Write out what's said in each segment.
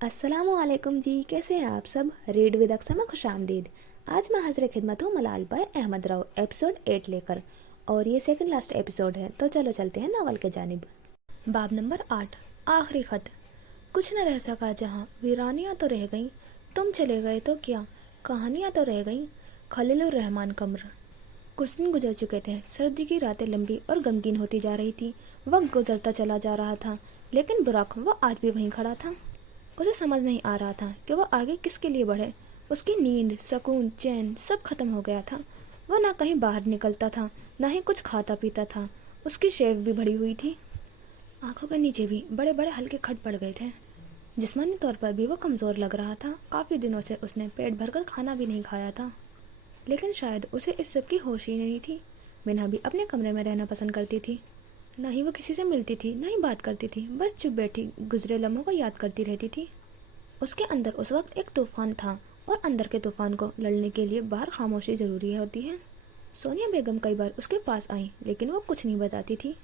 अस्सलाम वालेकुम जी, कैसे हैं आप सब। रीड विद अक्सा में खुश आमदीद। आज मैं हाजिर खिदमत हूँ मलाल भाई अहमद राव एपिसोड 8 लेकर, और ये सेकंड लास्ट एपिसोड है। तो चलो चलते हैं नावल के जानिब। बाब नंबर 8, आखिरी खत। कुछ न रह सका जहाँ, वीरानियाँ तो रह गईं, तुम चले गए तो क्या, कहानियाँ तो रह गईं। खलीलुर रहमान कमर। कुछ दिन गुजर चुके थे। सर्दी की रातें लंबी और गमगीन होती जा रही थी। वक्त गुजरता चला जा रहा था, लेकिन बुराक वो आज भी वहीं खड़ा था। उसे समझ नहीं आ रहा था कि वो आगे किसके लिए बढ़े। उसकी नींद, सुकून, चैन सब खत्म हो गया था। वो ना कहीं बाहर निकलता था, ना ही कुछ खाता पीता था। उसकी शेव भी बढ़ी हुई थी। आंखों के नीचे भी बड़े बड़े हल्के खट पड़ गए थे। जिस्मानी तौर पर भी वो कमज़ोर लग रहा था। काफ़ी दिनों से उसने पेट भरकर खाना भी नहीं खाया था, लेकिन शायद उसे इस सब की होश ही नहीं थी। मिन्हा भी अपने कमरे में रहना पसंद करती थी। न ही वो किसी से मिलती थी, न ही बात करती थी। बस चुप बैठी गुजरे लम्हों को याद करती रहती थी। उसके अंदर उस वक्त एक तूफान था, और अंदर के तूफान को लड़ने के लिए बाहर खामोशी ज़रूरी होती है। सोनिया बेगम कई बार उसके पास आई, लेकिन वो कुछ नहीं बताती थी।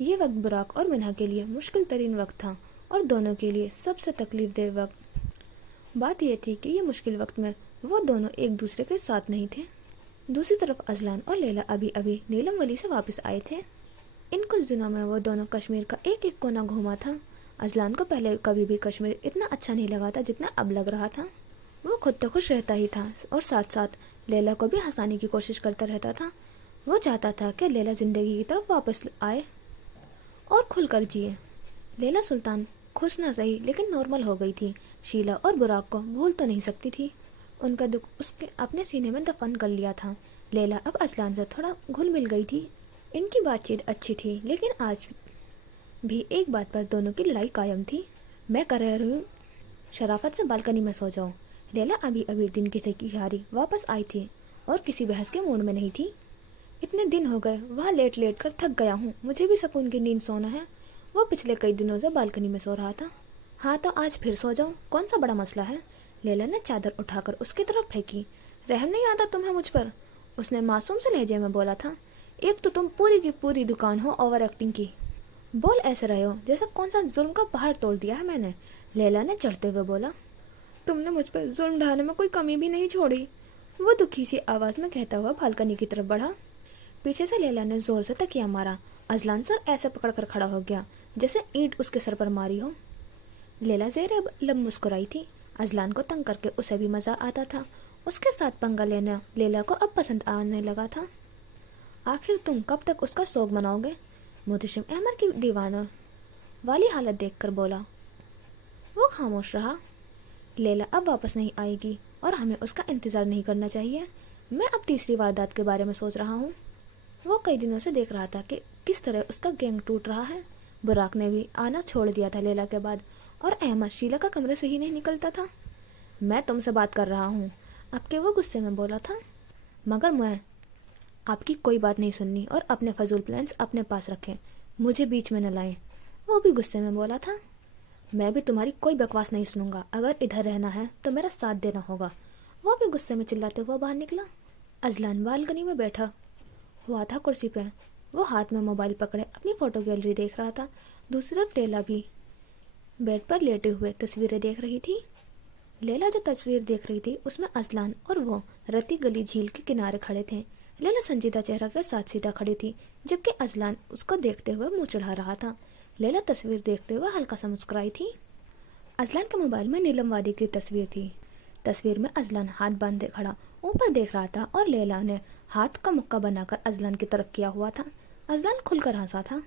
ये वक्त बुराक और मिन्हा के लिए मुश्किल तरीन वक्त था, और दोनों के लिए सबसे तकलीफ दे वक्त। बात यह थी कि ये मुश्किल वक्त में वो दोनों एक दूसरे के साथ नहीं थे। दूसरी तरफ अजलान और लैला अभी अभी नीलम वली से वापस आए थे। इन कुछ दिनों में वो दोनों कश्मीर का एक एक कोना घूमा था। अजलान को पहले कभी भी कश्मीर इतना अच्छा नहीं लगा था जितना अब लग रहा था। वो खुद तो खुश रहता ही था, और साथ साथ लैला को भी हंसाने की कोशिश करता रहता था। वो चाहता था कि लैला जिंदगी की तरफ वापस आए और खुलकर जिए। लैला सुल्तान खुश ना सही, लेकिन नॉर्मल हो गई थी। शीला और बुराक को भूल तो नहीं सकती थी। उनका दुख उसके अपने सीने में दफन कर लिया था। लैला अब अजलान से थोड़ा घुल मिल गई थी। इनकी बातचीत अच्छी थी, लेकिन आज भी एक बात पर दोनों की लड़ाई कायम थी। मैं कर रही हूँ शराफत से बालकनी में सो जाऊँ। लैला अभी अभी दिन की थकी हारी वापस आई थी, और किसी बहस के मूड में नहीं थी। इतने दिन हो गए वहाँ लेट लेट कर थक गया हूँ, मुझे भी सुकून की नींद सोना है। वो पिछले कई दिनों से बालकनी में सो रहा था। हाँ तो आज फिर सो जाऊँ, कौन सा बड़ा मसला है। लैला ने चादर उठाकर उसकी तरफ फेंकी। रहम नहीं आता तुम्हें मुझ पर, उसने मासूम से लहजे में बोला था। एक तो तुम पूरी की पूरी दुकान हो ओवर एक्टिंग की। बोल ऐसे रहे हो जैसे कौन सा जुल्म का पहाड़ तोड़ दिया है मैंने, लैला ने चढ़ते हुए बोला। तुमने मुझ पर जुल्म ढाने में कोई कमी भी नहीं छोड़ी, वो दुखी सी आवाज़ में कहता हुआ बालकनी की तरफ बढ़ा। पीछे से लैला ने जोर से तकिया मारा। अजलान सर ऐसे पकड़कर खड़ा हो गया जैसे ईंट उसके सर पर मारी हो। लैला ज़ेर अब लब मुस्कुराई थी। अजलान को तंग करके उसे भी मज़ा आता था। उसके साथ पंगा लेना लैला को अब पसंद आने लगा था। आखिर तुम कब तक उसका शौक मनाओगे, मुहतशिम अहमद की दीवाना वाली हालत देखकर बोला। वो खामोश रहा। लैला अब वापस नहीं आएगी, और हमें उसका इंतज़ार नहीं करना चाहिए। मैं अब तीसरी वारदात के बारे में सोच रहा हूँ। वो कई दिनों से देख रहा था कि किस तरह उसका गैंग टूट रहा है। बुराक ने भी आना छोड़ दिया था लैला के बाद, और अहमद शीला का कमरे से ही नहीं निकलता था। मैं तुमसे बात कर रहा हूँ, अब के वो गुस्से में बोला था। मगर मैं आपकी कोई बात नहीं सुननी, और अपने फजूल प्लान्स अपने पास रखें, मुझे बीच में न लाएं, वो भी गुस्से में बोला था। मैं भी तुम्हारी कोई बकवास नहीं सुनूंगा, अगर इधर रहना है तो मेरा साथ देना होगा, वो भी गुस्से में चिल्लाते हुआ बाहर निकला। अजलान बालकनी में बैठा हुआ था कुर्सी पे। वो हाथ में मोबाइल पकड़े अपनी फ़ोटो गैलरी देख रहा था। दूसरी तरफ लैला भी बेड पर लेटे हुए तस्वीरें देख रही थी। लैला जो तस्वीर देख रही थी उसमें अजलान और वो रती गली झील के किनारे खड़े थे। लैला संजीदा चेहरा के साथ सीधा खड़ी थी, जबकि अजलान उसको देखते हुए मुंह चढ़ा रहा था। लैला तस्वीर देखते हुए हल्का सा मुस्कुराई थी। अजलान के मोबाइल में नीलम वादी की तस्वीर थी। तस्वीर में अजलान हाथ बांधे खड़ा ऊपर देख रहा था, और लैला ने हाथ का मुक्का बनाकर अजलान की तरफ किया हुआ था। अजलान खुलकर हंसा था।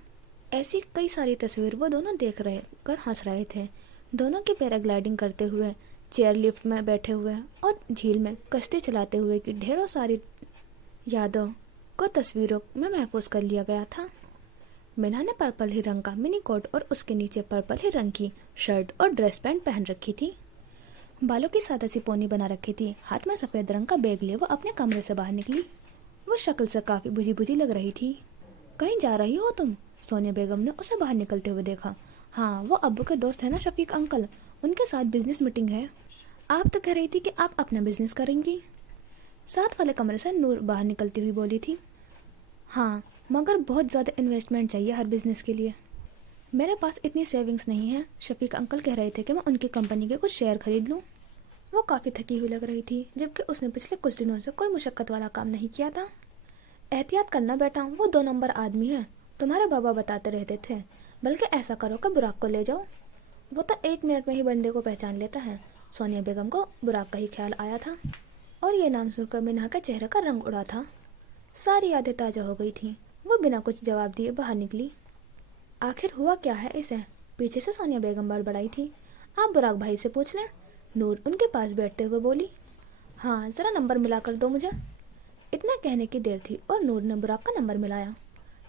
ऐसी कई सारी तस्वीर वो दोनों देख रहे कर हंस रहे थे। दोनों की पैराग्लाइडिंग करते हुए, चेयर लिफ्ट में बैठे हुए, और झील में कश्ती चलाते हुए की ढेरों सारी यादों को तस्वीरों में महफूज कर लिया गया था। मीना ने पर्पल ही रंग का मिनी कोट और उसके नीचे पर्पल ही रंग की शर्ट और ड्रेस पैंट पहन रखी थी। बालों की सादा सी पोनी बना रखी थी। हाथ में सफ़ेद रंग का बैग लिए वो अपने कमरे से बाहर निकली। वो शक्ल से काफ़ी बुझी बुझी लग रही थी। कहीं जा रही हो तुम, सोनिया बेगम ने उसे बाहर निकलते हुए देखा। हाँ, वो अब्बू के दोस्त है ना शफीक अंकल, उनके साथ बिजनेस मीटिंग है। आप तो कह रही थी कि आप अपना बिजनेस करेंगी। साथ वाले कमरे से नूर बाहर निकलती हुई बोली थी। हाँ, मगर बहुत ज़्यादा इन्वेस्टमेंट चाहिए हर बिजनेस के लिए। मेरे पास इतनी सेविंग्स नहीं है। शफीक अंकल कह रहे थे कि मैं उनकी कंपनी के कुछ शेयर खरीद लूँ। वो काफ़ी थकी हुई लग रही थी, जबकि उसने पिछले कुछ दिनों से कोई मुशक्कत वाला काम नहीं किया था। एहतियात करना बेटा, वो 2 नंबर आदमी है, तुम्हारे बाबा बताते रहते थे। बल्कि ऐसा करो कि बुराक को ले जाओ, वो तो 1 मिनट में ही बंदे को पहचान लेता है। सोनिया बेगम को बुराक का ही ख्याल आया था और ये नाम सुनकर मिन्हा के चेहरे का रंग उड़ा था। सारी यादें ताज़ा हो गई थी। वो बिना कुछ जवाब दिए बाहर निकली। आखिर हुआ क्या है इसे? पीछे से सोनिया बेगम बड़बड़ाई थी। आप बुराक भाई से पूछ लें। नूर उनके पास बैठते हुए बोली। हाँ, ज़रा नंबर मिला कर दो मुझे। इतना कहने की देर थी और नूर ने बुराक का नंबर मिलाया।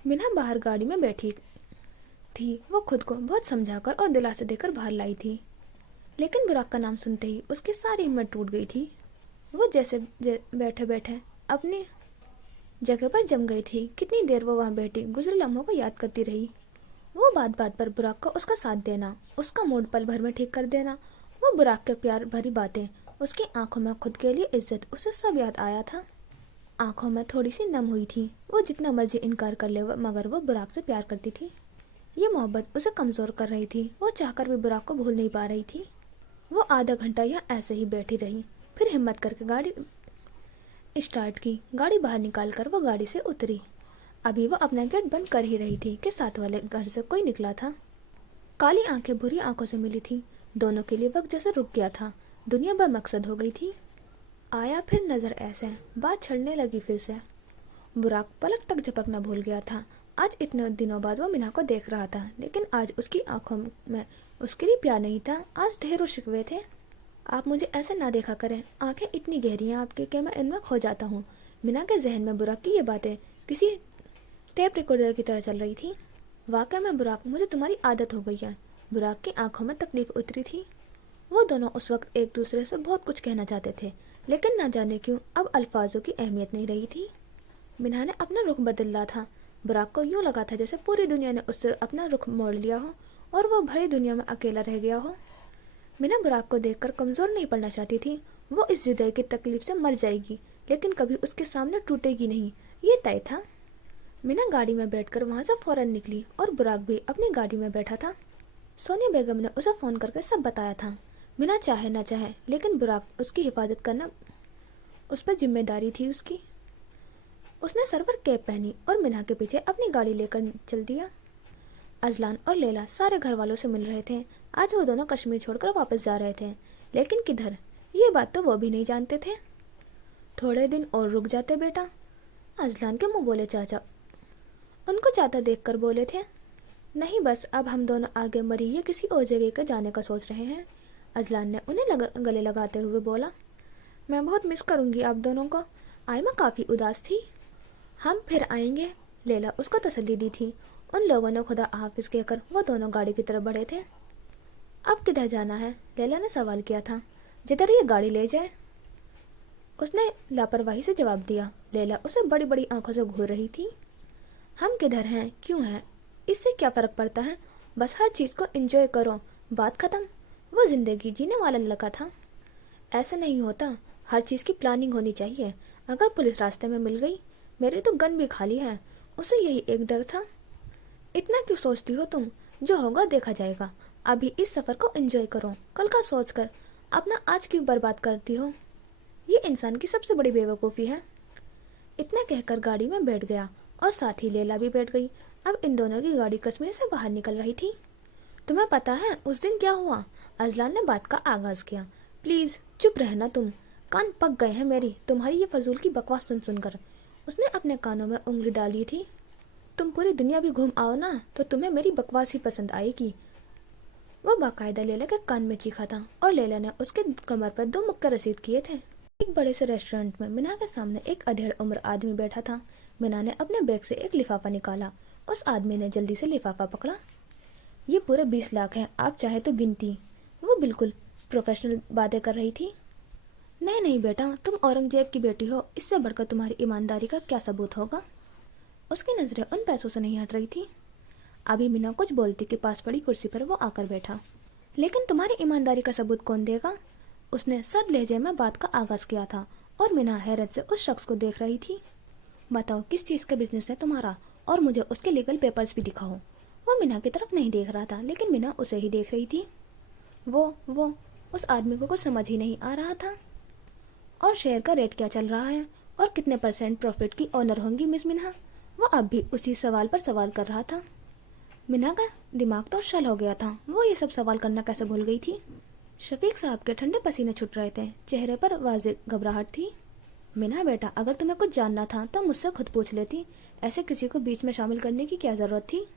मिन्हा बाहर गाड़ी में बैठी थी। वो खुद को बहुत समझाकर और दिलासे देकर बाहर लाई थी, लेकिन बुराक का नाम सुनते ही उसकी सारी हिम्मत टूट गई थी। वो जैसे बैठे बैठे अपनी जगह पर जम गई थी। कितनी देर वो वहाँ बैठी गुजरे लम्हों को याद करती रही। वो बात बात पर बुराक को उसका साथ देना, उसका मूड पल भर में ठीक कर देना, वो बुराक के प्यार भरी बातें, उसकी आंखों में खुद के लिए इज्जत, उसे सब याद आया था। आंखों में थोड़ी सी नम हुई थी। वो जितना मर्जी इनकार कर ले मगर वो बुराक से प्यार करती थी। ये मोहब्बत उसे कमज़ोर कर रही थी। वो चाहकर भी बुराक को भूल नहीं पा रही थी। वो आधा घंटा यहाँ ऐसे ही बैठी रही, फिर हिम्मत करके गाड़ी स्टार्ट की। गाड़ी बाहर निकाल कर वो गाड़ी से उतरी। अभी वो अपना गेट बंद कर ही रही थी कि साथ वाले घर से कोई निकला था। काली आंखें बुरी आंखों से मिली थी। दोनों के लिए वक्त जैसे रुक गया था। दुनिया बेमकसद हो गई थी। आया फिर नजर ऐसे, बात छड़ने लगी फिर से। बुराक पलक तक झपकना भूल गया था। आज इतने दिनों बाद वो मिना को देख रहा था, लेकिन आज उसकी आंखों में उसके लिए प्यार नहीं था, आज ढेरों शिकवे थे। आप मुझे ऐसे ना देखा करें, आंखें इतनी गहरी हैं आपकी कि मैं इनमें खो जाता हूँ। मिना के जहन में बुराक की ये बातें किसी टेप रिकॉर्डर की तरह चल रही थी। वाकई में बुराक, मुझे तुम्हारी आदत हो गई है। बुराक की आंखों में तकलीफ उतरी थी। वो दोनों उस वक्त एक दूसरे से बहुत कुछ कहना चाहते थे, लेकिन ना जाने क्यों अब अल्फाजों की अहमियत नहीं रही थी। मिना ने अपना रुख बदला था। बुराक को यूँ लगा था जैसे पूरी दुनिया ने उससे अपना रुख मोड़ लिया हो और वो भरी दुनिया में अकेला रह गया हो। मिना बुराक को देखकर कमज़ोर नहीं पड़ना चाहती थी। वो इस जुदाई की तकलीफ से मर जाएगी, लेकिन कभी उसके सामने टूटेगी नहीं, ये तय था। मिना गाड़ी में बैठकर वहाँ से फौरन निकली और बुराक भी अपनी गाड़ी में बैठा था। सोनिया बेगम ने उसे फ़ोन करके सब बताया था। मिना चाहे ना चाहे, लेकिन बुराक उसकी हिफाजत करना उस पर जिम्मेदारी थी उसकी। उसने सर पर कैप पहनी और मिना के पीछे अपनी गाड़ी लेकर चल दिया। अजलान और लैला सारे घर वालों से मिल रहे थे। आज वो दोनों कश्मीर छोड़कर वापस जा रहे थे, लेकिन किधर, ये बात तो वो भी नहीं जानते थे। थोड़े दिन और रुक जाते बेटा, अजलान के मुंह बोले चाचा। उनको चाचा देखकर बोले थे, नहीं बस अब हम दोनों आगे मरी या किसी और जगह का जाने का सोच रहे हैं। अजलान ने उन्हें गले लगाते हुए बोला, मैं बहुत मिस करूंगी आप दोनों को। आयमा काफ़ी उदास थी। हम फिर आएंगे, लैला उसको तसल्ली दी थी। उन लोगों ने खुदा हाफिज कहकर वो दोनों गाड़ी की तरफ बढ़े थे। अब किधर जाना है? लैला ने सवाल किया था। जिधर ये गाड़ी ले जाए, उसने लापरवाही से जवाब दिया। लैला उसे बड़ी बड़ी आंखों से घूर रही थी। हम किधर हैं, क्यों हैं, इससे क्या फ़र्क पड़ता है, बस हर चीज़ को एंजॉय करो, बात ख़त्म। वो ज़िंदगी जीने वाला लड़का था। ऐसा नहीं होता, हर चीज़ की प्लानिंग होनी चाहिए। अगर पुलिस रास्ते में मिल गई, मेरी तो गन भी खाली है, उसे यही एक डर था। इतना क्यों सोचती हो तुम, जो होगा देखा जाएगा। अभी इस सफ़र को एंजॉय करो, कल का सोच कर अपना आज क्यों बर्बाद करती हो। ये इंसान की सबसे बड़ी बेवकूफ़ी है। इतना कहकर गाड़ी में बैठ गया और साथ ही लैला भी बैठ गई। अब इन दोनों की गाड़ी कश्मीर से बाहर निकल रही थी। तुम्हें पता है उस दिन क्या हुआ? अजलान ने बात का आगाज़ किया। प्लीज़ चुप रहना तुम, कान पक गए हैं मेरी तुम्हारी ये फजूल की बकवास सुन सुनकर। उसने अपने कानों में उंगली डाली थी। तुम पूरी दुनिया भी घूम आओ ना तो तुम्हें मेरी बकवास ही पसंद आएगी। वह बाकायदा लैला के कान में चीखा था और लैला ने उसके कमर पर 2 मुक्के रसीद किए थे। एक बड़े से रेस्टोरेंट में मिना के सामने एक अधेड़ उम्र आदमी बैठा था। मिना ने अपने बैग से एक लिफाफा निकाला। उस आदमी ने जल्दी से लिफाफा पकड़ा। ये पूरे 20 लाख हैं, आप चाहे तो गिनती। वो बिल्कुल प्रोफेशनल बातें कर रही थी। नहीं नहीं बेटा, तुम औरंगजेब की बेटी हो, इससे बढ़कर तुम्हारी ईमानदारी का क्या सबूत होगा। उसकी नज़रें उन पैसों से नहीं हट रही थी। अभी मिना कुछ बोलती कि पास पड़ी कुर्सी पर वो आकर बैठा। लेकिन तुम्हारी ईमानदारी का सबूत कौन देगा? उसने सर्द लहजे में बात का आगाज़ किया था और मिना हैरत से उस शख्स को देख रही थी। बताओ किस चीज़ का बिजनेस है तुम्हारा, और मुझे उसके लीगल पेपर्स भी दिखाओ। वो वो मीना की तरफ नहीं देख रहा था, लेकिन मीना उसे ही देख रही थी। वो उस आदमी को कुछ समझ ही नहीं आ रहा था। और शेयर का रेट क्या चल रहा है और कितने % प्रॉफिट की ऑनर होंगी मिस मिन्हा? वो अब भी उसी सवाल पर सवाल कर रहा था। मिन्हा का दिमाग तो शल हो गया था। वो ये सब सवाल करना कैसे भूल गई थी? शफीक साहब के ठंडे पसीने छूट रहे थे, चेहरे पर वाज़ेह घबराहट थी। मिन्हा बेटा, अगर तुम्हें कुछ जानना था तो मुझसे खुद पूछ लेती। ऐसे किसी को बीच में शामिल करने की क्या जरूरत थी?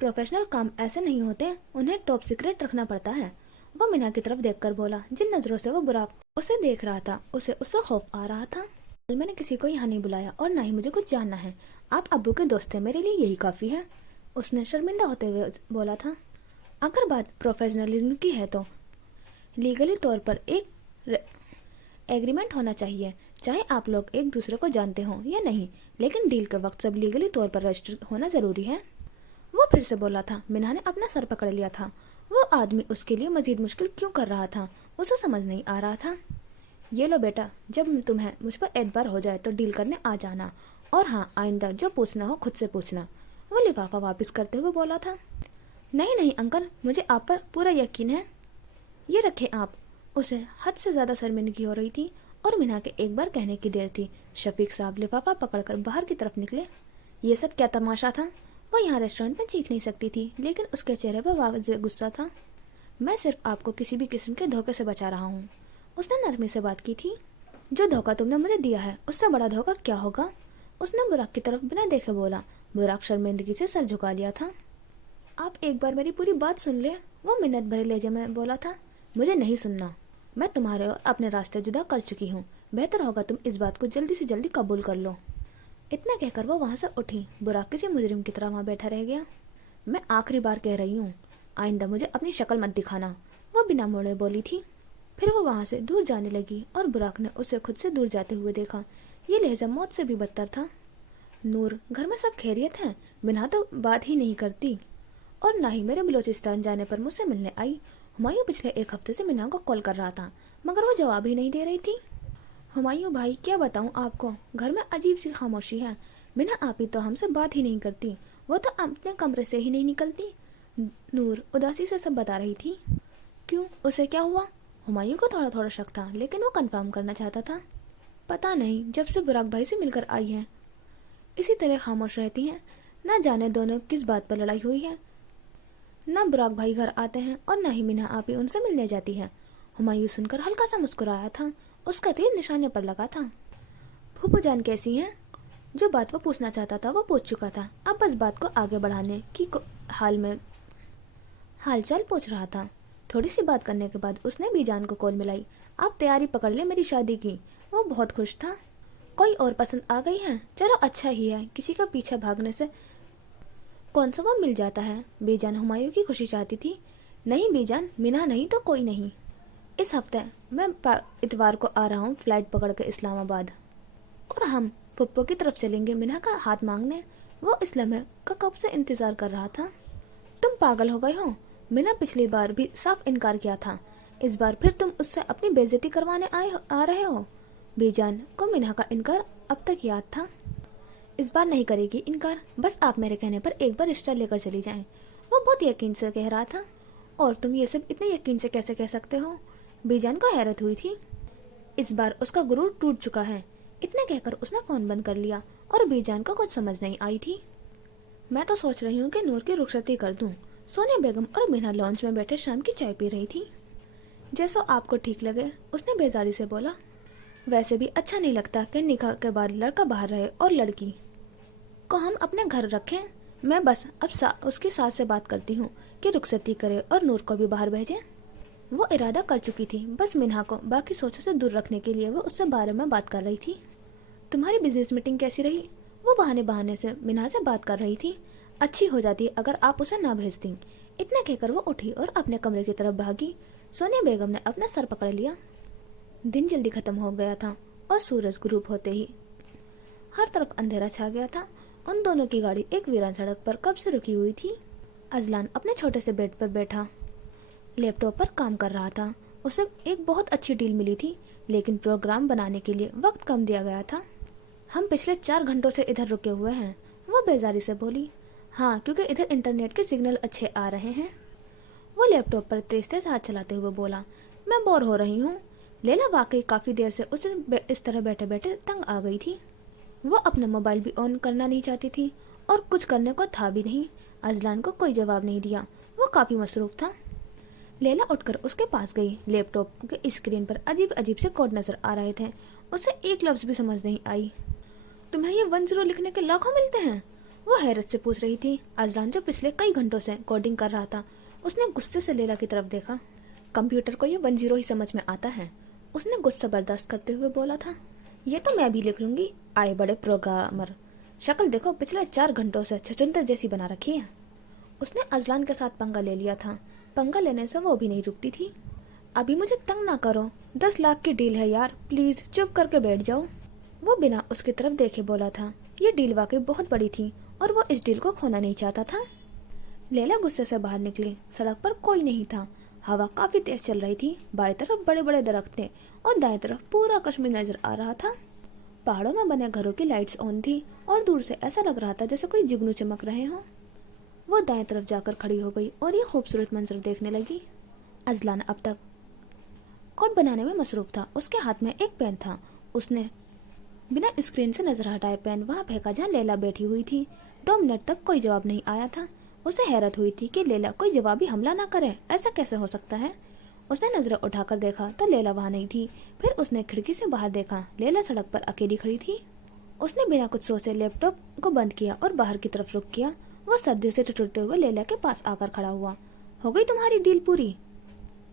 प्रोफेशनल काम ऐसे नहीं होते, उन्हें टॉप सीक्रेट रखना पड़ता है। वो मिन्हा की तरफ देखकर बोला। जिन नजरों से वो बुराक उसे देख रहा था, उसे उससे खौफ आ रहा था। मैंने किसी को यहाँ नहीं बुलाया और ना ही मुझे कुछ जानना है। आप अब्बू के दोस्त हैं, मेरे लिए यही काफी है, उसने शर्मिंदा होते हुए बोला था। अगर बात प्रोफेशनलिज्म की है तो लीगली तौर पर एक एग्रीमेंट होना चाहिए, चाहे आप लोग एक दूसरे को जानते हो या नहीं, लेकिन डील के वक्त सब लीगली तौर पर रजिस्टर होना जरूरी है। वो फिर से बोला था। मिन्हा ने अपना सर पकड़ लिया था। वो आदमी उसके लिए मजीद मुश्किल क्यों कर रहा था, उसे समझ नहीं आ रहा था। ये लो बेटा, जब तुम्हें मुझ पर एतबार हो जाए तो डील करने आ जाना, और हाँ, आइंदा जो पूछना हो खुद से पूछना। वो लिफाफा वापस करते हुए बोला था। नहीं नहीं अंकल, मुझे आप पर पूरा यकीन है। ये रखे आप। उसे हद से ज्यादा शर्मिंदगी हो रही थी और मिन्हा के एक बार कहने की देर थी। शफीक साहब लिफाफा पकड़कर बाहर की तरफ निकले। ये सब क्या तमाशा था? वो यहाँ रेस्टोरेंट में चीख नहीं सकती थी, लेकिन उसके चेहरे पर वाज़ेह गुस्सा था। मैं सिर्फ आपको किसी भी किस्म के धोखे से बचा रहा हूँ, उसने नरमी से बात की थी। जो धोखा तुमने मुझे दिया है उससे बड़ा धोखा क्या होगा? उसने बुराक की तरफ बिना देखे बोला। बुराक शर्मिंदगी से सर झुका लिया था। आप एक बार मेरी पूरी बात सुन ले, वो मिन्नत भरे लहजे में बोला था। मुझे नहीं सुनना, मैं तुम्हारे और अपने रास्ते जुदा कर चुकी हूँ। बेहतर होगा तुम इस बात को जल्दी से जल्दी कबूल कर लो। इतना कहकर वो वहाँ से उठी। बुराक किसी मुजरिम की तरह वहाँ बैठा रह गया। मैं आखिरी बार कह रही हूँ, आइंदा मुझे अपनी शक्ल मत दिखाना, वो बिना मोड़े बोली थी। फिर वो वहाँ से दूर जाने लगी और बुराक ने उसे खुद से दूर जाते हुए देखा। ये लहजा मौत से भी बदतर था। नूर, घर में सब खैरियत है? मिन्हा तो बात ही नहीं करती, और ना ही मेरे बलूचिस्तान जाने पर मुझसे मिलने आई। हुमायूं पिछले एक हफ्ते से मिन्हा को कॉल कर रहा था, मगर वो जवाब ही नहीं दे रही थी। हुमायूं भाई, क्या बताऊं आपको, घर में अजीब सी खामोशी है। मिन्हा आपी तो हमसे बात ही नहीं करती, वो तो अपने कमरे से ही नहीं निकलती। नूर उदासी से सब बता रही थी। क्यों, उसे क्या हुआ? हुमायूं को थोड़ा थोड़ा शक था, लेकिन वो कंफर्म करना चाहता था। पता नहीं, जब से बुराक भाई से मिलकर आई है इसी तरह खामोश रहती हैं। न जाने दोनों किस बात पर लड़ाई हुई है। न बुराक भाई घर आते हैं और न ही मिन्हा आपी उनसे मिलने जाती है। हुमायूं सुनकर हल्का सा मुस्कुराया था। उसका तीर निशाने पर लगा था। फूफू जान कैसी हैं? जो बात वो पूछना चाहता था वो पूछ चुका था। अब बस बात को आगे बढ़ाने की हालचाल पूछ रहा था। थोड़ी सी बात करने के बाद उसने बीजान को कॉल मिलाई। आप तैयारी पकड़ ले मेरी शादी की। वो बहुत खुश था। कोई और पसंद आ गई है? चलो अच्छा ही है, किसी का पीछे भागने से कौन सा वो मिल जाता है। बीजान हुमायूं की खुशी चाहती थी। नहीं बीजान, मिन्हा नहीं तो कोई नहीं। इस हफ्ते मैं इतवार को आ रहा हूँ फ्लाइट पकड़ के इस्लामाबाद, और हम फुप्पो की तरफ चलेंगे मिन्हा का हाथ मांगने। वो इस लम्हे का कब से इंतजार कर रहा था। तुम पागल हो गए हो? मिन्हा पिछली बार भी साफ इनकार किया था, इस बार फिर तुम उससे अपनी बेइज्जती करवाने आ रहे हो। बीजान को मिन्हा का इनकार अब तक याद था। इस बार नहीं करेगी इनकार, बस आप मेरे कहने पर एक बार रिश्ता लेकर चली जाएं। वो बहुत यकीन से कह रहा था। और तुम ये सब इतने यकीन से कैसे कह सकते हो? बीजान को हैरत हुई थी। इस बार उसका गुरूर टूट चुका है। इतना कहकर उसने फोन बंद कर लिया और बीजान को कुछ समझ नहीं आई थी। मैं तो सोच रही हूँ कि नूर की रुखसती कर दूं। सोनिया बेगम और मिन्हा लॉन्च में बैठे शाम की चाय पी रही थी। जैसा आपको ठीक लगे, उसने बेजारी से बोला। वैसे भी अच्छा नहीं लगता कि निकाह के बाद लड़का बाहर रहे और लड़की को हम अपने घर रखें। मैं बस अब उसकी सास से बात करती हूँ कि रुखसती करे और नूर को भी बाहर भेजे। वो इरादा कर चुकी थी, बस मिन्हा को बाकी सोचों से दूर रखने के लिए वो उससे बारे में बात कर रही थी। तुम्हारी बिजनेस मीटिंग कैसी रही? वो बहाने बहाने से मिन्हा से बात कर रही थी। अच्छी हो जाती अगर आप उसे ना भेजती। इतना कहकर वो उठी और अपने कमरे की तरफ भागी। सोनिया बेगम ने अपना सर पकड़ लिया। दिन जल्दी खत्म हो गया था और सूरज ग्रूप होते ही हर तरफ अंधेरा छा गया था। उन दोनों की गाड़ी एक वीरान सड़क पर कब से रुकी हुई थी। अजलान अपने छोटे से बेड पर बैठा लैपटॉप पर काम कर रहा था। उसे एक बहुत अच्छी डील मिली थी, लेकिन प्रोग्राम बनाने के लिए वक्त कम दिया गया था। हम पिछले 4 घंटों से इधर रुके हुए हैं, वो बेजारी से बोली। हाँ, क्योंकि इधर इंटरनेट के सिग्नल अच्छे आ रहे हैं। वो लैपटॉप पर तेज तेज हाथ चलाते हुए बोला, मैं बोर हो रही हूँ। लैला वाकई काफ़ी देर से उसे इस तरह बैठे बैठे तंग आ गई थी। वो अपना मोबाइल भी ऑन करना नहीं चाहती थी और कुछ करने को था भी नहीं। अजलान को कोई जवाब नहीं दिया, वो काफ़ी मसरूफ़ था। लैला उठकर उसके पास गई। लैपटॉप के स्क्रीन पर अजीब अजीब से कोड नज़र आ रहे थे। उसे एक लफ्ज़ भी समझ नहीं आई। तुम्हें ये 10 लिखने के लाखों मिलते हैं? वो हैरत से पूछ रही थी। अजलान जो पिछले कई घंटों से कोडिंग कर रहा था, उसने गुस्से से लैला की तरफ देखा। कंप्यूटर को ये 10 ही समझ में आता है, उसने गुस्सा बर्दाश्त करते हुए बोला था। ये तो मैं भी लिख लूंगी, आए बड़े प्रोग्रामर। शक्ल देखो, पिछले 4 घंटों से छछूंदर जैसी बना रखी है। उसने अजलान के साथ पंगा ले लिया था। पंगा लेने से वो भी नहीं रुकती थी। अभी मुझे तंग ना करो, 10 लाख की डील है यार, प्लीज चुप करके बैठ जाओ। वो बिना उसकी तरफ देखे बोला था। ये डील वाकई बहुत बड़ी थी और वो इस डील को खोना नहीं चाहता था। लैला गुस्से से बाहर निकली। सड़क पर कोई नहीं था। हवा काफी तेज चल रही थी। बाएं तरफ बड़े बड़े दरख्त थे और दाएं तरफ पूरा कश्मीर नजर आ रहा था। पहाड़ों में बने घरों की लाइट्स ऑन थी और दूर से ऐसा लग रहा था जैसे कोई जुगनू चमक रहे हों। वो दाएं तरफ जाकर खड़ी हो गई और ये खूबसूरत मंजर देखने लगी। अजलान अब तक कोड बनाने में मसरूफ था। उसके हाथ में एक पेन था। उसने बिना स्क्रीन से नजर हटाए पेन वहां फेंका जहाँ लैला बैठी हुई थी। 2 मिनट तक कोई जवाब नहीं आया था। उसे हैरत हुई थी कि लैला कोई जवाबी हमला ना करे, ऐसा कैसे हो सकता है। उसने नजरें उठाकर देखा तो लैला वहां नहीं थी। फिर उसने खिड़की से बाहर देखा। लैला सड़क पर अकेली खड़ी थी। उसने बिना कुछ सोचे लैपटॉप को बंद किया और बाहर की तरफ रुख किया। वो सर्दी से ठिठुरते हुए लैला के पास आकर खड़ा हुआ। हो गई तुम्हारी डील पूरी?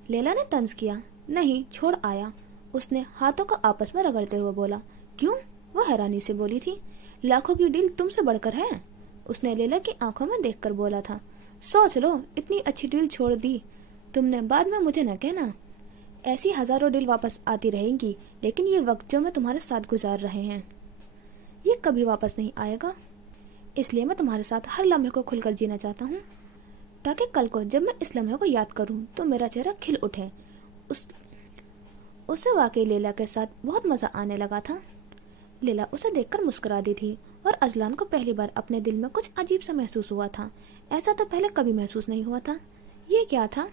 लैला ने तंज किया। नहीं, छोड़ आया। उसने हाथों को आपस में रगड़ते हुए बोला। क्यों? वो हैरानी से बोली थी। लाखों की डील तुमसे बढ़कर है, उसने लैला की आंखों में देखकर बोला था। सोच लो, इतनी अच्छी डील छोड़ दी तुमने, बाद में मुझे न कहना। ऐसी हजारों डील वापस आती रहेंगी, लेकिन ये वक्त जो मैं तुम्हारे साथ गुजार रहे हैं, ये कभी वापस नहीं आएगा। इसलिए मैं तुम्हारे साथ हर लम्हे को खुलकर जीना चाहता हूँ, ताकि कल को जब मैं इस लम्हे को याद करूँ तो मेरा चेहरा खिल उठे। उसे वाकई लैला के साथ बहुत मजा आने लगा था। लैला उसे देखकर मुस्कुरा दी थी और अजलान को पहली बार अपने दिल में कुछ अजीब सा महसूस हुआ था। ऐसा तो पहले कभी महसूस नहीं हुआ था। ये क्या था?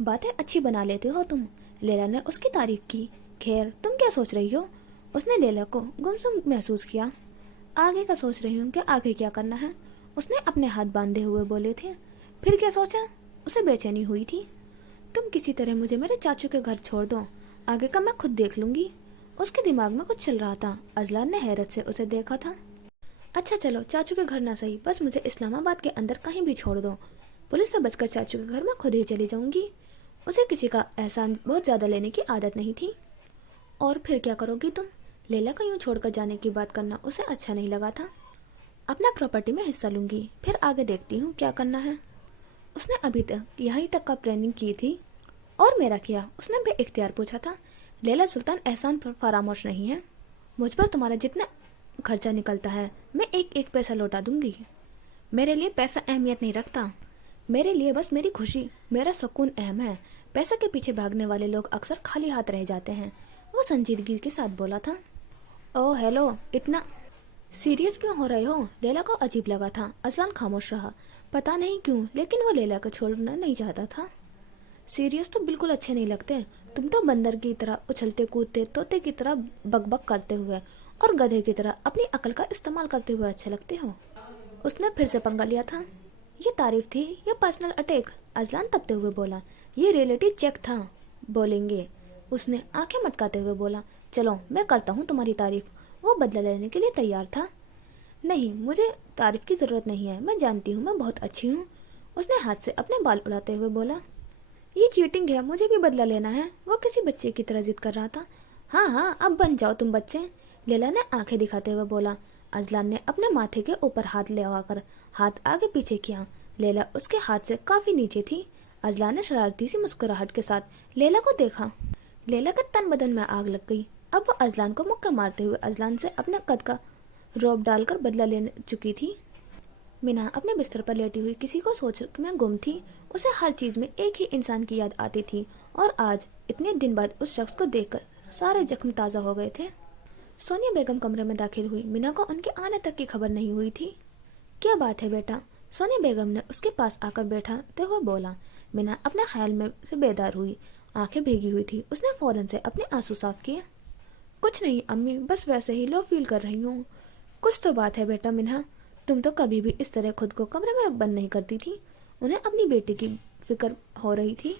बातें अच्छी बना लेते हो तुम, लैला ने उसकी तारीफ की। खैर, तुम क्या सोच रही हो? उसने लैला को गुमसुम महसूस किया। आगे का सोच रही हूँ कि आगे क्या करना है, उसने अपने हाथ बांधे हुए बोले थे। फिर क्या सोचा? उसे बेचैनी हुई थी। तुम किसी तरह मुझे मेरे चाचू के घर छोड़ दो, आगे का मैं खुद देख लूंगी। उसके दिमाग में कुछ चल रहा था। अजलान ने हैरत से उसे देखा था। अच्छा चलो, चाचू के घर ना सही, बस मुझे इस्लामाबाद के अंदर कहीं भी छोड़ दो। पुलिस से बचकर चाचू के घर में खुद ही चली जाऊंगी। उसे किसी का एहसान बहुत ज्यादा लेने की आदत नहीं थी। और फिर क्या करोगी तुम? लैला को यूं छोड़कर जाने की बात करना उसे अच्छा नहीं लगा था। अपना प्रॉपर्टी में हिस्सा लूंगी, फिर आगे देखती हूँ क्या करना है। उसने अभी तक यहीं तक का प्लानिंग की थी। और मेरा क्या? उसने बेइख्तियार पूछा था। लैला सुल्तान एहसान पर फरामोश नहीं है। मुझ पर तुम्हारा जितना खर्चा निकलता है मैं एक एक पैसा लौटा दूंगी। मेरे लिए पैसा अहमियत नहीं रखता। मेरे लिए बस मेरी खुशी, मेरा सुकून अहम है। पैसे के पीछे भागने वाले लोग अक्सर खाली हाथ रह जाते हैं। वो संजीदगी के साथ बोला था। ओह हेलो, इतना सीरियस क्यों हो रहे हो? लैला को अजीब लगा था। अजलान खामोश रहा। पता नहीं क्यों, लेकिन वो लैला को छोड़ना नहीं चाहता था। सीरियस तो बिल्कुल अच्छे नहीं लगते। तुम तो बंदर की तरह उछलते कूदते, तोते की तरह बकबक करते हुए और गधे की तरह अपनी अकल का इस्तेमाल करते हुए अच्छे लगते हो। उसने फिर से पंगा लिया था। ये तारीफ थी या पर्सनल अटैक? अजलान तपते हुए बोला। ये रियलिटी चेक था, बोलेंगे। उसने आंखें मटकाते हुए बोला। चलो मैं करता हूँ तुम्हारी तारीफ। वो बदला लेने के लिए तैयार था। नहीं, मुझे तारीफ की जरूरत नहीं है, मैं जानती हूँ मैं बहुत अच्छी हूँ। उसने हाथ से अपने बाल उड़ाते हुए बोला। ये चीटिंग है, मुझे भी बदला लेना है। वो किसी बच्चे की तरह जिद कर रहा था। हाँ हाँ, अब बन जाओ तुम बच्चे, लैला ने आंखें दिखाते हुए बोला। अजलान ने अपने माथे के ऊपर हाथ लगाकर हाथ आगे पीछे किया। लैला उसके हाथ से काफी नीचे थी। अजलान ने शरारती सी मुस्कुराहट के साथ लैला को देखा। लैला के तन बदन में आग लग गई। अब वो अजलान को मुक्का मारते हुए अजलान से अपने कद का रौब डालकर बदला ले चुकी थी। मीना अपने बिस्तर पर लेटी हुई किसी को सोच में गुम थी। उसे हर चीज में एक ही इंसान की याद आती थी और आज इतने दिन बाद उस शख्स को देखकर सारे जख्म ताजा हो गए थे। सोनिया बेगम कमरे में दाखिल हुई। मीना को उनके आने तक की खबर नहीं हुई थी। क्या बात है बेटा? सोनिया बेगम ने उसके पास आकर बैठाते हुए बोला। मीना अपने ख्याल में से बेदार हुई, आंखें भीगी हुई थी। उसने फौरन से अपने आंसू साफ किए। कुछ नहीं अम्मी, बस वैसे ही लो फील कर रही हूँ। कुछ तो बात है बेटा मिन्हा, तुम तो कभी भी इस तरह खुद को कमरे में बंद नहीं करती थी। उन्हें अपनी बेटी की फिक्र हो रही थी।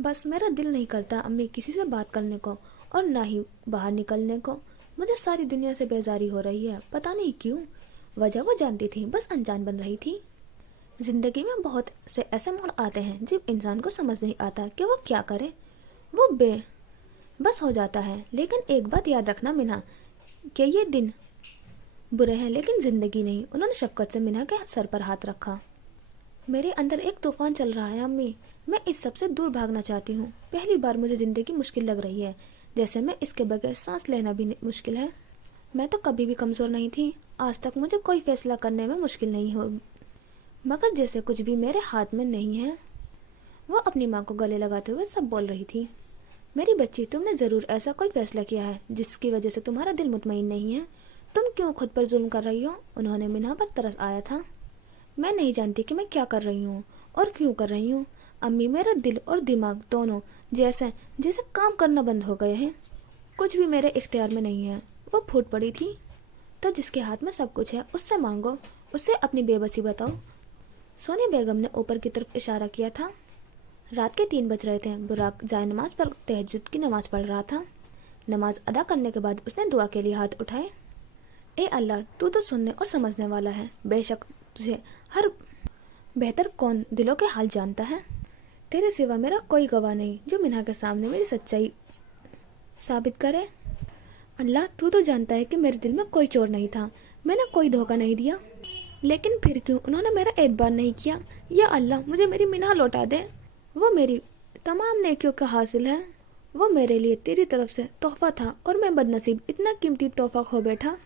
बस मेरा दिल नहीं करता अम्मी किसी से बात करने को, और ना ही बाहर निकलने को। मुझे सारी दुनिया से बेजारी हो रही है, पता नहीं क्यों। वजह वो जानती थी, बस अनजान बन रही थी। जिंदगी में बहुत से ऐसे मोड़ आते हैं जब इंसान को समझ नहीं आता कि वो क्या करे। वो बस हो जाता है। लेकिन एक बात याद रखना मिन्हा, कि ये दिन बुरे हैं लेकिन जिंदगी नहीं। उन्होंने शफकत से मिन्हा के सर पर हाथ रखा। मेरे अंदर एक तूफान चल रहा है अम्मी, मैं इस सब से दूर भागना चाहती हूँ। पहली बार मुझे जिंदगी मुश्किल लग रही है, जैसे मैं इसके बगैर सांस लेना भी मुश्किल है। मैं तो कभी भी कमजोर नहीं थी, आज तक मुझे कोई फैसला करने में मुश्किल नहीं हो, मगर जैसे कुछ भी मेरे हाथ में नहीं है। वो अपनी माँ को गले लगाते हुए सब बोल रही थी। मेरी बच्ची, तुमने जरूर ऐसा कोई फैसला किया है जिसकी वजह से तुम्हारा दिल मुतमईन नहीं है। तुम क्यों खुद पर जुल्म कर रही हो? उन्होंने मिन्हा पर तरस आया था। मैं नहीं जानती कि मैं क्या कर रही हूँ और क्यों कर रही हूँ अम्मी। मेरा दिल और दिमाग दोनों जैसे जैसे काम करना बंद हो गए हैं। कुछ भी मेरे इख्तियार में नहीं है। वो फूट पड़ी थी। तो जिसके हाथ में सब कुछ है उससे मांगो, उससे अपनी बेबसी बताओ। सोनिया बेगम ने ऊपर की तरफ इशारा किया था। रात के 3 बज रहे थे। बुराक जाए नमाज पर तहज्जुद की नमाज पढ़ रहा था। नमाज अदा करने के बाद उसने दुआ के लिए हाथ उठाए। ए अल्लाह, तू तो सुनने और समझने वाला है। बेशक तुझे हर बेहतर कौन दिलों के हाल जानता है। तेरे सिवा मेरा कोई गवाह नहीं जो मिन्हा के सामने मेरी सच्चाई साबित करे। अल्लाह, तू तो जानता है कि मेरे दिल में कोई चोर नहीं था, मैंने कोई धोखा नहीं दिया। लेकिन फिर क्यों उन्होंने मेरा एतबार नहीं किया? या अल्लाह, मुझे मेरी मिन्हा लौटा दे। वो मेरी तमाम नेकियों का हासिल है। वो मेरे लिए तेरी तरफ से तोहफा था और मैं बदनसीब इतना कीमती तोहफा खो बैठा।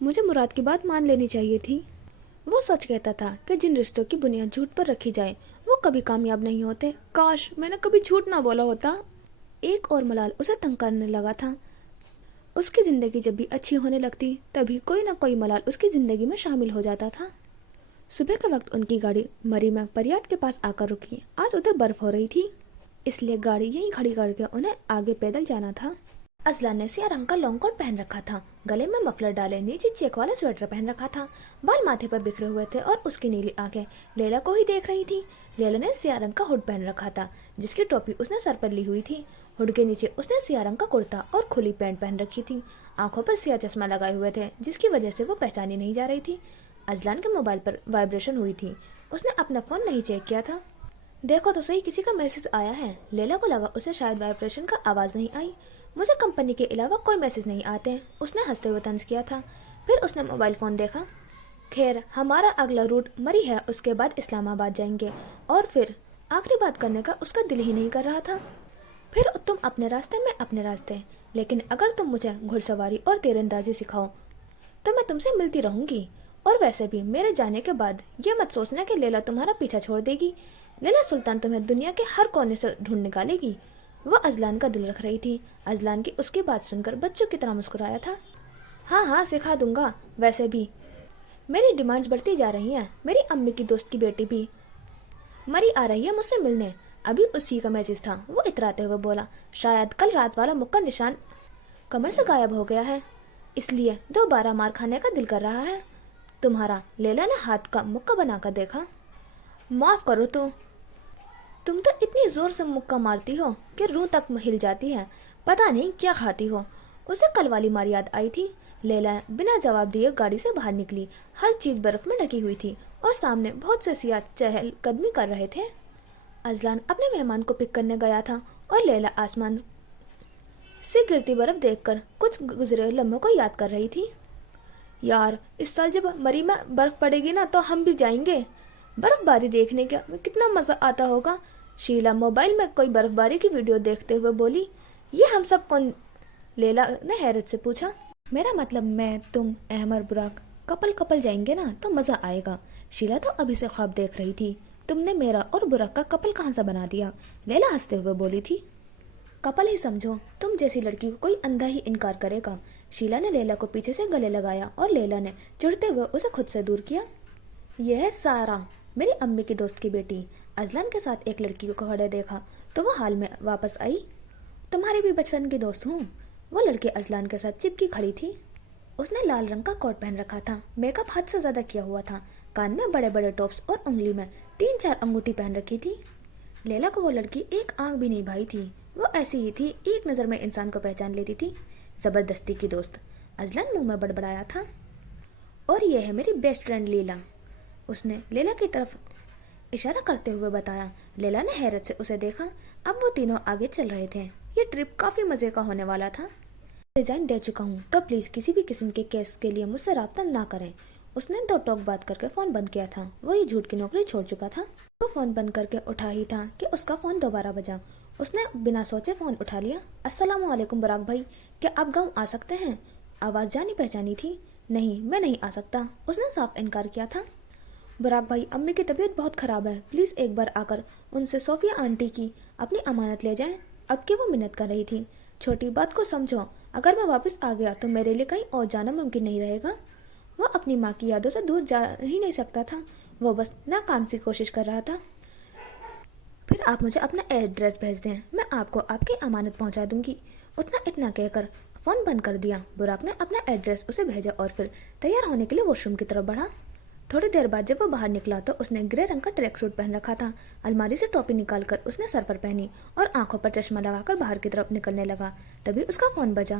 मुझे मुराद की बात मान लेनी चाहिए थी। वो सच कहता था कि जिन रिश्तों की बुनियाद झूठ पर रखी जाए वो कभी कामयाब नहीं होते। काश मैंने कभी झूठ ना बोला होता। एक और मलाल उसे तंग करने लगा था। उसकी जिंदगी जब भी अच्छी होने लगती तभी कोई ना कोई मलाल उसकी जिंदगी में शामिल हो जाता था। सुबह के वक्त उनकी गाड़ी मरी में परियाट के पास आकर रुकी। आज उधर बर्फ हो रही थी, इसलिए गाड़ी यहीं खड़ी करके उन्हें आगे पैदल जाना था। अजलान ने सिया रंग का लॉन्ग कोट पहन रखा था, गले में मफलर डाले, नीचे चेक वाला स्वेटर पहन रखा था। बाल माथे पर बिखरे हुए थे और उसकी नीली आंखें लैला को ही देख रही थी। लैला ने सिया रंग का हुड पहन रखा था, जिसकी टोपी उसने सर पर ली हुई थी। हुड के नीचे उसने सिया रंग का कुर्ता और खुली पैंट पहन रखी थी। आंखों पर सिया चश्मा लगाए हुए थे, जिसकी वजह से वो पहचानी नहीं जा रही थी। अजलान के मोबाइल पर वाइब्रेशन हुई थी। उसने अपना फोन नहीं चेक किया था। देखो तो सही, किसी का मैसेज आया है। लैला को लगा उसे शायद वाइब्रेशन का आवाज नहीं आई। मुझे कंपनी के अलावा कोई मैसेज नहीं आते, उसने हंसते हुए तंज किया था। फिर उसने मोबाइल फोन देखा। खैर, हमारा अगला रूट मरी है, उसके बाद इस्लामाबाद जाएंगे। और फिर आखिरी बात करने का उसका दिल ही नहीं कर रहा था। फिर तुम अपने रास्ते, मैं अपने रास्ते। लेकिन अगर तुम मुझे घुड़सवारी और तीरंदाजी सिखाओ तो मैं तुमसे मिलती रहूंगी। और वैसे भी मेरे जाने के बाद ये मत सोचना कि लैला तुम्हारा पीछा छोड़ देगी। लैला सुल्तान तुम्हें दुनिया के हर कोने से ढूंढ निकालेगी। वो अजलान का दिल रख रही थी। अजलान की उसकी बात सुनकर बच्चों की तरह मुस्कुराया था। हाँ हाँ, सिखा दूंगा। वैसे भी मेरी डिमांड्स बढ़ती जा रही हैं। मेरी अम्मी की दोस्त की बेटी भी मरी आ रही है मुझसे मिलने। अभी उसी का मैसेज था। वो इतराते हुए बोला, शायद कल रात वाला मुक्का निशान कमर से गायब हो गया है, इसलिए दोबारा मार खाने का दिल कर रहा है तुम्हारा। लैला ने हाथ का मुक्का बनाकर देखा। माफ करो, तुम तो इतनी जोर से मुक्का मारती हो कि रूह तक हिल जाती है। पता नहीं क्या खाती हो। उसे कल वाली मार याद आई थी। लैला बिना जवाब दिए गाड़ी से बाहर निकली। हर चीज बर्फ में ढकी हुई थी और सामने बहुत से सियाह चहल कदमी कर रहे थे। अजलान अपने मेहमान को पिक करने गया था और लैला आसमान से गिरती बर्फ देखकर कुछ गुजरे लम्हों को याद कर रही थी। यार, इस साल जब मरी में बर्फ पड़ेगी ना तो हम भी जाएंगे। बर्फबारी देखने का कितना मजा आता होगा। शीला मोबाइल में कोई बर्फबारी की वीडियो देखते हुए बोली। ये हम सब कौन? लैला ने हैरत से पूछा। मेरा मतलब मैं, तुम, अहमर, बुराक कपल कपल जाएंगे ना तो मजा आएगा। शीला तो अभी से ख्वाब देख रही थी। तुमने मेरा और बुराक का कपल कहाँ से बना दिया? लैला हंसते हुए बोली थी। कपल ही समझो, तुम जैसी लड़की को कोई अंधा ही इनकार करेगा। शीला ने लैला को पीछे से गले लगाया और लैला ने चिढ़ते हुए उसे खुद से दूर किया। یہ ہے سارا، میری امی کی دوست کی بیٹی۔ ازلان کے ساتھ ایک لڑکی کو کھڑے دیکھا تو وہ حال میں واپس آئی۔ تمہاری بھی بچپن کی دوست ہوں۔ وہ لڑکی ازلان کے ساتھ چپکی کھڑی تھی۔ اس نے لال رنگ کا کوٹ پہن رکھا تھا، میک اپ حد سے زیادہ کیا ہوا تھا، کان میں بڑے بڑے ٹوپس اور انگلی میں 3-4 انگوٹھی پہن رکھی تھی۔ لیلا کو وہ لڑکی ایک آنکھ بھی نہیں بھائی تھی، وہ ایسی ہی تھی، ایک نظر میں انسان کو پہچان لیتی تھی۔ زبردستی کی دوست، ازلان منہ میں بڑبڑایا تھا۔ اور یہ ہے میری بیسٹ فرینڈ لیلا، اس نے لیلا کی طرف اشارہ کرتے ہوئے بتایا۔ لیلا نے حیرت سے اسے دیکھا۔ اب وہ تینوں آگے چل رہے تھے۔ یہ ٹرپ کافی مزے کا ہونے والا تھا۔ ریزائن دے چکا ہوں تو پلیز کسی بھی قسم کے کیس کے لیے مجھ سے رابطہ نہ کریں۔ اس نے 2 ٹوک بات کر کے فون بند کیا تھا۔ وہ یہ جھوٹ کی نوکری چھوڑ چکا تھا۔ وہ فون بند کر کے اٹھا ہی تھا کہ اس کا فون دوبارہ بجا۔ اس نے بنا سوچے فون اٹھا لیا۔ السلام علیکم براک بھائی، کیا آپ گاؤں آ سکتے ہیں؟ آواز جانی پہچانی تھی۔ نہیں، میں نہیں آ سکتا، اس نے صاف انکار کیا تھا۔ براک بھائی، امی کی طبیعت بہت خراب ہے، پلیز ایک بار آ کر ان سے صوفیہ آنٹی کی اپنی امانت لے جائیں۔ اب کہ وہ منت کر رہی تھی۔ چھوٹی بات کو سمجھو، اگر میں واپس آ گیا تو میرے لیے کہیں اور جانا ممکن نہیں رہے گا۔ وہ اپنی ماں کی یادوں سے دور جا ہی نہیں سکتا تھا، وہ بس ناکام سی کوشش کر رہا تھا۔ پھر آپ مجھے اپنا ایڈریس بھیج دیں، میں آپ کو آپ کی امانت پہنچا دوں گی۔ اتنا کہہ کر فون بند کر دیا۔ براک نے اپنا ایڈریس اسے بھیجا اور پھر تیار ہونے کے لیے واش روم کی طرف بڑھا۔ تھوڑی دیر بعد جب وہ باہر نکلا تو اس نے گرے رنگ کا ٹریک سوٹ پہن رکھا تھا۔ الماری سے ٹوپی نکال کر اس نے سر پر پہنی اور آنکھوں پر چشمہ لگا کر باہر کی طرف نکلنے لگا۔ تبھی اس کا فون بجا۔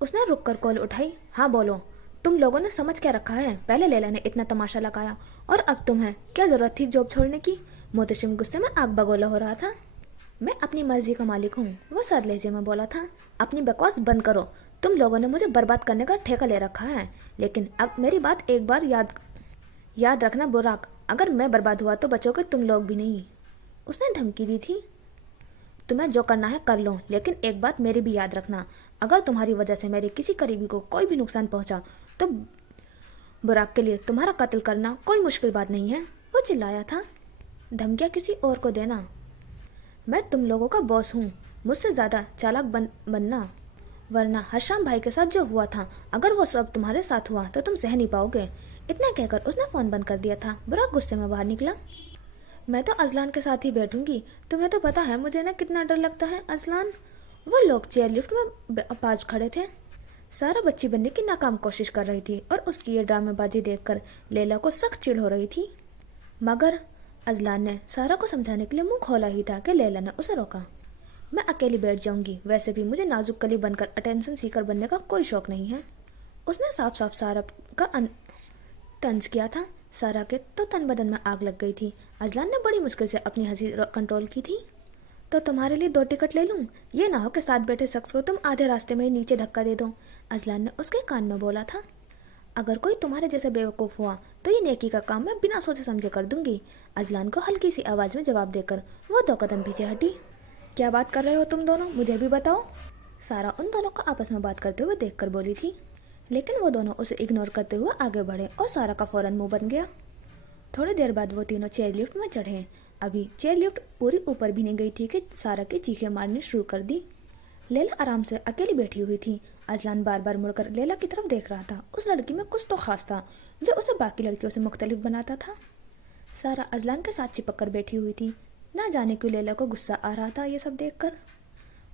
اس نے رک کر کال اٹھائی۔ ہاں بولو، تم لوگوں نے سمجھ کیا رکھا ہے؟ پہلے لیلا نے اتنا تماشا لگایا اور اب تمہیں کیا ضرورت تھی جاب چھوڑنے کی؟ محتشم غصے میں آگ بگولا ہو رہا تھا۔ میں اپنی مرضی کا مالک ہوں، وہ سر لہجے میں بولا تھا۔ اپنی بکواس بند کرو، تم لوگوں نے مجھے برباد کرنے کا ٹھیکہ لے رکھا ہے۔ لیکن اب میری بات ایک بار یاد رکھنا براک، اگر میں برباد ہوا تو بچو گے تم لوگ بھی نہیں۔ اس نے دھمکی دی تھی۔ تمہیں جو کرنا ہے کر لو، لیکن ایک بات میری بھی یاد رکھنا، اگر تمہاری وجہ سے میرے کسی قریبی کو کوئی بھی نقصان پہنچا تو براک کے لیے تمہارا قتل کرنا کوئی مشکل بات نہیں ہے، وہ چلایا تھا۔ دھمکیاں کسی اور کو دینا؟ میں تم لوگوں کا باس ہوں، مجھ سے زیادہ چالاک بننا، ورنہ ہرشام بھائی کے ساتھ جو ہوا تھا اگر وہ سب تمہارے ساتھ ہوا تو تم سہ نہیں پاؤ گے۔ اتنا کہہ کر اس نے فون بند کر دیا تھا۔ براک غصے میں باہر نکلا۔ میں تو ازلان کے ساتھ ہی بیٹھوں گی، تمہیں تو پتا ہے مجھے نا کتنا ڈر لگتا ہے ازلان۔ وہ لوگ چیئر لفٹ میں پاس کھڑے تھے۔ سارا بچی بننے کی ناکام کوشش کر رہی تھی اور اس کی یہ ڈرامے بازی دیکھ کر لیلا کو سخت چڑ ہو رہی تھی، مگر ازلان نے سارا کو سمجھانے کے لیے منہ کھولا ہی تھا کہ لیلا نے اسے روکا۔ میں اکیلی بیٹھ جاؤں گی، ویسے بھی مجھے نازک کلی بن کر اٹینشن سیکر بننے کا کوئی شوق نہیں ہے۔ اس نے صاف صاف سارا کا طنز کیا تھا۔ سارا کے تو تن بدن میں آگ لگ گئی تھی۔ ازلان نے بڑی مشکل سے اپنی ہنسی کنٹرول کی تھی۔ تو تمہارے لیے 2 ٹکٹ لے لوں؟ یہ نہ ہو کہ ساتھ بیٹھے شخص کو تم آدھے راستے میں ہی نیچے دھکا دے دو، ازلان نے اس کے کان میں بولا تھا۔ اگر کوئی تمہارے جیسے بیوقوف ہوا تو یہ نیکی کا کام میں بنا سوچے سمجھے کر دوں گی، ازلان کو ہلکی سی آواز میں جواب دے کر وہ 2 قدم پیچھے ہٹی۔ کیا بات کر رہے ہو تم دونوں، مجھے بھی بتاؤ، سارا ان دونوں کو آپس میں بات کرتے ہوئے دیکھ کر بولی تھی۔ لیکن وہ دونوں اسے اگنور کرتے ہوئے آگے بڑھے اور سارا کا فوراً منہ بن گیا۔ تھوڑی دیر بعد وہ تینوں چیئر لفٹ میں چڑھے۔ ابھی چیئر لفٹ پوری اوپر بھی نہیں گئی تھی کہ سارا کی چیخیں مارنی شروع کر دی۔ لیلا آرام سے اکیلی بیٹھی ہوئی تھی۔ ازلان بار بار مڑ کر لیلا کی طرف دیکھ رہا تھا۔ اس لڑکی میں کچھ تو خاص تھا جو اسے باقی لڑکیوں سے مختلف بناتا تھا۔ سارا ازلان کے ساتھ چپک کر بیٹھی ہوئی تھی۔ نہ جانے کیوں لیلا کو غصہ آ رہا تھا یہ سب دیکھ کر۔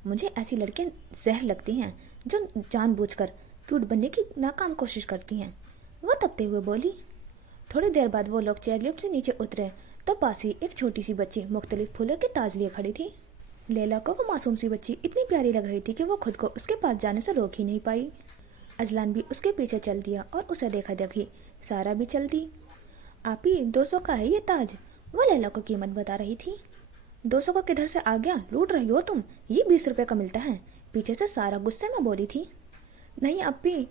مجھے ایسی لڑکیاں زہر لگتی ہیں جو جان بوجھ کر کیوٹ بننے کی ناکام کوشش کرتی ہیں، وہ تپتے ہوئے بولی۔ تھوڑی دیر بعد وہ لوگ چیئر لفٹ سے نیچے اترے تو پاس ہی ایک چھوٹی سی بچی مختلف پھولوں کے تاج لیے کھڑی تھی۔ لیلا کو وہ معصوم سی بچی اتنی پیاری لگ رہی تھی کہ وہ خود کو اس کے پاس جانے سے روک ہی نہیں پائی۔ ازلان بھی اس کے پیچھے چل دیا اور اسے دیکھا دیکھی سارا بھی چل دی۔ آپ ہی 200 کا ہے یہ تاج، وہ لیلا کو قیمت بتا رہی تھی۔ 200 کا کدھر سے آ گیا، لوٹ رہی ہو تم، یہ 20 روپے کا ملتا ہے، پیچھے سے سارا غصے میں بولی تھی۔ نہیں اپی،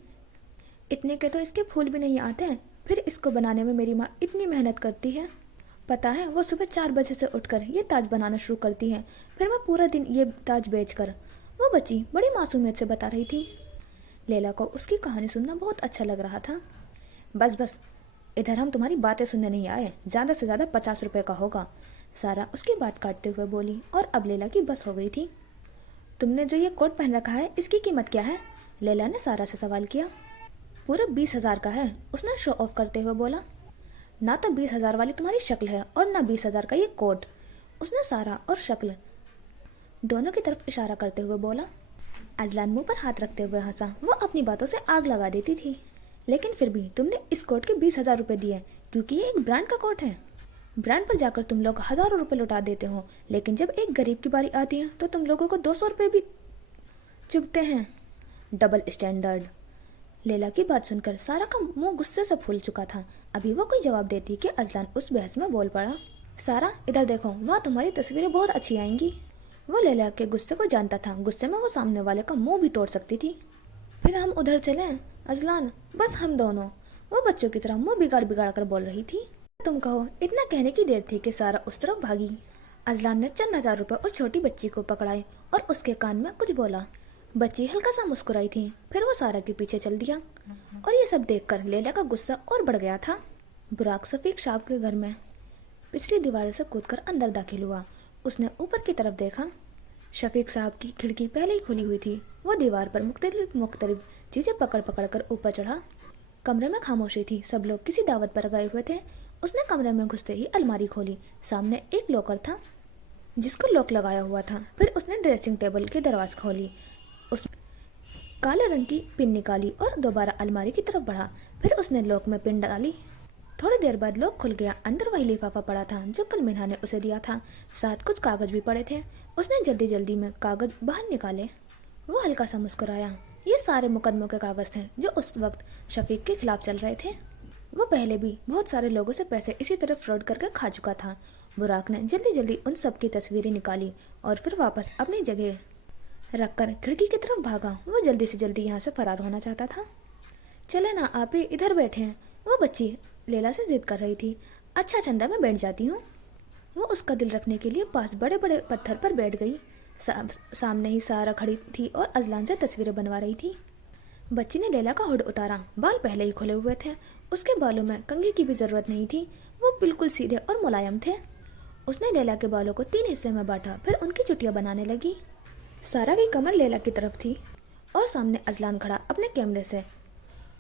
اتنے کے تو اس کے پھول بھی نہیں آتے ہیں، پھر اس کو بنانے میں میری ماں اتنی محنت کرتی ہے، پتا ہے وہ صبح 4 بجے سے اٹھ کر یہ تاج بنانا شروع کرتی ہے، پھر میں پورا دن یہ تاج بیچ کر، وہ بچی بڑی معصومیت سے بتا رہی تھی۔ لیلا کو اس کی کہانی سننا بہت اچھا لگ رہا تھا۔ بس ادھر ہم تمہاری باتیں سننے نہیں آئے، زیادہ سے زیادہ 50 روپے کا ہوگا، سارا اس کی بات کاٹتے ہوئے بولی۔ اور اب لیلا کی بس ہو گئی تھی۔ تم نے جو یہ کوٹ پہن رکھا ہے اس کی قیمت کیا ہے، لیلا نے سارا سے سوال کیا۔ پورا 20,000 کا ہے، اس نے شو آف کرتے ہوئے بولا۔ ना तो 20,000 वाली तुम्हारी शक्ल है और ना 20,000 का ये कोट। उसने सारा और शक्ल दोनों की तरफ इशारा करते हुए बोला। अजलान मुंह पर हाथ रखते हुए हंसा। वो अपनी बातों से आग लगा देती थी। लेकिन फिर भी तुमने इस कोट के 20,000 रुपये दिए क्योंकि ये एक ब्रांड का कोट है। ब्रांड पर जाकर तुम लोग हजारों रुपए लुटा देते हो, लेकिन जब एक गरीब की बारी आती है तो तुम लोगों को 200 रुपये भी चुभते हैं। Double standard. लैला की बात सुनकर सारा का मुंह गुस्से से फूल चुका था। अभी वो कोई जवाब देती कि अजलान उस बहस में बोल पड़ा। सारा, इधर देखो, वहाँ तुम्हारी तस्वीरें बहुत अच्छी आएंगी। वो लैला के गुस्से को जानता था। गुस्से में वो सामने वाले का मुंह भी तोड़ सकती थी। फिर हम उधर चलें अजलान, बस हम दोनों। वो बच्चों की तरह मुंह बिगाड़ बिगाड़ कर बोल रही थी। तुम कहो, इतना कहने की देर थी कि सारा उस तरफ भागी। अजलान ने चंद हजार रुपए उस छोटी बच्ची को पकड़ाए और उसके कान में कुछ बोला। बच्ची हल्का सा मुस्कुराई थी। फिर वो सारा के पीछे चल दिया। और ये सब देखकर लैला का गुस्सा और बढ़ गया था। बुराक शफीक साहब के घर में पिछली दीवार से कूदकर अंदर दाखिल हुआ। उसने ऊपर की तरफ देखा। शफीक साहब की खिड़की पहले ही खुली हुई थी। वो दीवार पर मुख्तलिफ चीजें पकड़ पकड़ कर ऊपर चढ़ा। कमरे में खामोशी थी। सब लोग किसी दावत पर गए हुए थे। उसने कमरे में घुसते ही अलमारी खोली। सामने एक लॉकर था जिसको लॉक लगाया हुआ था। फिर उसने ड्रेसिंग टेबल की दरवाज़ खोली। उस काले रंग की पिन निकाली और दोबारा अलमारी की तरफ बढ़ा। फिर उसने लॉक में पिन डाली। थोड़ी देर बाद लॉक खुल गया। अंदर वही लिफाफा पड़ा था जो कल मीना ने उसे दिया था। साथ कुछ कागज भी पड़े थे। उसने जल्दी जल्दी में कागज बाहर निकाले। वो हल्का सा मुस्कुराया। ये सारे मुकदमों के कागज थे जो उस वक्त शफीक के खिलाफ चल रहे थे। वो पहले भी बहुत सारे लोगों से पैसे इसी तरह फ्रॉड करके खा चुका था। बुराक ने जल्दी जल्दी उन सब की तस्वीरें निकाली और फिर वापस अपनी जगह रखकर खिड़की की तरफ भागा। वो जल्दी से जल्दी यहाँ से फरार होना चाहता था। चले ना, आप ही इधर बैठे हैं। वो बच्ची लैला से जिद कर रही थी। अच्छा चंदा, मैं बैठ जाती हूँ। वो उसका दिल रखने के लिए पास बड़े बड़े पत्थर पर बैठ गई। सामने ही सारा खड़ी थी और अजलान से तस्वीरें बनवा रही थी। बच्ची ने लैला का हुड उतारा। बाल पहले ही खुले हुए थे। उसके बालों में कंघी की भी जरूरत नहीं थी। वो बिल्कुल सीधे और मुलायम थे। उसने लैला के बालों को 3 हिस्से में बांटा। फिर उनकी चुटियां बनाने लगी। सारा की कमर लैला की तरफ थी और सामने अजलान खड़ा अपने कैमरे से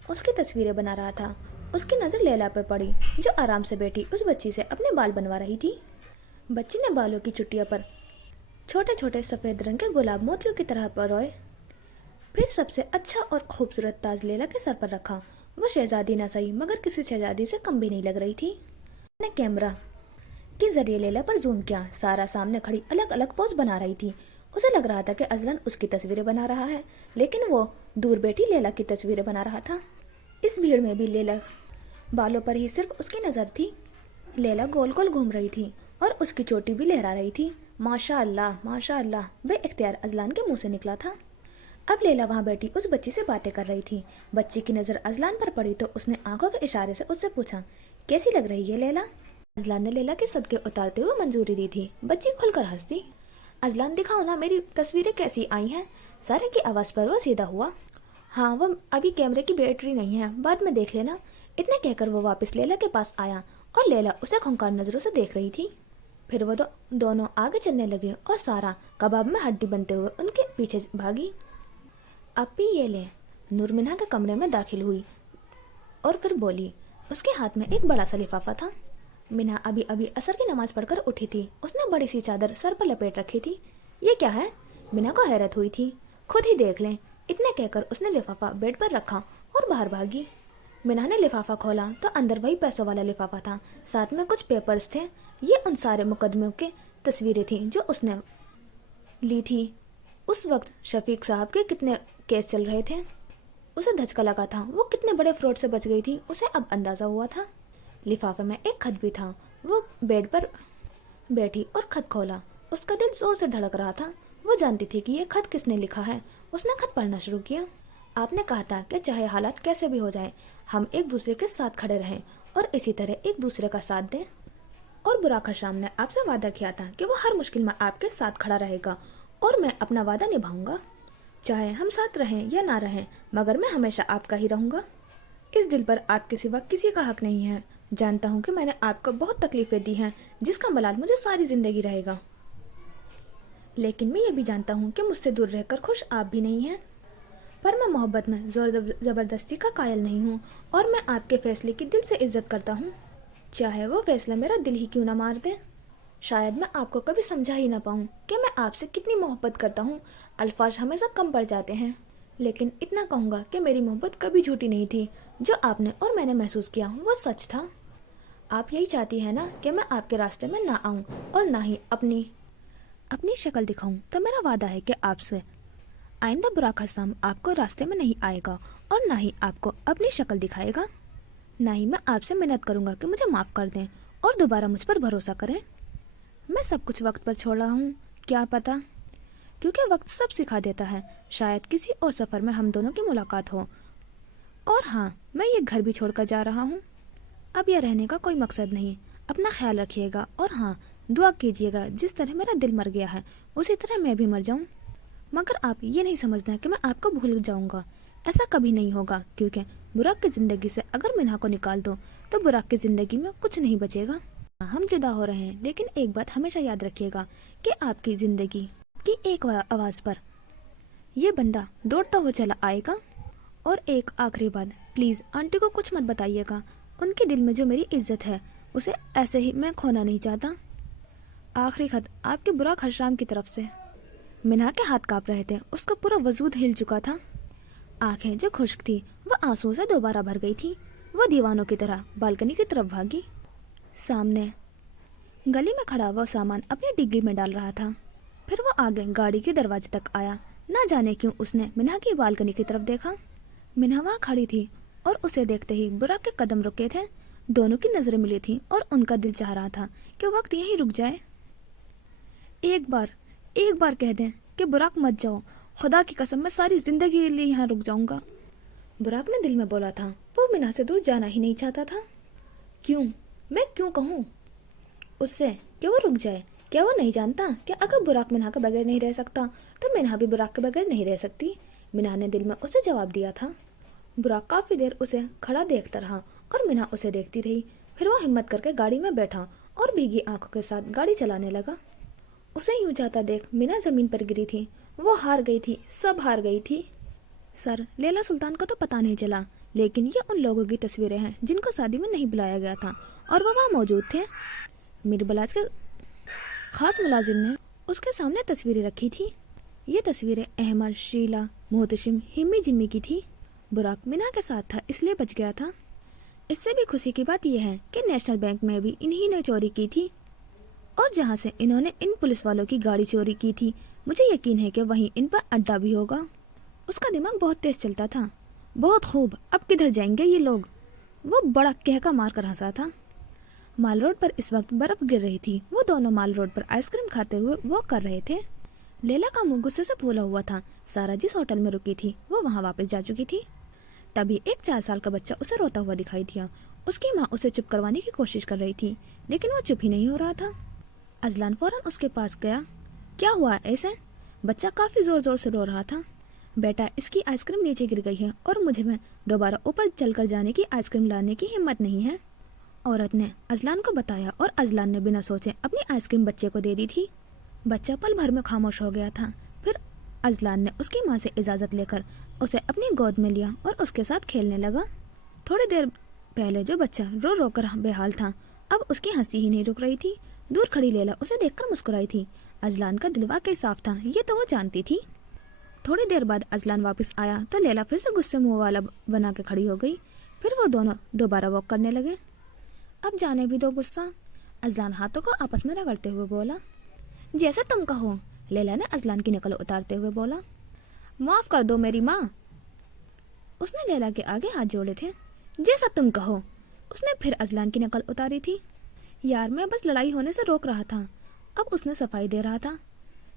उसकी तस्वीरें बना रहा था। उसकी नज़र लैला पर पड़ी जो आराम से बैठी उस बच्ची से अपने बाल बनवा रही थी। बच्ची ने बालों की चुटिया पर छोटे छोटे सफ़ेद रंग के गुलाब मोतियों की तरह परोए। फिर सबसे अच्छा और खूबसूरत ताज लैला के सर पर रखा। वो शहजादी न सही मगर किसी शहजादी से कम भी नहीं लग रही थी। मैंने कैमरा के जरिए लैला पर जूम किया। सारा सामने खड़ी अलग अलग पोज बना रही थी। उसे लग रहा था कि अजलान उसकी तस्वीरें बना रहा है, लेकिन वो दूर बैठी लैला की तस्वीरें बना रहा था। इस भीड़ में भी लैला बालों पर ही सिर्फ उसकी नज़र थी। लैला गोल गोल घूम रही थी और उसकी चोटी भी लहरा रही थी। माशा अल्लाह बेइख्तियार अजलान के मुंह से निकला था। अब लैला वहाँ बैठी उस बच्ची से बातें कर रही थी। बच्ची की नज़र अजलान पर पड़ी तो उसने आंखों के इशारे से उससे पूछा, कैसी लग रही है लैला? अजलान ने लैला के सदके उतारते हुए मंजूरी दी थी। बच्ची खुलकर हंस दी। अजलान, दिखाओ ना मेरी तस्वीरें कैसी आई हैं। सारे की आवाज़ पर वो सीधा हुआ। हाँ, वो अभी कैमरे की बैटरी नहीं है, बाद में देख लेना। इतने कहकर वो वापस लैला के पास आया और लैला उसे खूंखार नजरों से देख रही थी। फिर वो दोनों आगे चलने लगे और सारा कबाब में हड्डी बनते हुए उनके पीछे भागी। अब भी ये ले। नूर मिन्हा के कमरे में दाखिल हुई और फिर बोली। उसके हाथ में एक बड़ा सा लिफाफा था। मिन्हा अभी अभी असर की नमाज पढ़कर उठी थी। उसने बड़ी सी चादर सर पर लपेट रखी थी। ये क्या है? मिन्हा को हैरत हुई थी। खुद ही देख लें, इतने कहकर उसने लिफाफा बेड पर रखा और बाहर भागी। मिन्हा ने लिफाफा खोला तो अंदर वही पैसों वाला लिफाफा था। साथ में कुछ पेपर्स थे। ये उन सारे मुकदमों के तस्वीरें थी जो उसने ली थी। उस वक्त शफीक साहब के कितने केस चल रहे थे। उसे धचका लगा था। वो कितने बड़े फ्रॉड से बच गई थी, उसे अब अंदाजा हुआ था। लिफाफे में एक खत भी था। वो बेड पर बैठी और खत खोला। उसका दिल जोर से धड़क रहा था। वो जानती थी कि ये खत किसने लिखा है। उसने खत पढ़ना शुरू किया। आपने कहा था कि चाहे हालात कैसे भी हो जाएं, हम एक दूसरे के साथ खड़े रहें और इसी तरह एक दूसरे का साथ दें। और बुराक हशाम ने आपसे वादा किया था कि वो हर मुश्किल में आपके साथ खड़ा रहेगा और मैं अपना वादा निभाऊंगा। चाहे हम साथ रहें या ना रहें, मगर मैं हमेशा आपका ही रहूंगा। इस दिल पर आपके सिवा किसी का हक नहीं है। जानता हूँ कि मैंने आपको बहुत तकलीफें दी हैं, जिसका मलाल मुझे सारी जिंदगी रहेगा। लेकिन मैं ये भी जानता हूँ कि मुझसे दूर रहकर खुश आप भी नहीं हैं। पर मैं मोहब्बत में जोर जबरदस्ती का कायल नहीं हूँ और मैं आपके फैसले की दिल से इज्जत करता हूँ। चाहे वो फैसला मेरा दिल ही क्यों ना मार दे। शायद मैं आपको कभी समझा ही ना पाऊँ कि मैं आपसे कितनी मोहब्बत करता हूँ। अल्फाज हमेशा कम पड़ जाते हैं, लेकिन इतना कहूँगा कि मेरी मोहब्बत कभी झूठी नहीं थी। जो आपने और मैंने महसूस किया वो सच था। आप यही चाहती है ना कि मैं आपके रास्ते में ना आऊँ और ना ही अपनी शक्ल दिखाऊं। तो मेरा वादा है कि आपसे आइंदा बुराक हसाम आपको रास्ते में नहीं आएगा और ना ही आपको अपनी शक्ल दिखाएगा। ना ही मैं आपसे मिन्नत करूंगा कि मुझे माफ़ कर दें और दोबारा मुझ पर भरोसा करें। मैं सब कुछ वक्त पर छोड़ रहा हूँ, क्या पता, क्योंकि वक्त सब सिखा देता है। शायद किसी और सफ़र में हम दोनों की मुलाकात हो। और हाँ, मैं ये घर भी छोड़कर जा रहा हूँ। अब यह रहने का कोई मकसद नहीं। अपना ख्याल रखिएगा और हाँ, दुआ कीजिएगा जिस तरह मेरा दिल मर गया है उसी तरह मैं भी मर जाऊं। मगर आप ये नहीं समझना कि मैं आपको भूल जाऊंगा। ऐसा कभी नहीं होगा, क्योंकि बुराक की ज़िंदगी से अगर मिन्हा को निकाल दो तो बुराक की ज़िंदगी में कुछ नहीं बचेगा। हम जुदा हो रहे हैं, लेकिन एक बात हमेशा याद रखिएगा कि आपकी ज़िंदगी की एक आवाज़ पर यह बंदा दौड़ता हुआ चला आएगा। और एक आखिरी बात, प्लीज़ आंटी को कुछ मत बताइएगा। उनके दिल में जो मेरी इज्जत है उसे ऐसे ही मैं खोना नहीं चाहता। आखिरी खत आपके बुराक हशराम की तरफ से। मिन्हा के हाथ कांप रहे थे, उसका पूरा वजूद हिल चुका था। आंखें जो खुश्क थी वह आंसुओं से दोबारा भर गई थी। वह दीवानों की तरह बालकनी की तरफ भागी। सामने गली में खड़ा वो सामान अपनी डिग्गी में डाल रहा था। फिर वो आगे गाड़ी के दरवाजे तक आया। ना जाने क्यों उसने मिन्हा की बालकनी की तरफ देखा। मिन्हा वहाँ खड़ी थी और उसे देखते ही बुराक के कदम रुके थे। दोनों की नजरें मिली थी और उनका दिल चाह रहा था कि वक्त यहीं रुक जाए। एक बार कह दें कि बुराक मत जाओ, खुदा की कसम मैं सारी जिंदगी के लिए यहाँ रुक जाऊंगा। बुराक ने दिल में बोला था। वो मिन्हा से दूर जाना ही नहीं चाहता था। मैं क्यों कहूँ उससे कि वो रुक जाए? क्या वो नहीं जानता कि अगर बुराक मिन्हा के बगैर नहीं रह सकता तो मिन्हा भी बुराक के बगैर नहीं रह सकती? मिन्हा ने दिल में उसे जवाब दिया था। बुराक काफी देर उसे खड़ा देखता रहा और मिन्हा उसे देखती रही। फिर वो हिम्मत करके गाड़ी में बैठा और भीगी आंखों के साथ गाड़ी चलाने लगा। उसे यूं जाता देख मिन्हा जमीन पर गिरी थी। वो हार गई थी, सब हार गई थी। सर, लैला सुल्तान को तो पता नहीं चला, लेकिन ये उन लोगों की तस्वीरें हैं जिनको शादी में नहीं बुलाया गया था और वो वहाँ मौजूद थे। मीरबलाज के खास मुलाजिम ने उसके सामने तस्वीरें रखी थी। ये तस्वीरें अहमद, शीला, मोहतशिम, हिम्मी जिम्मी की थी। बुराक मिन्हा के साथ था इसलिए बच गया था। इससे भी खुशी की बात यह है कि नेशनल बैंक में भी इन्हीं ने चोरी की थी और जहाँ से इन्होंने इन पुलिस वालों की गाड़ी चोरी की थी, मुझे यकीन है कि वहीं इन पर अड्डा भी होगा। उसका दिमाग बहुत तेज चलता था। बहुत खूब, अब किधर जाएंगे ये लोग? वो बड़ा कहका मार कर हंसा था। माल रोड पर इस वक्त बर्फ गिर रही थी। वो दोनों माल रोड पर आइसक्रीम खाते हुए वॉक कर रहे थे। लैला का मुंह गुस्से से फूला हुआ था। सारा जिस होटल में रुकी थी वो वहाँ वापस जा चुकी थी। तभी एक 4 साल का बच्चा उसे रोता हुआ दिखाई दिया। उसकी माँ उसे चुप करवाने की कोशिश कर रही थी, लेकिन वो चुप ही नहीं हो रहा था। अजलान फौरन उसके पास गया। क्या हुआ ऐसे? बच्चा काफी जोर जोर से रो रहा था। बेटा, इसकी आइसक्रीम नीचे गिर गई है और मुझे में दोबारा ऊपर चलकर जाने की आइसक्रीम लाने की हिम्मत नहीं है। औरत ने अजलान को बताया और अजलान ने बिना सोचे अपनी आइसक्रीम बच्चे को दे दी थी। बच्चा पल भर में खामोश हो गया था। फिर अजलान ने उसकी माँ से इजाज़त लेकर उसे अपनी गोद में लिया और उसके साथ खेलने लगा। थोड़ी देर पहले जो बच्चा रो रो कर बेहाल था, अब उसकी हंसी ही नहीं रुक रही थी। दूर खड़ी लैला उसे देखकर मुस्कुराई थी। अजलान का दिल वाकई साफ था, ये तो वो जानती थी। थोड़ी देर बाद अजलान वापस आया तो लैला फिर से गुस्से मुंह वाला बना के खड़ी हो गई। फिर वो दोनों दोबारा वॉक करने लगे। अब जाने भी दो गुस्सा, अजलान हाथों को आपस में रगड़ते हुए बोला। जैसे तुम कहो, लैला ने अजलान की नकल उतारते हुए बोला। माफ कर दो मेरी माँ। उसने लैला के आगे हाथ जोड़े थे। जैसा तुम कहो, उसने फिर अजलान की नकल उतारी थी। यार, मैं बस लड़ाई होने से रोक रहा था। अब उसने सफाई दे रहा था।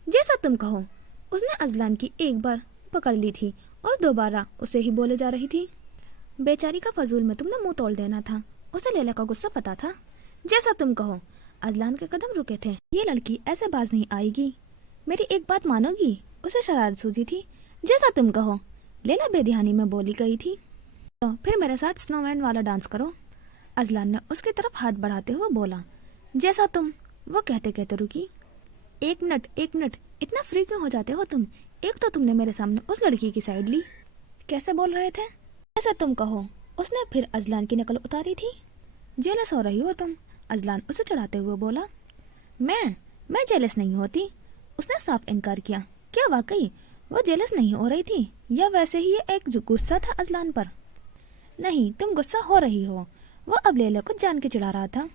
जैसा तुम कहो, उसने अजलान की एक बार पकड़ ली थी और दोबारा उसे ही बोले जा रही थी। बेचारी का फजूल में तुमने मुंह तोड़ देना था। उसे लैला का गुस्सा पता था। जैसा तुम कहो। अजलान के कदम रुके थे। ये लड़की ऐसे बाज नहीं आएगी। मेरी एक बात मानोगी? उसे शरारत सूझी थी। जैसा तुम कहो, लैला बेध्यानी में बोली गई थी। तो फिर मेरे साथ स्नोमैन वाला डांस करो। अजलान ने उसकी तरफ हाथ बढ़ाते हुए बोला। जैसा तुम, वो कहते कहते रुकी। एक मिनट, इतना फ्री क्यों हो जाते हो तुम? एक तो तुमने मेरे सामने उस लड़की की साइड ली। कैसे बोल रहे थे? जैसा तुम कहो। उसने फिर अजलान की नकल उतारी थी। जेलस हो रही हो तुम, अजलान उसे चढ़ाते हुए बोला। मैं जेलस नहीं होती, उसने साफ इनकार किया। क्या वाकई वो जेलस नहीं हो रही थी या वैसे ही ये एक गुस्सा था अजलान पर? नहीं, तुम गुस्सा हो रही हो। वो अब लैला को जान के चिढ़ा रहा था।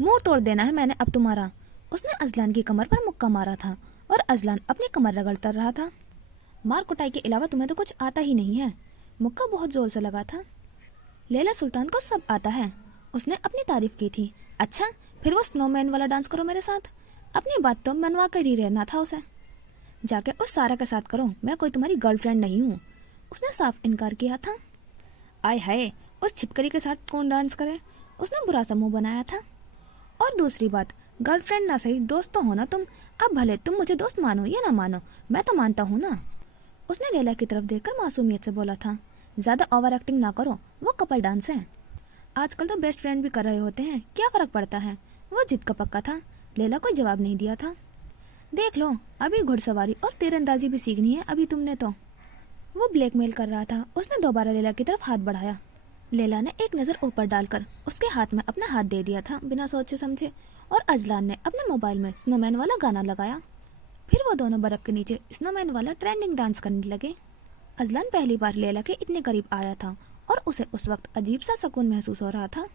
मुंह तोड़ देना है मैंने अब तुम्हारा। उसने अजलान की कमर पर मुक्का मारा था और अजलान अपनी कमर रगड़ता रहा था। मार कुटाई के अलावा तुम्हें तो कुछ आता ही नहीं है। मुक्का बहुत जोर से लगा था। लैला सुल्तान को सब आता है, उसने अपनी तारीफ की थी। अच्छा, फिर वो स्नोमैन वाला डांस करो मेरे साथ। अपनी बात तो मनवा कर ही रहना था उसे। जाके उस सारा के साथ करो, मैं कोई तुम्हारी गर्लफ्रेंड नहीं हूँ। उसने साफ इनकार किया था। आय हाय, उस छिपकली के साथ कौन डांस करे? उसने बुरा सा मुंह बनाया था। और दूसरी बात, गर्लफ्रेंड ना सही दोस्त तो हो ना तुम। अब भले तुम मुझे दोस्त मानो या ना मानो, मैं तो मानता हूँ ना। उसने लैला की तरफ देखकर मासूमियत से बोला था। ज्यादा ओवर एक्टिंग ना करो, वो कपल डांस है। आजकल तो बेस्ट फ्रेंड भी कर रहे होते हैं, क्या फर्क पड़ता है? वो जिद का पक्का था। लैला कोई जवाब नहीं दिया था। देख लो, अभी घुड़सवारी और तीरंदाजी भी सीखनी है अभी तुमने तो। वो ब्लैकमेल कर रहा था। उसने दोबारा लैला की तरफ हाथ बढ़ाया। लैला ने एक नज़र ऊपर डालकर उसके हाथ में अपना हाथ दे दिया था बिना सोचे समझे, और अजलान ने अपने मोबाइल में स्नोमैन वाला गाना लगाया। फिर वो दोनों बर्फ के नीचे स्नोमैन वाला ट्रेंडिंग डांस करने लगे। अजलान पहली बार लैला के इतने करीब आया था और उसे उस वक्त अजीब सा सुकून महसूस हो रहा था।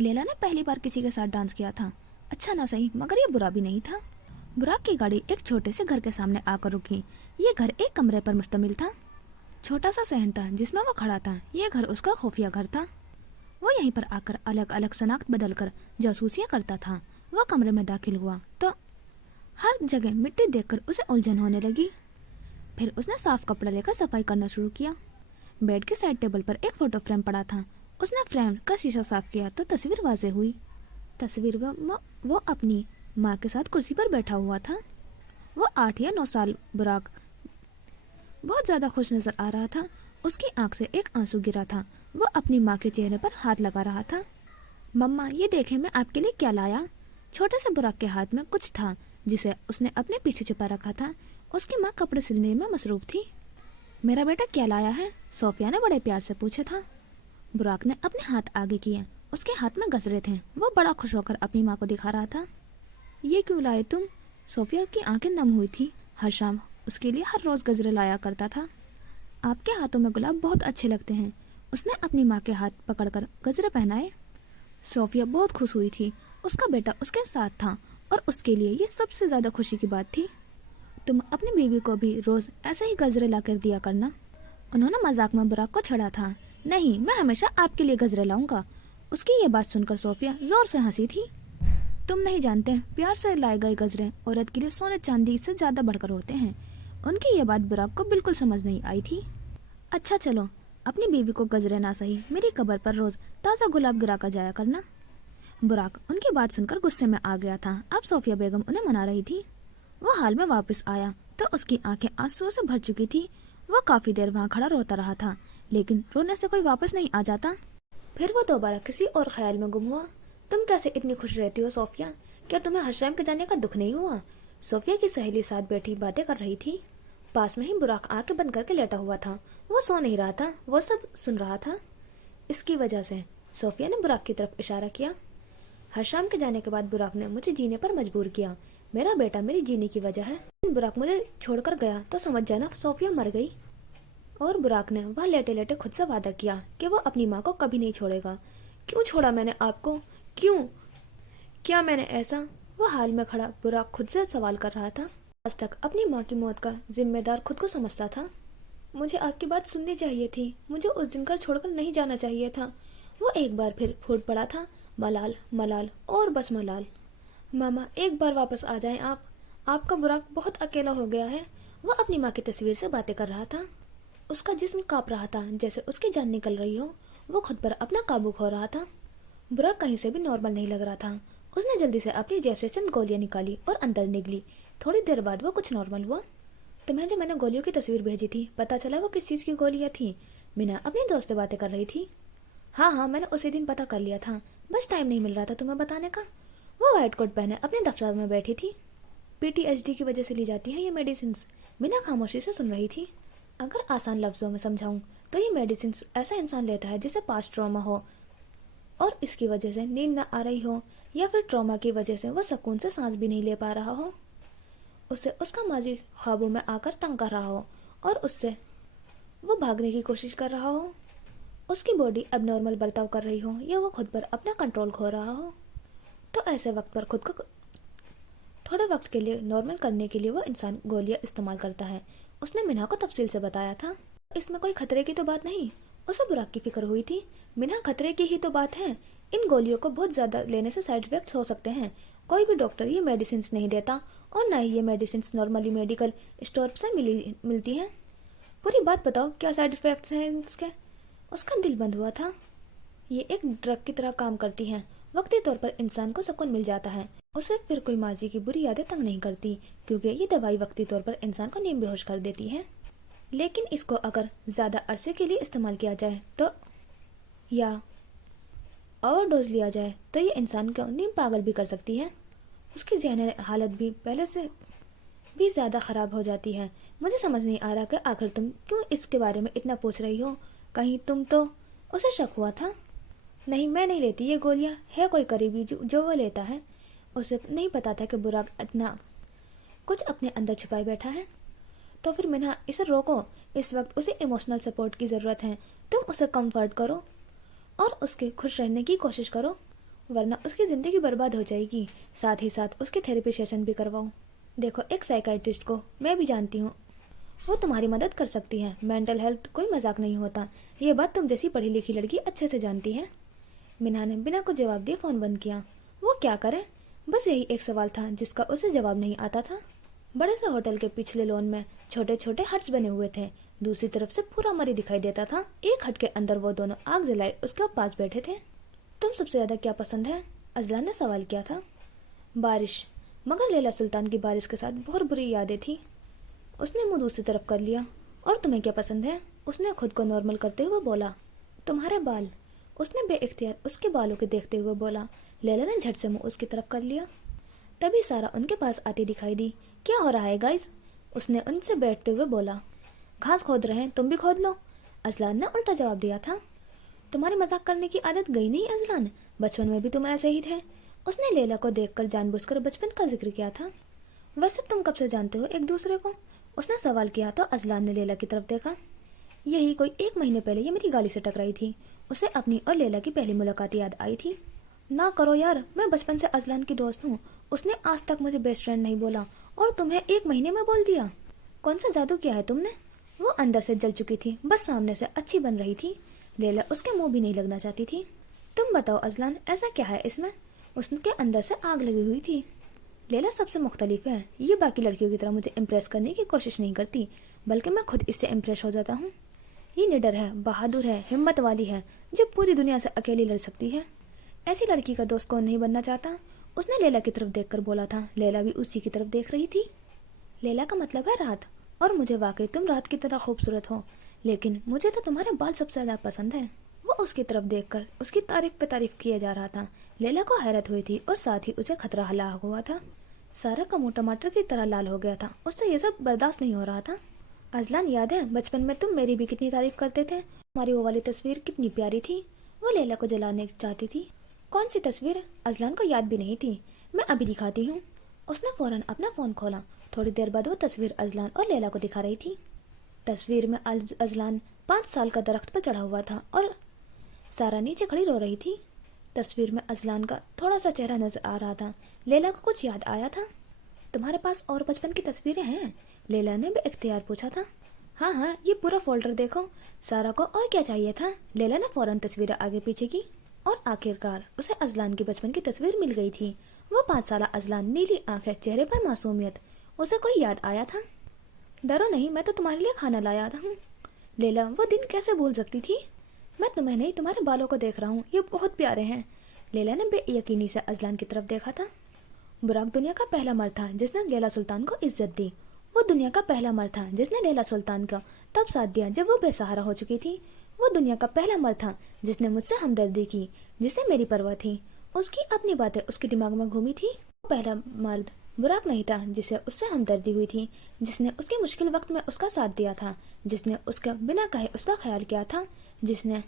लैला ने पहली बार किसी के साथ डांस किया था। अच्छा ना सही, मगर ये बुरा भी नहीं था। बुराक की गाड़ी एक छोटे से घर के सामने आकर रुकी। ये घर एक कमरे पर मुश्तमिल था। छोटा सा सहन था जिसमें वो खड़ा था। ये घर उसका खुफिया घर था। वो यहीं पर आकर अलग अलग शनाख्त बदलकर जासूसियां करता था। वो कमरे में दाखिल हुआ तो हर जगह मिट्टी देखकर उसे उलझन होने लगी। फिर उसने साफ कपड़ा लेकर सफाई करना शुरू किया। बेड के साइड टेबल पर एक फोटो फ्रेम पड़ा था। उसने फ्रेम का शीशा साफ किया तो तस्वीर वाज़ेह हुई। तस्वीर वो अपनी माँ के साथ कुर्सी पर बैठा हुआ था। वो 8 या 9 साल बुराक बहुत ज्यादा खुश नजर आ रहा था। उसकी आंख से एक आंसू गिरा था। वो अपनी माँ के चेहरे पर हाथ लगा रहा था। मम्मा, ये देखें मैं आपके लिए क्या लाया। छोटे से बुराक के हाथ में कुछ था जिसे उसने अपने पीछे छुपा रखा था। उसकी माँ कपड़े सिलने में मसरूफ थी। मेरा बेटा क्या लाया है? सोफिया ने बड़े प्यार से पूछा था। बुराक ने अपने हाथ आगे किए। उसके हाथ में गजरे थे। वो बड़ा खुश होकर अपनी माँ को दिखा रहा था। ये क्यों लाए तुम? सोफिया की आंखें नम हुई थी। हर शाम उसके लिए हर रोज गजरे लाया करता था। आपके हाथों में गुलाब बहुत अच्छे लगते हैं। उसने अपनी माँ के हाथ पकड़कर गजरे पहनाए। सोफिया बहुत खुश हुई थी। उसका बेटा उसके साथ था और उसके लिए ये सबसे ज्यादा खुशी की बात थी। तुम अपनी बीवी को भी रोज ऐसे ही गजरे ला कर दिया करना। उन्होंने मजाक में बुराक को छेड़ा था। नहीं, मैं हमेशा आपके लिए गजरे लाऊंगा। उसकी ये बात सुनकर सोफिया जोर से हंसी थी। तुम नहीं जानते, प्यार से लाए गए गजरे औरत के लिए सोने चांदी से ज्यादा बढ़कर होते हैं। उनकी ये बात बुराक को बिल्कुल समझ नहीं आई थी। अच्छा चलो, अपनी बीवी को गजरे ना सही मेरी कब्र पर रोज ताज़ा गुलाब गिरा कर जाया करना। बुराक उनकी बात सुनकर गुस्से में आ गया था। अब सोफिया बेगम उन्हें मना रही थी। वो हाल में वापस आया तो उसकी आंखें आंसुओं से भर चुकी थी। वो काफी देर वहाँ खड़ा रोता रहा था, लेकिन रोने से कोई वापस नहीं आ जाता। फिर वो दोबारा किसी और ख्याल में गुम हुआ। तुम कैसे इतनी खुश रहती हो सोफिया? क्या तुम्हें हशैम के जाने का दुख नहीं हुआ? सोफिया की सहेली साथ बैठी बातें कर रही थी। पास में ही बुराक आंखें बंद करके लेटा हुआ था। वो सो नहीं रहा था, वो सब सुन रहा था। इसकी वजह से सोफिया ने बुराक की तरफ इशारा किया। हशैम के जाने के बाद बुराक ने मुझे जीने पर मजबूर किया। मेरा बेटा मेरी जीने की वजह है। बुराक मुझे छोड़कर गया तो समझ जाना सोफिया मर गई। और बुराक ने वह लेटे लेटे खुद से वादा किया कि वो अपनी माँ को कभी नहीं छोड़ेगा। क्यों छोड़ा मैंने आपको? क्यों? क्या मैंने ऐसा? वो हाल में खड़ा बुराक खुद से सवाल कर रहा था। आज तक अपनी माँ की मौत का जिम्मेदार खुद को समझता था। मुझे आपकी बात सुननी चाहिए थी। मुझे उस दिन घर छोड़कर नहीं जाना चाहिए था। वो एक बार फिर फूट पड़ा था। मलाल, मलाल और बस मलाल। मामा, एक बार वापस आ जाएं आप। आपका बुराक बहुत अकेला हो गया है। वो अपनी माँ की तस्वीर से बातें कर रहा था। उसका जिस्म कांप रहा था जैसे उसकी जान निकल रही हो। वो खुद पर अपना काबू खो रहा था। बुराक कहीं से भी नॉर्मल नहीं लग रहा था। उसने जल्दी से अपनी जेब से चंद गोलियां निकाली और अंदर निकली। थोड़ी देर बाद वो कुछ नॉर्मल हुआ। तुम्हें जो मैंने गोलियों की तस्वीर भेजी थी, पता चला वो किस चीज़ की गोलियां थी? मीना अपनी दोस्त से बातें कर रही थी। हाँ, मैंने उसी दिन पता कर लिया था, बस टाइम नहीं मिल रहा था तुम्हें बताने का। वो व्हाइट कोट पहने अपने दफ्तर में बैठी थी। PTSD की वजह से ली जाती है ये मेडिसिन। मीना खामोशी से सुन रही थी। अगर आसान लफ्जों में समझाऊं तो ये मेडिसिन ऐसा इंसान लेता है जिसे पास्ट ट्रॉमा हो, और इसकी वजह से नींद न आ रही हो, या फिर ट्रॉमा की वजह से वो सुकून से सांस भी नहीं ले पा रहा हो, उसे उसका माजी ख्वाबों में आकर तंग कर रहा हो और उससे वो भागने की कोशिश कर रहा हो, उसकी बॉडी अब नॉर्मल बर्ताव कर रही हो, या वो खुद पर अपना कंट्रोल खो रहा हो, तो ऐसे वक्त पर खुद को थोड़े वक्त के लिए नॉर्मल करने के लिए वो इंसान गोलियां इस्तेमाल करता है। उसने मिन्हा को तफसील से बताया था। इसमें कोई खतरे की तो बात नहीं, उसे बुराक की फिक्र हुई थी। मिन्हा खतरे की ही तो बात है, इन गोलियों को बहुत ज़्यादा लेने से साइड इफेक्ट्स हो सकते हैं। कोई भी डॉक्टर ये मेडिसिन नहीं देता और ना ही ये मेडिसिन नॉर्मली मेडिकल स्टोर से मिलती हैं। पूरी बात बताओ, क्या साइड इफेक्ट्स हैं इसके? उसका दिल बंद हुआ था। ये एक ड्रग की तरह काम करती हैं। वक्ती तौर पर इंसान को सुकून मिल जाता है, उसे फिर कोई माजी की बुरी यादें तंग नहीं करती, क्योंकि ये दवाई वक्ती तौर पर इंसान को नींद बेहोश कर देती है। लेकिन इसको अगर ज़्यादा अरसे के लिए इस्तेमाल किया जाए तो, या ओवरडोज लिया जाए तो ये इंसान को नींद पागल भी कर सकती है। उसकी ज़हनी हालत भी पहले से भी ज़्यादा ख़राब हो जाती है। मुझे समझ नहीं आ रहा कि आखिर तुम क्यों इसके बारे में इतना पूछ रही हो। कहीं तुम तो उसे शक हुआ था? नहीं, मैं नहीं लेती ये गोलियां। है कोई करीबी जो वो लेता है। उसे नहीं पता था कि बुराक इतना कुछ अपने अंदर छुपाए बैठा है। तो फिर मिन्हा, इसे रोको। इस वक्त उसे इमोशनल सपोर्ट की ज़रूरत है। तुम उसे कंफर्ट करो और उसके खुश रहने की कोशिश करो, वरना उसकी ज़िंदगी बर्बाद हो जाएगी। साथ ही साथ उसके थेरेपी सेशन भी करवाओ। देखो, एक साइकाइट्रिस्ट को मैं भी जानती हूँ, वो तुम्हारी मदद कर सकती है। मेंटल हेल्थ कोई मजाक नहीं होता, ये बात तुम जैसी पढ़ी लिखी लड़की अच्छे से जानती है। मिन्हा ने बिना कुछ जवाब दिए फ़ोन बंद किया। वो क्या करे, बस यही एक सवाल था जिसका उसे जवाब नहीं आता था। बड़े से होटल के पिछले लॉन में छोटे छोटे हट्स बने हुए थे। दूसरी तरफ से पूरा मरी दिखाई देता था। एक हट के अंदर वो दोनों आग जलाए उसके पास बैठे थे। तुम सबसे ज़्यादा क्या पसंद है? अजलान ने सवाल किया था। बारिश, मगर लैला सुल्तान की बारिश के साथ बहुत बुरी यादें थी। उसने मुंह दूसरी तरफ कर लिया। और तुम्हें क्या पसंद है? उसने खुद को नॉर्मल करते हुए बोला। तुम्हारे बाल, उसने बेइख्तियार उसके बालों के देखते हुए बोला। लैला ने झट से मुंह उसकी तरफ कर लिया। तभी सारा उनके पास आती दिखाई दी। क्या हो रहा है गाइस? उसने उनसे बैठते हुए बोला। घास खोद रहे हैं, तुम भी खोद लो। अजलान ने उल्टा जवाब दिया था। तुम्हारी मजाक करने की आदत गई नहीं अजलान, बचपन में भी तुम ऐसे ही थे। उसने लैला को देखकर जानबूझकर बचपन का जिक्र किया था। वैसे तुम कब से जानते हो एक दूसरे को? उसने सवाल किया तो अजलान ने लैला की तरफ देखा। यही कोई 1 महीने पहले ये मेरी गाड़ी से टकराई थी। उसे अपनी और लैला की पहली मुलाकात याद आई थी। ना करो यार, मैं बचपन से अजलान की दोस्त हूँ। उसने आज तक मुझे बेस्ट फ्रेंड नहीं बोला और तुम्हें 1 महीने में बोल दिया। कौन सा जादू किया है तुमने? वो अंदर से जल चुकी थी, बस सामने से अच्छी बन रही थी। लैला उसके मुंह भी नहीं लगना चाहती थी। तुम बताओ अजलान, ऐसा क्या है इसमें? उसके अंदर से आग लगी हुई थी। लैला सबसे मुख्तलिफ है। ये बाकी लड़कियों की तरह मुझे इम्प्रेस करने की कोशिश नहीं करती, बल्कि मैं खुद इससे इम्प्रेस हो जाता हूँ। ये निडर है, बहादुर है, हिम्मत वाली है, जो पूरी दुनिया से अकेली लड़ सकती है। ऐसी लड़की का दोस्त कौन नहीं बनना चाहता? उसने लैला की तरफ देखकर बोला था। लैला भी उसी की तरफ देख रही थी। लैला का मतलब है रात, और मुझे वाकई तुम रात की तरह खूबसूरत हो, लेकिन मुझे तो तुम्हारे बाल सबसे ज़्यादा पसंद है। वो उसकी तरफ देखकर उसकी तारीफ पे तारीफ किया जा रहा था। लैला को हैरत हुई थी और साथ ही उसे खतरा हला हुआ था। सारा का मुंह टमाटर की तरह लाल हो गया था। उससे ये सब बर्दाश्त नहीं हो रहा था। अजलान, याद है बचपन में तुम मेरी भी कितनी तारीफ करते थे? हमारी वो वाली तस्वीर कितनी प्यारी थी। वो लैला को जलाने चाहती थी। कौन सी तस्वीर? अजलान को याद भी नहीं थी। मैं अभी दिखाती हूँ। उसने फौरन अपना फ़ोन खोला। थोड़ी देर बाद वो तस्वीर अजलान और लैला को दिखा रही थी। तस्वीर में अजलान 5 साल का दरख्त पर चढ़ा हुआ था और सारा नीचे खड़ी रो रही थी। तस्वीर में अजलान का थोड़ा सा चेहरा नजर आ रहा था। लैला को कुछ याद आया था। तुम्हारे पास और बचपन की तस्वीरें हैं? लैला ने बेइख्तियार पूछा था। हाँ हाँ, ये पूरा फोल्डर देखो। सारा को और क्या चाहिए था? लैला ने फौरन तस्वीरें आगे पीछे की और आखिरकार उसे अजलान की बचपन की तस्वीर मिल गई थी। वो 5 साल अजलान, नीली आंखें, चेहरे पर मासूमियत। उसे कोई याद आया था। डरो नहीं, मैं तो तुम्हारे लिए खाना लाया था। लैला वो दिन कैसे भूल सकती थी? मैं तुम्हें नहीं, तुम्हारे बालों को देख रहा हूँ, ये बहुत प्यारे हैं। लैला ने बेयकीनी से अजलान की तरफ देखा था। बुराक दुनिया का पहला मर्द था जिसने लैला सुल्तान को इज्जत दी। वो दुनिया का पहला मर्द था जिसने लैला सुल्तान का तब साथ दिया जब वो बेसहारा हो चुकी थी। वो दुनिया का पहला मर्द था जिसने मुझसे हमदर्दी की, जिसे मेरी परवाह थी। उसकी अपनी बातें उसके दिमाग में घूमी थी। वो पहला मर्द बुराक नहीं था जिसे उससे हमदर्दी हुई थी, जिसने उसके मुश्किल वक्त में उसका साथ दिया था, जिसने उसका बिना कहे उसका ख्याल किया था, जिसने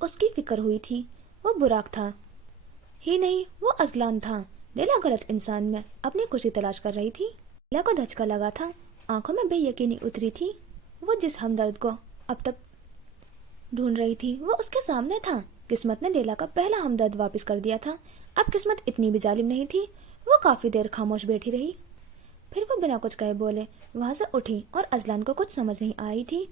उसकी फिक्र हुई थी। वो बुराक था ही नहीं, वो अजलान था। लैला गलत इंसान में अपनी खुशी तलाश कर रही थी। लैला को धचका लगा था, आंखों में बेयकीनी उतरी थी। वो जिस हमदर्द को अब तक ढूंढ रही थी वो उसके सामने था। किस्मत ने लैला का पहला हमदर्द वापस कर दिया था। अब किस्मत इतनी भी जालिम नहीं थी। वो काफी देर खामोश बैठी रही, फिर वो बिना कुछ कहे बोले वहां से उठी और अजलान को कुछ समझ नहीं आई थी।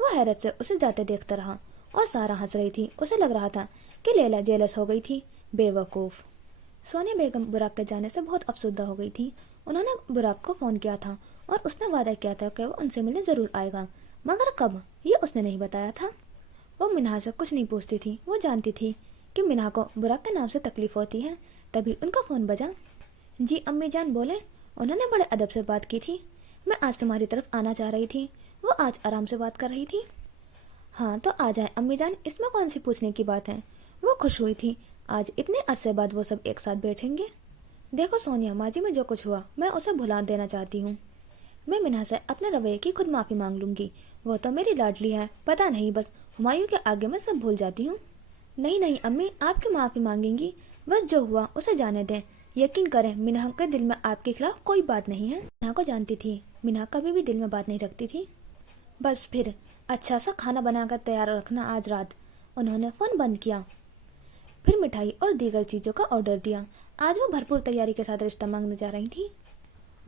वो हैरत से उसे जाते देखता रहा और सारा हंस रही थी। उसे लग रहा था कि लैला जेलस हो गई थी। बेवकूफ। सोनिया बेगम बुराक के जाने से बहुत अफसुदा हो गई थी। उन्होंने बुराक को फोन किया था और उसने वादा किया था कि वो उनसे मिलने जरूर आएगा, मगर कब ये उसने नहीं बताया था। वो मिन्हा से कुछ नहीं पूछती थी। वो जानती थी कि मिन्हा को बुराक के नाम से तकलीफ होती है। तभी उनका फोन बजा। जी अम्मी जान बोले। उन्होंने बड़े अदब से बात की थी। मैं आज तुम्हारी तरफ आना चाह रही थी। वो आज आराम से बात कर रही थी। हाँ तो आ जाए अम्मी जान, इसमें कौन सी पूछने की बात है। वो खुश हुई थी, आज इतने अरसे बाद वो सब एक साथ बैठेंगे। देखो सोनिया, माजी में जो कुछ हुआ मैं उसे भुला देना चाहती हूँ। मैं मिन्हा से अपने रवैये की खुद माफी मांग लूंगी। वो तो मेरी लाडली है, पता नहीं बस हुमायूं के आगे मैं सब भूल जाती हूँ। नहीं नहीं अम्मी, आप क्यों माफी मांगेंगी। बस जो हुआ उसे जाने दें। यकीन करें मिन्हा के दिल में आपके खिलाफ कोई बात नहीं है। मिन्हा को जानती थी, मिन्हा कभी भी दिल में बात नहीं रखती थी। बस फिर अच्छा सा खाना बनाकर तैयार रखना आज रात। उन्होंने फोन बंद किया। फिर मिठाई और दीगर चीजों का ऑर्डर दिया। आज वो भरपूर तैयारी के साथ रिश्ता मांगने जा रही थी।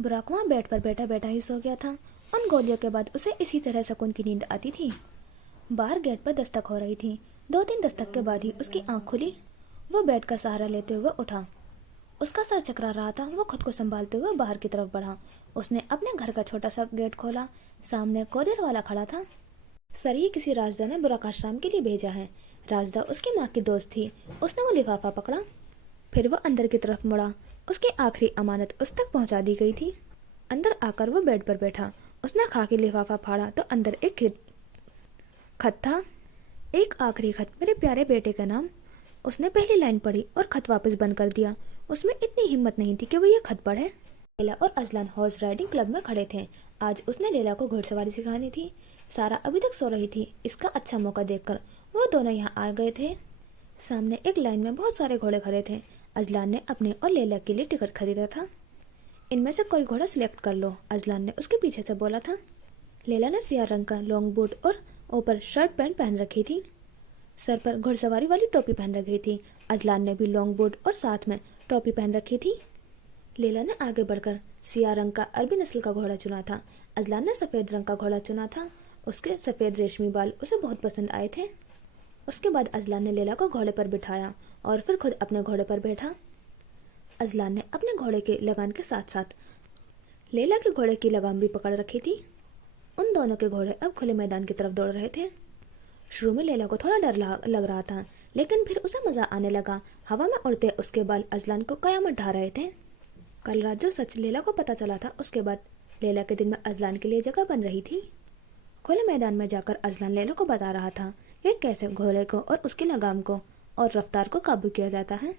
बुराक वहाँ बेड पर बैठा बैठा ही सो गया था। उन गोलियों के बाद उसे इसी तरह सुकून की नींद आती थी। बाहर गेट पर दस्तक हो रही थी। 2-3 दस्तक के बाद ही उसकी आंख खुली। वो बेड का सहारा लेते हुए उठा। उसका सर चकरा रहा था। वो खुद को संभालते हुए बाहर की तरफ बढ़ा। उसने अपने घर का छोटा सा गेट खोला। सामने कोरियर वाला खड़ा था। सर, ये किसी राजदा ने बुराक आश्रम के लिए भेजा है। राजदा उसकी माँ की दोस्त थी। उसने वो लिफाफा पकड़ा, फिर वो अंदर की तरफ मुड़ा। उसकी आखिरी अमानत उस तक पहुंचा दी गई थी। अंदर आकर वो बेड पर बैठा। उसने खाकी लिफाफा फाड़ा तो अंदर एक खत था। एक आखिरी खत, मेरे प्यारे बेटे का नाम। उसने पहली लाइन पढ़ी और खत वापस बंद कर दिया। उसमें इतनी हिम्मत नहीं थी कि वो ये खत पढ़े। लैला और अजलान हॉर्स राइडिंग क्लब में खड़े थे। आज उसने लैला को घुड़सवारी सिखानी थी। सारा अभी तक सो रही थी। इसका अच्छा मौका देखकर वो दोनों यहाँ आ गए थे। सामने एक लाइन में बहुत सारे घोड़े खड़े थे। अजलान ने अपने और लैला के लिए टिकट खरीदा था। इनमें से कोई घोड़ा सिलेक्ट कर लो, अजलान ने उसके पीछे से बोला था। लैला ने सियाह रंग का लॉन्ग बूट और ऊपर शर्ट पैंट पहन रखी थी। सर पर घुड़सवारी वाली टोपी पहन रखी थी। अजलान ने भी लॉन्ग बूट और साथ में टोपी पहन रखी थी। लैला ने आगे बढ़कर सियाह रंग का अरबी नस्ल का घोड़ा चुना था। अजलान ने सफेद रंग का घोड़ा चुना था। उसके सफेद रेशमी बाल उसे बहुत पसंद आए थे। उसके बाद अजलान ने लैला को घोड़े पर बिठाया और फिर खुद अपने घोड़े पर बैठा। अजलान ने अपने घोड़े के लगाम के साथ साथ लैला के घोड़े की लगाम भी पकड़ रखी थी। उन दोनों के घोड़े अब खुले मैदान की तरफ दौड़ रहे थे। शुरू में लैला को थोड़ा डर लग रहा था, लेकिन फिर उसे मजा आने लगा। हवा में उड़ते उसके बाल अजलान को कयामत ढा रहे थे। कल रात जो सच लैला को पता चला था, उसके बाद लैला के दिल में अजलान के लिए जगह बन रही थी। खुले मैदान में जाकर अजलान लैला को बता रहा था कि कैसे घोड़े को और उसकी लगाम को और रफ्तार को काबू किया जाता है।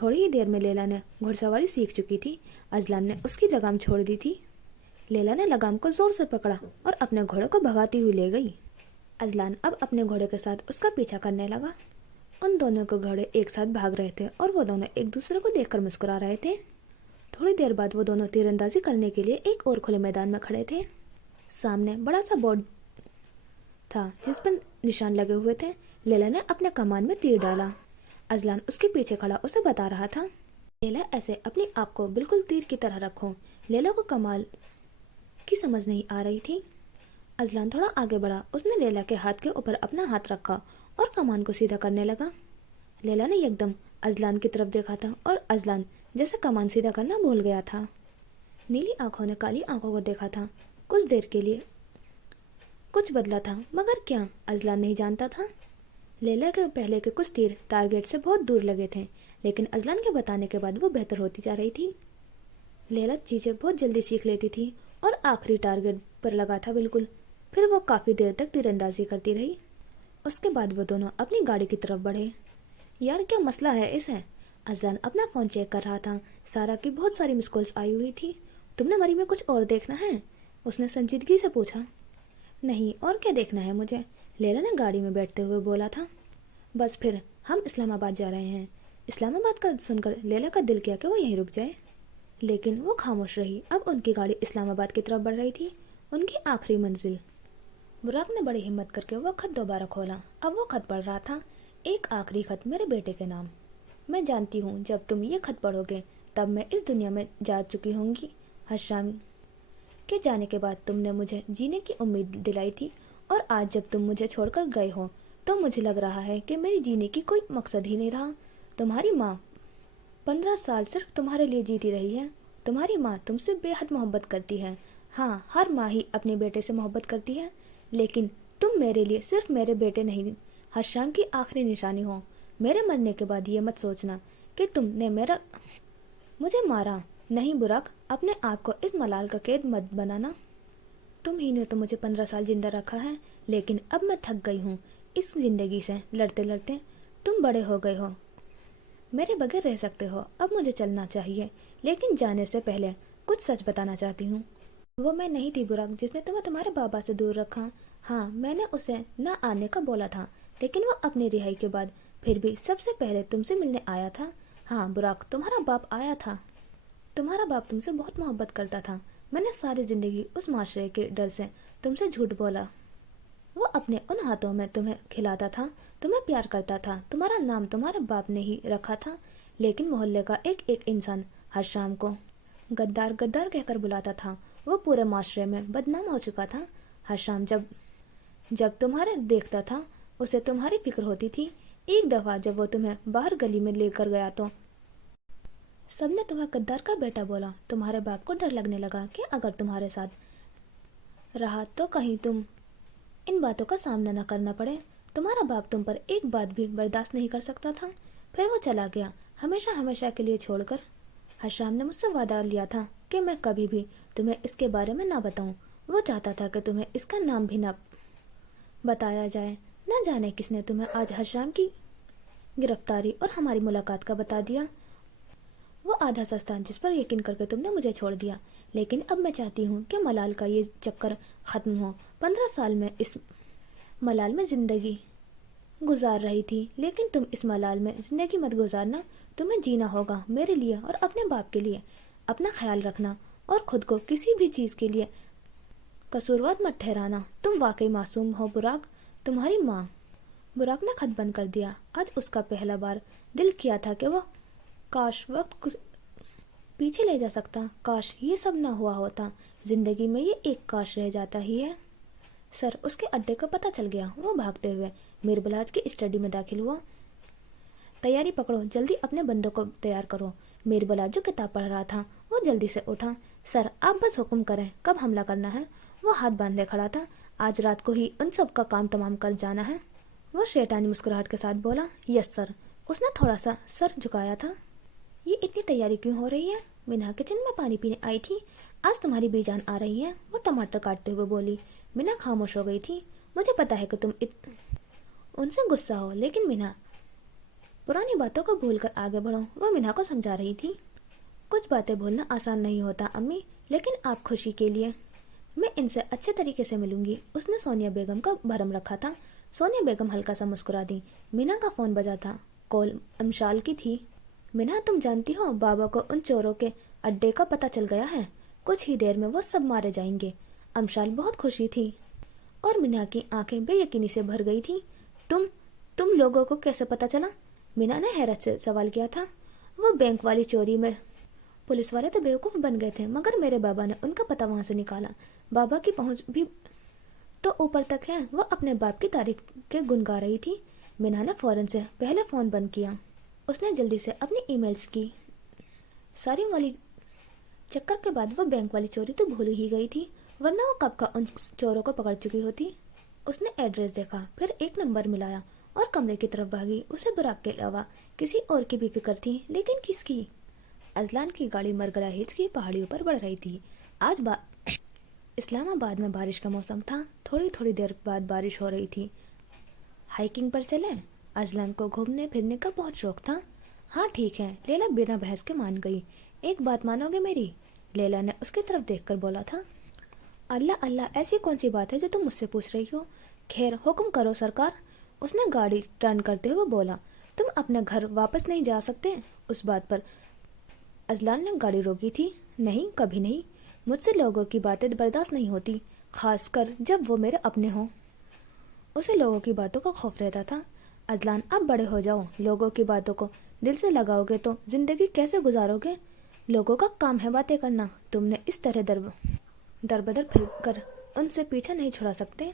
थोड़ी ही देर में लैला ने घुड़सवारी सीख चुकी थी। अजलान ने उसकी लगाम छोड़ दी थी। लैला ने लगाम को जोर से पकड़ा और अपने घोड़े को भगाती हुई ले गई। अजलान अब अपने घोड़े के साथ उसका पीछा करने लगा। उन दोनों के घोड़े एक साथ भाग रहे थे और वो दोनों एक दूसरे को देखकर मुस्कुरा रहे थे। थोड़ी देर बाद वो दोनों तीरंदाजी करने के लिए एक और खुले मैदान में खड़े थे। सामने बड़ा सा बोर्ड था जिस पर निशान लगे हुए थे। लैला ने अपने कमान में तीर डाला। अजलान उसके पीछे खड़ा उसे बता रहा था, लैला ऐसे अपनी आँख को बिल्कुल तीर की तरह रखो। लैला को कमाल की समझ नहीं आ रही थी। अजलान थोड़ा आगे बढ़ा। उसने लैला के हाथ के ऊपर अपना हाथ रखा और कमान को सीधा करने लगा। लैला ने एकदम अजलान की तरफ देखा था और अजलान जैसे कमान सीधा करना भूल गया था। नीली आंखों ने काली आंखों को देखा था। कुछ देर के लिए कुछ बदला था, मगर क्या अजलान नहीं जानता था। लैला के पहले के कुछ तीर टारगेट से बहुत दूर लगे थे, लेकिन अजलान के बताने के बाद वो बेहतर होती जा रही थी। लैला चीजें बहुत जल्दी सीख लेती थी और आखिरी टारगेट पर लगा था बिल्कुल। फिर वो काफी देर तक तीरंदाजी करती रही। उसके बाद वो दोनों अपनी गाड़ी की तरफ बढ़े। यार क्या मसला है इसे? अजलान अपना फोन चेक कर रहा था। सारा की बहुत सारी मिस कॉल्स आई हुई थी। तुमने मरी में कुछ और देखना है? उसने संजीदगी से पूछा। नहीं, और क्या देखना है मुझे? लैला ने गाड़ी में बैठते हुए बोला था। बस फिर ہم اسلام آباد جا رہے ہیں۔ اسلام آباد کا سن کر لیلا کا دل کیا کہ وہ یہیں رک جائے، لیکن وہ خاموش رہی۔ اب ان کی گاڑی اسلام آباد کی طرف بڑھ رہی تھی، ان کی آخری منزل۔ براق نے بڑی ہمت کر کے وہ خط دوبارہ کھولا۔ اب وہ خط پڑھ رہا تھا، ایک آخری خط میرے بیٹے کے نام۔ میں جانتی ہوں جب تم یہ خط پڑھو گے تب میں اس دنیا میں جا چکی ہوں گی۔ حشام کے جانے کے بعد تم نے مجھے جینے کی امید دلائی تھی، اور آج جب تم مجھے چھوڑ کر گئے ہو تو مجھے لگ رہا ہے کہ میری جینے کی کوئی مقصد ہی نہیں رہا۔ تمہاری ماں 15 سال صرف تمہارے لیے جیتی رہی ہے۔ تمہاری ماں تم سے بے حد محبت کرتی ہے۔ ہاں، ہر ماں ہی اپنے بیٹے سے محبت کرتی ہے، لیکن تم میرے لیے صرف میرے بیٹے نہیں، حشام کی آخری نشانی ہو۔ میرے مرنے کے بعد یہ مت سوچنا کہ تم نے مجھے مارا۔ نہیں براق، اپنے آپ کو اس ملال کا قید مت بنانا۔ تم ہی نے تو مجھے 15 سال زندہ رکھا ہے، لیکن اب میں تھک گئی ہوں اس زندگی سے لڑتے لڑتے۔ تم بڑے ہو گئے ہو، میرے بغیر رہ سکتے ہو، اب مجھے چلنا چاہیے، لیکن جانے سے پہلے کچھ سچ بتانا چاہتی ہوں۔ وہ میں نہیں تھی براق جس نے تمہیں تمہارے بابا سے دور رکھا۔ ہاں، میں نے اسے نہ آنے کا بولا تھا، لیکن وہ اپنی رہائی کے بعد پھر بھی سب سے پہلے تم سے ملنے آیا تھا۔ ہاں براق، تمہارا باپ آیا تھا۔ تمہارا باپ تم سے بہت محبت کرتا تھا۔ میں نے ساری زندگی اس معاشرے کے ڈر سے تم سے جھوٹ بولا۔ وہ اپنے ان ہاتھوں میں تمہیں کھلاتا تھا، تمہیں پیار کرتا تھا۔ تمہارا نام تمہارے باپ نے ہی رکھا تھا، لیکن محلے کا ایک ایک انسان ہر شام کو غدار غدار کہہ کر بلاتا تھا۔ وہ پورے معاشرے میں بدنام ہو چکا تھا۔ ہر شام جب تمہارے دیکھتا تھا اسے تمہاری فکر ہوتی تھی۔ ایک دفعہ جب وہ تمہیں باہر گلی میں لے کر گیا تو سب نے تمہیں غدار کا بیٹا بولا۔ تمہارے باپ کو ڈر لگنے لگا کہ اگر تمہارے ساتھ رہا تو کہیں تم ان باتوں کا سامنا نہ کرنا پڑے۔ تمہارا باپ تم پر ایک بات بھی برداشت نہیں کر سکتا تھا۔ پھر وہ چلا گیا، ہمیشہ ہمیشہ کے لیے چھوڑ کر۔ حشام نے مجھ سے وعدہ لیا تھا کہ میں کبھی بھی تمہیں اس کے بارے میں نہ بتاؤں۔ وہ چاہتا تھا کہ تمہیں اس کا نام بھی نہ بتایا جائے۔ نہ جانے کس نے تمہیں آج حشام کی گرفتاری اور ہماری ملاقات کا بتا دیا۔ وہ آدھا سستا جس پر یقین کر کے تم نے مجھے چھوڑ دیا، لیکن اب میں چاہتی ہوں کہ ملال کا یہ چکر ختم ہو۔ 15 سال میں اس ملال میں زندگی گزار رہی تھی، لیکن تم اس ملال میں زندگی مت گزارنا۔ تمہیں جینا ہوگا میرے لیے اور اپنے باپ کے لیے۔ اپنا خیال رکھنا اور خود کو کسی بھی چیز کے لیے قصوروار مت ٹھہرانا۔ تم واقعی معصوم ہو براق۔ تمہاری ماں۔ براق نے خط بند کر دیا۔ آج اس کا پہلا بار دل کیا تھا کہ وہ کاش وقت پیچھے لے جا سکتا، کاش یہ سب نہ ہوا ہوتا۔ زندگی میں یہ ایک کاش رہ جاتا ہی ہے۔ سر، اس کے اڈے کا پتہ چل گیا۔ وہ بھاگتے ہوئے میر بلاج کی اسٹڈی میں داخل ہوا۔ تیاری پکڑو، جلدی اپنے بندوں کو تیار کرو۔ میر بلاج جو کتاب پڑھ رہا تھا وہ جلدی سے اٹھا۔ سر، آپ بس حکم کریں، کب حملہ کرنا ہے؟ وہ ہاتھ باندھے کھڑا تھا۔ آج رات کو ہی ان سب کا کام تمام کر جانا ہے۔ وہ شیطانی مسکراہٹ کے ساتھ بولا، یس سر۔ اس نے تھوڑا سا سر جھکایا تھا۔ یہ اتنی تیاری کیوں ہو رہی ہے؟ مینا کچن میں پانی پینے آئی تھی، آج تمہاری بیجان آ رہی ہے، وہ ٹماٹر کاٹتے ہوئے بولی۔ مینا خاموش ہو گئی تھی۔ مجھے پتا ہے کہ تم ان سے غصہ ہو، لیکن مینا پرانی باتوں کو بھول کر آگے بڑھو۔ وہ مینا کو سمجھا رہی تھی۔ کچھ باتیں بھولنا آسان نہیں ہوتا امی، لیکن آپ خوشی کے لیے میں ان سے اچھے طریقے سے ملوں گی۔ اس نے سونیا بیگم کا بھرم رکھا تھا۔ سونیا بیگم ہلکا سا مسکرا دی۔ مینا کا فون بجا تھا، کال امشال کی تھی۔ مینا، تم جانتی ہو بابا کو ان چوروں کے اڈے کا پتہ چل گیا ہے، کچھ ہی دیر میں وہ سب مارے جائیں گے۔ امشال بہت خوشی تھی اور مینا کی آنکھیں بے یقینی سے بھر گئی تھی۔ تم لوگوں کو کیسے پتہ چلا؟ مینا نے حیرت سے سوال کیا تھا۔ وہ بینک والی چوری میں پولیس والے تو بیوقوف بن گئے تھے، مگر میرے بابا نے ان کا پتہ وہاں سے نکالا۔ بابا کی پہنچ بھی تو اوپر تک ہے۔ وہ اپنے باپ کی تعریف کے گن گا رہی تھی۔ مینا نے فوراً سے پہلے فون بند کیا۔ اس نے جلدی سے اپنی ای میلز کی ساری والی چکر کے بعد وہ بینک والی چوری تو بھول ہی گئی تھی، ورنہ وہ کب کا ان چوروں کو پکڑ چکی ہوتی۔ اس نے ایڈریس دیکھا، پھر ایک نمبر ملایا اور کمرے کی طرف بھاگی۔ اسے براق کے علاوہ کسی اور کی بھی فکر تھی، لیکن کس کی؟ ازلان کی گاڑی مرگلا ہلز کی پہاڑیوں پر بڑھ رہی تھی۔ آج اسلام آباد میں بارش کا موسم تھا، تھوڑی تھوڑی دیر بعد بارش ہو رہی تھی۔ ہائیکنگ پر چلیں؟ ازلان کو گھومنے پھرنے کا بہت شوق تھا۔ ہاں ٹھیک ہے، لیلا بنا بحث کے مان گئی۔ ایک بات مانو گے میری؟ لیلا نے اس کی طرف دیکھ کر بولا تھا۔ اللہ اللہ، ایسی کون سی بات ہے جو تم مجھ سے پوچھ رہی ہو؟ خیر، حکم کرو سرکار۔ اس نے گاڑی ٹرن کرتے ہوئے بولا۔ तुम अपना घर वापस नहीं जा सकते? उस बात पर अजलान ने गाड़ी रोकी थी। नहीं, कभी नहीं। मुझसे लोगों की बातें बर्दाश्त नहीं होती, खासकर जब वो मेरे अपने हों। उसे लोगों की बातों का खौफ रहता था। अजलान, अब बड़े हो जाओ, लोगों की बातों को दिल से लगाओगे तो जिंदगी कैसे गुजारोगे? लोगों का काम है बातें करना। तुमने इस तरह दर बदर फिर कर उनसे पीछा नहीं छुड़ा सकते।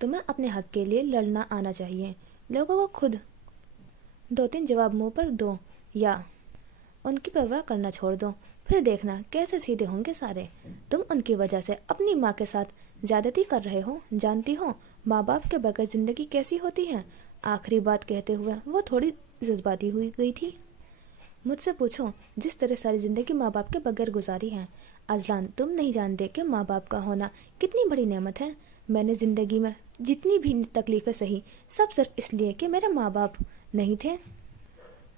तुम्हें अपने हक के लिए लड़ना आना चाहिए। लोगों को खुद 2-3 जवाब मुंह पर दो या उनकी परवाह करना छोड़ दो, फिर देखना कैसे सीधे होंगे सारे। तुम उनकी वजह से अपनी माँ के साथ ज्यादती कर रहे हो। जानती हो माँ बाप के बगैर जिंदगी कैसी होती है? आखिरी बात कहते हुए वो थोड़ी जज्बाती हुई गई थी। मुझसे पूछो जिस तरह सारी जिंदगी माँ बाप के बगैर गुजारी है। अजलान, तुम नहीं जानते कि माँ बाप का होना कितनी बड़ी नेमत है। मैंने जिंदगी में जितनी भी तकलीफें सही, सब सिर्फ इसलिए कि मेरे माँ बाप नहीं थे।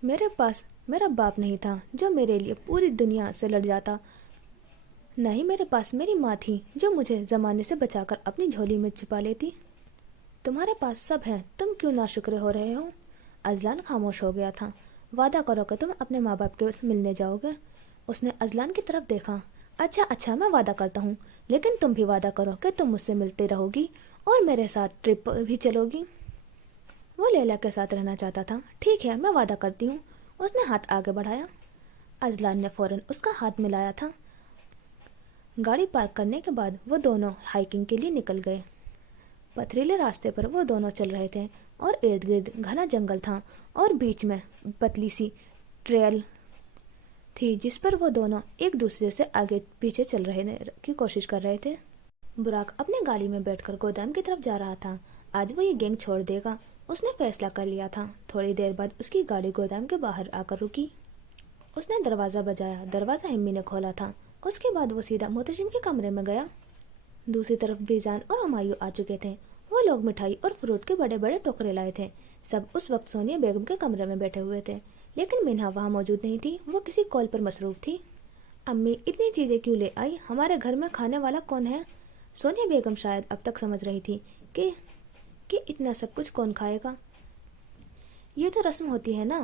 मेरे पास मेरा बाप नहीं था जो मेरे लिए पूरी दुनिया से लड़ जाता। नहीं, मेरे पास मेरी माँ थी जो मुझे जमाने से बचाकर अपनी झोली में छुपा लेती। तुम्हारे पास सब है, तुम क्यों नाशुक्र हो रहे हो? अजलान खामोश हो गया था। वादा करो कि तुम अपने माँ बाप के मिलने जाओगे। उसने अजलान की तरफ देखा। अच्छा, मैं वादा करता हूँ, लेकिन तुम भी वादा करो कि तुम मुझसे मिलती रहोगी और मेरे साथ ट्रिप भी चलोगी। वो लैला के साथ रहना चाहता था। ठीक है, मैं वादा करती हूँ। उसने हाथ आगे बढ़ाया। अजलान ने फौरन उसका हाथ मिलाया था। गाड़ी पार्क करने के बाद वो दोनों हाइकिंग के लिए निकल गए। पथरीले रास्ते पर वो दोनों चल रहे थे और इर्द गिर्द घना जंगल था और बीच में पतली सी ट्रेल थी जिस पर वो दोनों एक दूसरे से आगे पीछे चल रहे की कोशिश कर रहे थे। बुराक अपने गाड़ी में बैठकर गोदाम की तरफ जा रहा था। आज वो ये गैंग छोड़ देगा, उसने फैसला कर लिया था। थोड़ी देर बाद उसकी गाड़ी गोदाम के बाहर आकर रुकी। उसने दरवाज़ा बजाया। दरवाज़ा हिम्मी ने खोला था। उसके बाद वो सीधा मोहतशिम के कमरे में गया। दूसरी तरफ बीजान और हुमायूं आ चुके थे। वो लोग मिठाई और फ्रूट के बड़े बड़े टोकरे लाए थे। सब उस वक्त सोनिया बेगम के कमरे में बैठे हुए थे, लेकिन मिन्हा वहाँ मौजूद नहीं थी। वो किसी कॉल पर मसरूफ थी। अम्मी, इतनी चीज़ें क्यों ले आई? हमारे घर में खाने वाला कौन है? सोनिया बेगम शायद अब तक समझ रही थी कि इतना सब कुछ कौन खाएगा। ये तो रस्म होती है ना,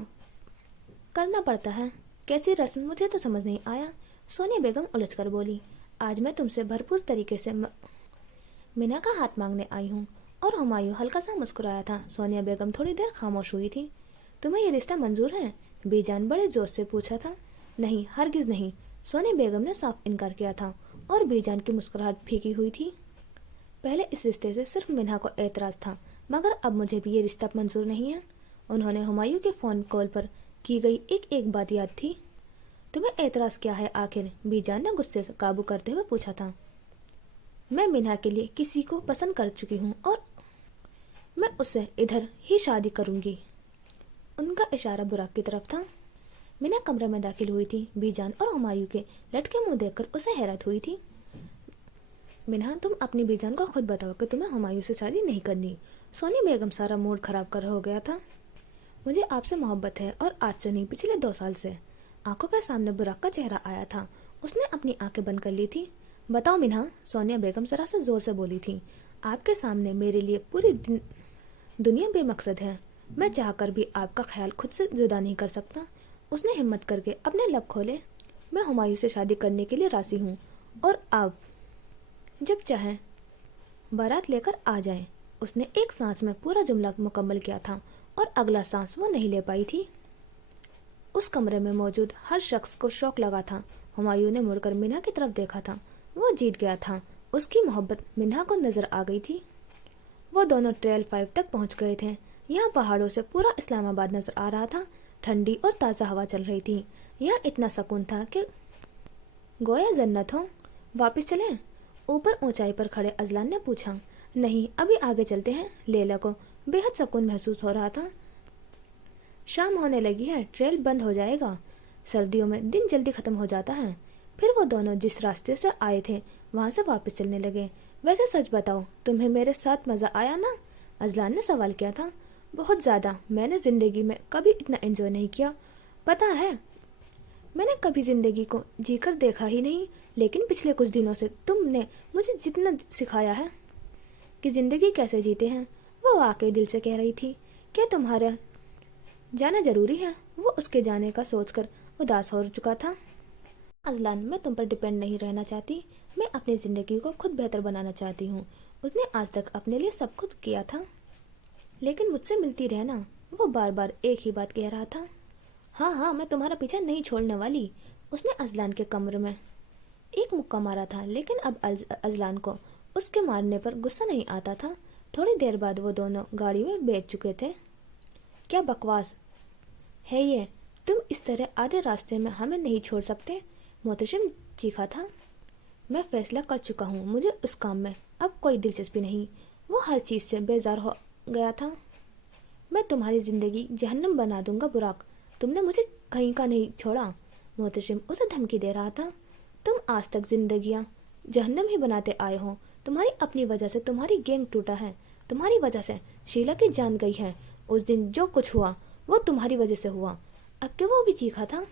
करना पड़ता है। कैसी रस्म? मुझे तो समझ नहीं आया। सोनिया बेगम उलझकर बोली। आज मैं तुमसे भरपूर तरीके से मीना का हाथ मांगने आई हूँ। और हुमायूं हल्का सा मुस्कुराया था। सोनिया बेगम थोड़ी देर खामोश हुई थी। तुम्हें ये रिश्ता मंजूर है? बीजान बड़े जोश से पूछा था। नहीं, हरगिज नहीं, सोनिया बेगम ने साफ इनकार किया था और बीजान की मुस्कुराहट फीकी हुई थी। पहले इस रिश्ते से सिर्फ मिन्हा को एतराज था, मगर अब मुझे भी ये रिश्ता मंजूर नहीं है। उन्होंने हुमायूं के फ़ोन कॉल पर की गई एक बात याद थी। तुम्हें एतराज़ क्या है आखिर? बीजान ने गुस्से से काबू करते हुए पूछा था। मैं मिन्हा के लिए किसी को पसंद कर चुकी हूँ और मैं उससे इधर ही शादी करूँगी। उनका इशारा बुराक की तरफ था। मिन्हा कमरे में दाखिल हुई थी। बीजान और हुमायूं के लटके मुंह देखकर उसे हैरत हुई थी। मिन्हा, तुम अपनी बीजान को खुद बताओ कि तुम्हें हुमायूं से शादी नहीं करनी। सोनिया बेगम सारा मूड खराब कर हो गया था। मुझे आपसे मोहब्बत है और आज से नहीं, पिछले 2 साल से। आंखों के सामने बुराक का चेहरा आया था। उसने अपनी आंखें बंद कर ली थी। बताओ मिन्हा, सोनिया बेगम जरा से जोर से बोली थी। आपके सामने मेरे लिए पूरी दुनिया बेमकसद है। मैं चाहकर भी आपका ख्याल खुद से जुदा नहीं कर सकता। उसने हिम्मत करके अपने लब खोले। मैं हुमायूं से शादी करने के लिए राजी हूँ और आप जब चाहें बारात लेकर आ जाएं। उसने एक सांस में पूरा जुमला मुकम्मल किया था और अगला सांस वो नहीं ले पाई थी। उस कमरे में मौजूद हर शख्स को शौक लगा था। हुमायूं ने मुड़कर मिन्हा की तरफ देखा था। वो जीत गया था। उसकी मोहब्बत मिन्हा को नजर आ गई थी। वो दोनों ट्रेल 5 तक पहुंच गए थे। यहाँ पहाड़ों से पूरा इस्लामाबाद नजर आ रहा था। ठंडी और ताज़ा हवा चल रही थी। यहाँ इतना सुकून था कि गोया जन्नत हो। वापस चलें? ऊपर ऊंचाई पर खड़े अजलान ने पूछा। नहीं, अभी आगे चलते हैं। लैला को बेहद सुकून महसूस हो रहा था। शाम होने लगी है, ट्रेल बंद हो जाएगा। सर्दियों में दिन जल्दी खत्म हो जाता है। फिर वो दोनों जिस रास्ते से आए थे वहां से वापस चलने लगे। वैसे सच बताओ, तुम्हें मेरे साथ मजा आया ना? अजलान ने सवाल किया था। बहुत ज्यादा। मैंने जिंदगी में कभी इतना एंजॉय नहीं किया। पता है, मैंने कभी जिंदगी को जीकर देखा ही नहीं, लेकिन पिछले कुछ दिनों से तुमने मुझे जितना सिखाया है कि जिंदगी कैसे जीते हैं, वो वाकई दिल से कह रही थी। क्या जाना जरूरी है। वो उसके जाने का सोचकर उदास हो चुका था। अजलान, मैं तुम पर डिपेंड नहीं रहना चाहती। मैं अपनी ज़िंदगी को खुद बेहतर बनाना चाहती हूँ। उसने आज तक अपने लिए सब कुछ किया था, लेकिन मुझसे मिलती रहना, वो बार बार एक ही बात कह रहा था। हाँ हाँ, मैं तुम्हारा पीछा नहीं छोड़ने वाली। उसने अजलान के कमरे में एक मुक्का मारा था, लेकिन अब अजलान को उसके मारने पर गुस्सा नहीं आता था। थोड़ी देर बाद वो दोनों गाड़ी में बैठ चुके थे। क्या बकवास है ये? तुम इस तरह आधे रास्ते में हमें नहीं छोड़ सकते, मोहतशिम चीखा था। मैं फैसला कर चुका हूँ, मुझे उस काम में अब कोई दिलचस्पी नहीं। वो हर चीज़ से बेजार हो गया था। मैं तुम्हारी ज़िंदगी जहन्नम बना दूंगा बुराक, तुमने मुझे कहीं का नहीं छोड़ा। मोहतशिम उसे धमकी दे रहा था। तुम आज तक जिंदगियां जहन्नम ही बनाते आए हो। तुम्हारी अपनी वजह से तुम्हारी गैंग टूटा है, तुम्हारी वजह से शीला की जान गई है। उस दिन जो कुछ हुआ वो तुम्हारी वजह से हुआ। अब के वो भी चीखा था।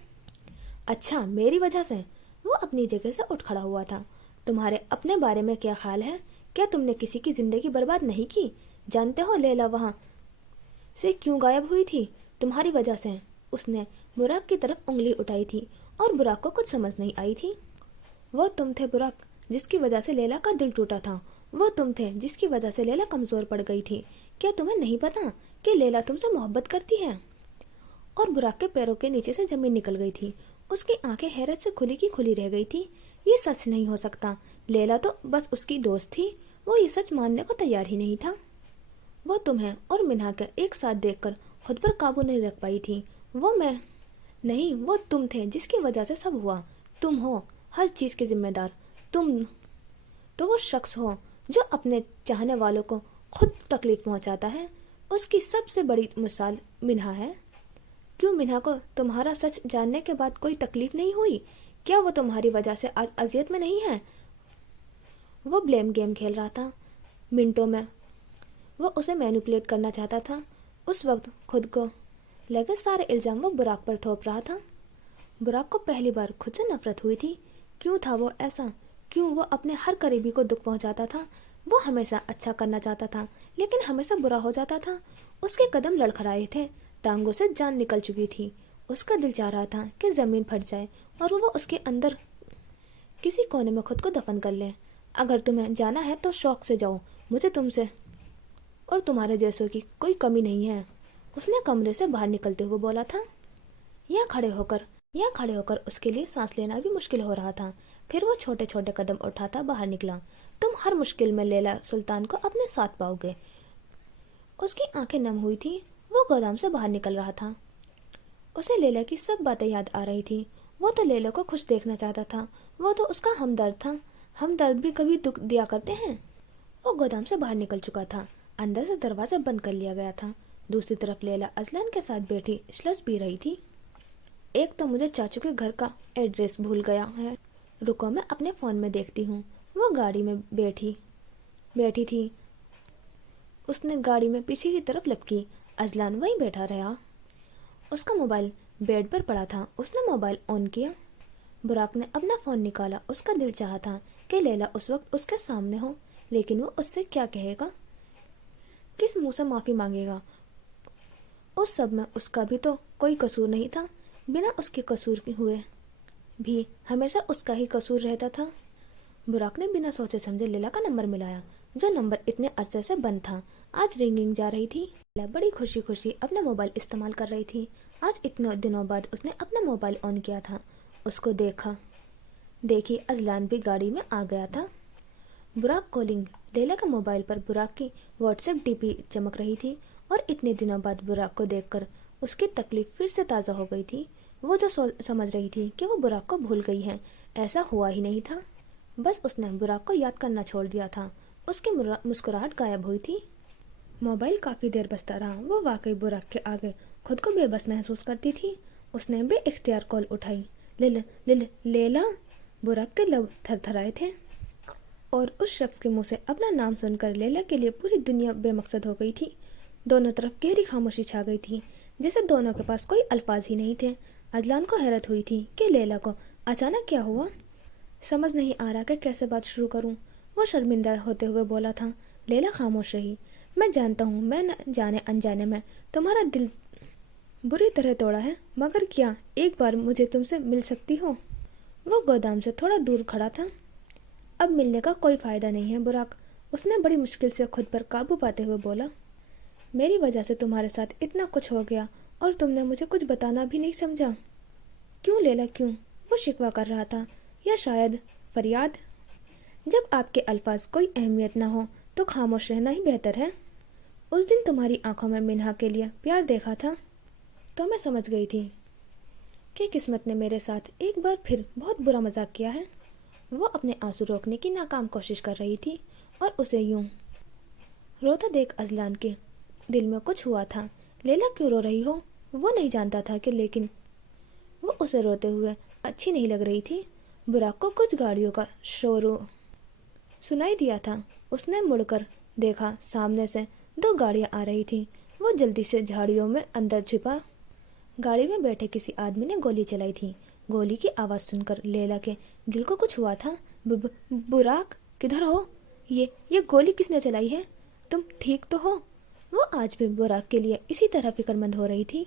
अच्छा, मेरी वजह से? वो अपनी जगह से उठ खड़ा हुआ था। तुम्हारे अपने बारे में क्या ख्याल है? क्या तुमने किसी की जिंदगी बर्बाद नहीं की? जानते हो लैला वहाँ से क्यों गायब हुई थी? तुम्हारी वजह से। उसने बुराक की तरफ उंगली उठाई थी और बुराक को कुछ समझ नहीं आई थी। वो तुम थे बुराक, जिसकी वजह से लैला का दिल टूटा था। वो तुम थे जिसकी वजह से लैला कमजोर पड़ गई थी। क्या तुम्हें नहीं पता कि लैला तुमसे मोहब्बत करती है? और बुराक के पैरों के नीचे से जमीन निकल गई थी। उसकी आंखें हैरत से खुली की खुली रह गई थी। ये सच नहीं हो सकता। लैला तो बस उसकी दोस्त थी। वो ये सच मानने को तैयार ही नहीं था। वो तुम्हें और मिन्हा के एक साथ देखकर खुद पर काबू नहीं रख पाई थी। वो मैं नहीं, वो तुम थे जिसकी वजह से सब हुआ। तुम हो हर चीज़ के जिम्मेदार। तुम तो वो शख्स हो जो अपने चाहने वालों को खुद तकलीफ पहुंचाता है। उसकी सबसे बड़ी मिसाल मिन्हा है। क्यों मिन्हा को तुम्हारा सच जानने के बाद कोई तकलीफ नहीं हुई? क्या वो तुम्हारी वजह से आज अजियत में नहीं है? वो ब्लेम गेम खेल रहा था। मिनटों में वो उसे मैनिपुलेट करना चाहता था। उस वक्त खुद को लगे सारे इल्ज़ाम वो बुराक पर थोप रहा था। बुराक को पहली बार खुद से नफरत हुई थी। क्यों था वो ऐसा? क्यों वो अपने हर करीबी को दुख पहुंचाता था? वो हमेशा अच्छा करना चाहता था, लेकिन हमेशा बुरा हो जाता था। उसके कदम लड़खड़ाए थे, टांगों से जान निकल चुकी थी। उसका दिल चाह रहा था कि ज़मीन फट जाए और वो उसके अंदर किसी कोने में खुद को दफन कर ले। अगर तुम्हें जाना है तो शौक से जाओ, मुझे तुमसे और तुम्हारे जैसों की कोई कमी नहीं है। उसने कमरे से बाहर निकलते हुए बोला था। यहाँ खड़े होकर उसके लिए सांस लेना भी मुश्किल हो रहा था। फिर वो छोटे छोटे कदम उठाता बाहर निकला। तुम हर मुश्किल में लैला सुल्तान को अपने साथ पाओगे। उसकी आंखें नम हुई थी। वो गोदाम से बाहर निकल रहा था। उसे लैला की सब बातें याद आ रही थी। वो तो लैला को खुश देखना चाहता था। वो तो उसका हमदर्द था। हमदर्द भी कभी दुख दिया करते हैं। वो गोदाम से बाहर निकल चुका था। अंदर से दरवाजा बंद कर लिया गया था। दूसरी तरफ लैला अजलान के साथ बैठी श्लस पी रही थी। एक तो मुझे चाचू के घर का एड्रेस भूल गया है। रुको, मैं अपने फ़ोन में देखती हूँ। वो गाड़ी में बैठी थी। उसने गाड़ी में पीछे की तरफ लपकी। अजलान वहीं बैठा रहा। उसका मोबाइल बेड पर पड़ा था। उसने मोबाइल ऑन किया। बुराक ने अपना फ़ोन निकाला। उसका दिल चाहा था कि लैला उस वक्त उसके सामने हो, लेकिन वो उससे क्या कहेगा, किस मुंह से माफ़ी मांगेगा? उस सब में उसका भी तो कोई कसूर नहीं था। बिना उसके कसूर हुए भी हमेशा उसका ही कसूर रहता था। बुराक ने बिना सोचे समझे लैला का नंबर मिलाया, जो नंबर इतने अरसे से बंद था। आज रिंगिंग जा रही थी। लैला बड़ी खुशी खुशी अपना मोबाइल इस्तेमाल कर रही थी। आज इतने दिनों बाद उसने अपना मोबाइल ऑन किया था। उसको देखी अजलान भी गाड़ी में आ गया था। बुराक कॉलिंग। लैला के मोबाइल पर बुराक की व्हाट्सएप डीपी चमक रही थी और इतने दिनों बाद बुराक को देखकर उसकी तकलीफ फिर से ताज़ा हो गई थी। वो जो समझ रही थी कि वो बुराक को भूल गई है, ऐसा हुआ ही नहीं था। बस उसने बुराक को याद करना छोड़ दिया था। उसकी मुस्कुराहट गायब हुई थी। मोबाइल काफ़ी देर बजता रहा। वो वाकई बुराक के आगे खुद को बेबस महसूस करती थी। उसने बेइख्तियार कॉल उठाई। लैला। बुराक के लब थरथराए थे और उस शख्स के मुंह से अपना नाम सुनकर लैला के लिए पूरी दुनिया बेमकसद हो गई थी। दोनों तरफ गहरी खामोशी छा गई थी, जैसे दोनों के पास कोई अल्फाज ही नहीं थे। अजलान को हैरत हुई थी कि लैला को अचानक क्या हुआ। समझ नहीं आ रहा कि कैसे बात शुरू करूं, वो शर्मिंदा होते हुए बोला था। लैला खामोश रही। मैं जानता हूँ, मैं न जाने अनजाने में तुम्हारा दिल बुरी तरह तोड़ा है, मगर क्या एक बार मुझे तुमसे मिल सकती हो? वो गोदाम से थोड़ा दूर खड़ा था। अब मिलने का कोई फायदा नहीं है बुराक, उसने बड़ी मुश्किल से खुद पर काबू पाते हुए बोला। मेरी वजह से तुम्हारे साथ इतना कुछ हो गया और तुमने मुझे कुछ बताना भी नहीं समझा। क्यों लैला, क्यों? वो शिकवा कर रहा था, या शायद फरियाद। जब आपके अल्फाज कोई अहमियत ना हो तो खामोश रहना ही बेहतर है। उस दिन तुम्हारी आंखों में मिन्हा के लिए प्यार देखा था तो मैं समझ गई थी कि किस्मत ने मेरे साथ एक बार फिर बहुत बुरा मजाक किया है। वो अपने आंसू रोकने की नाकाम कोशिश कर रही थी और उसे यूं रोता देख अजलान के दिल में कुछ हुआ था। लैला क्यों रो रही हो वो नहीं जानता था कि लेकिन वो उसे रोते हुए अच्छी नहीं लग रही थी। बुराक को कुछ गाड़ियों का शोर सुनाई दिया था। उसने मुड़कर देखा, सामने से 2 गाड़ियां आ रही थी। वो जल्दी से झाड़ियों में अंदर छिपा। गाड़ी में बैठे किसी आदमी ने गोली चलाई थी। गोली की आवाज सुनकर लैला के दिल को कुछ हुआ था। बुराक, किधर हो? ये गोली किसने चलाई है? तुम ठीक तो हो? वो आज भी बुराक के लिए इसी तरह फिक्रमंद हो रही थी।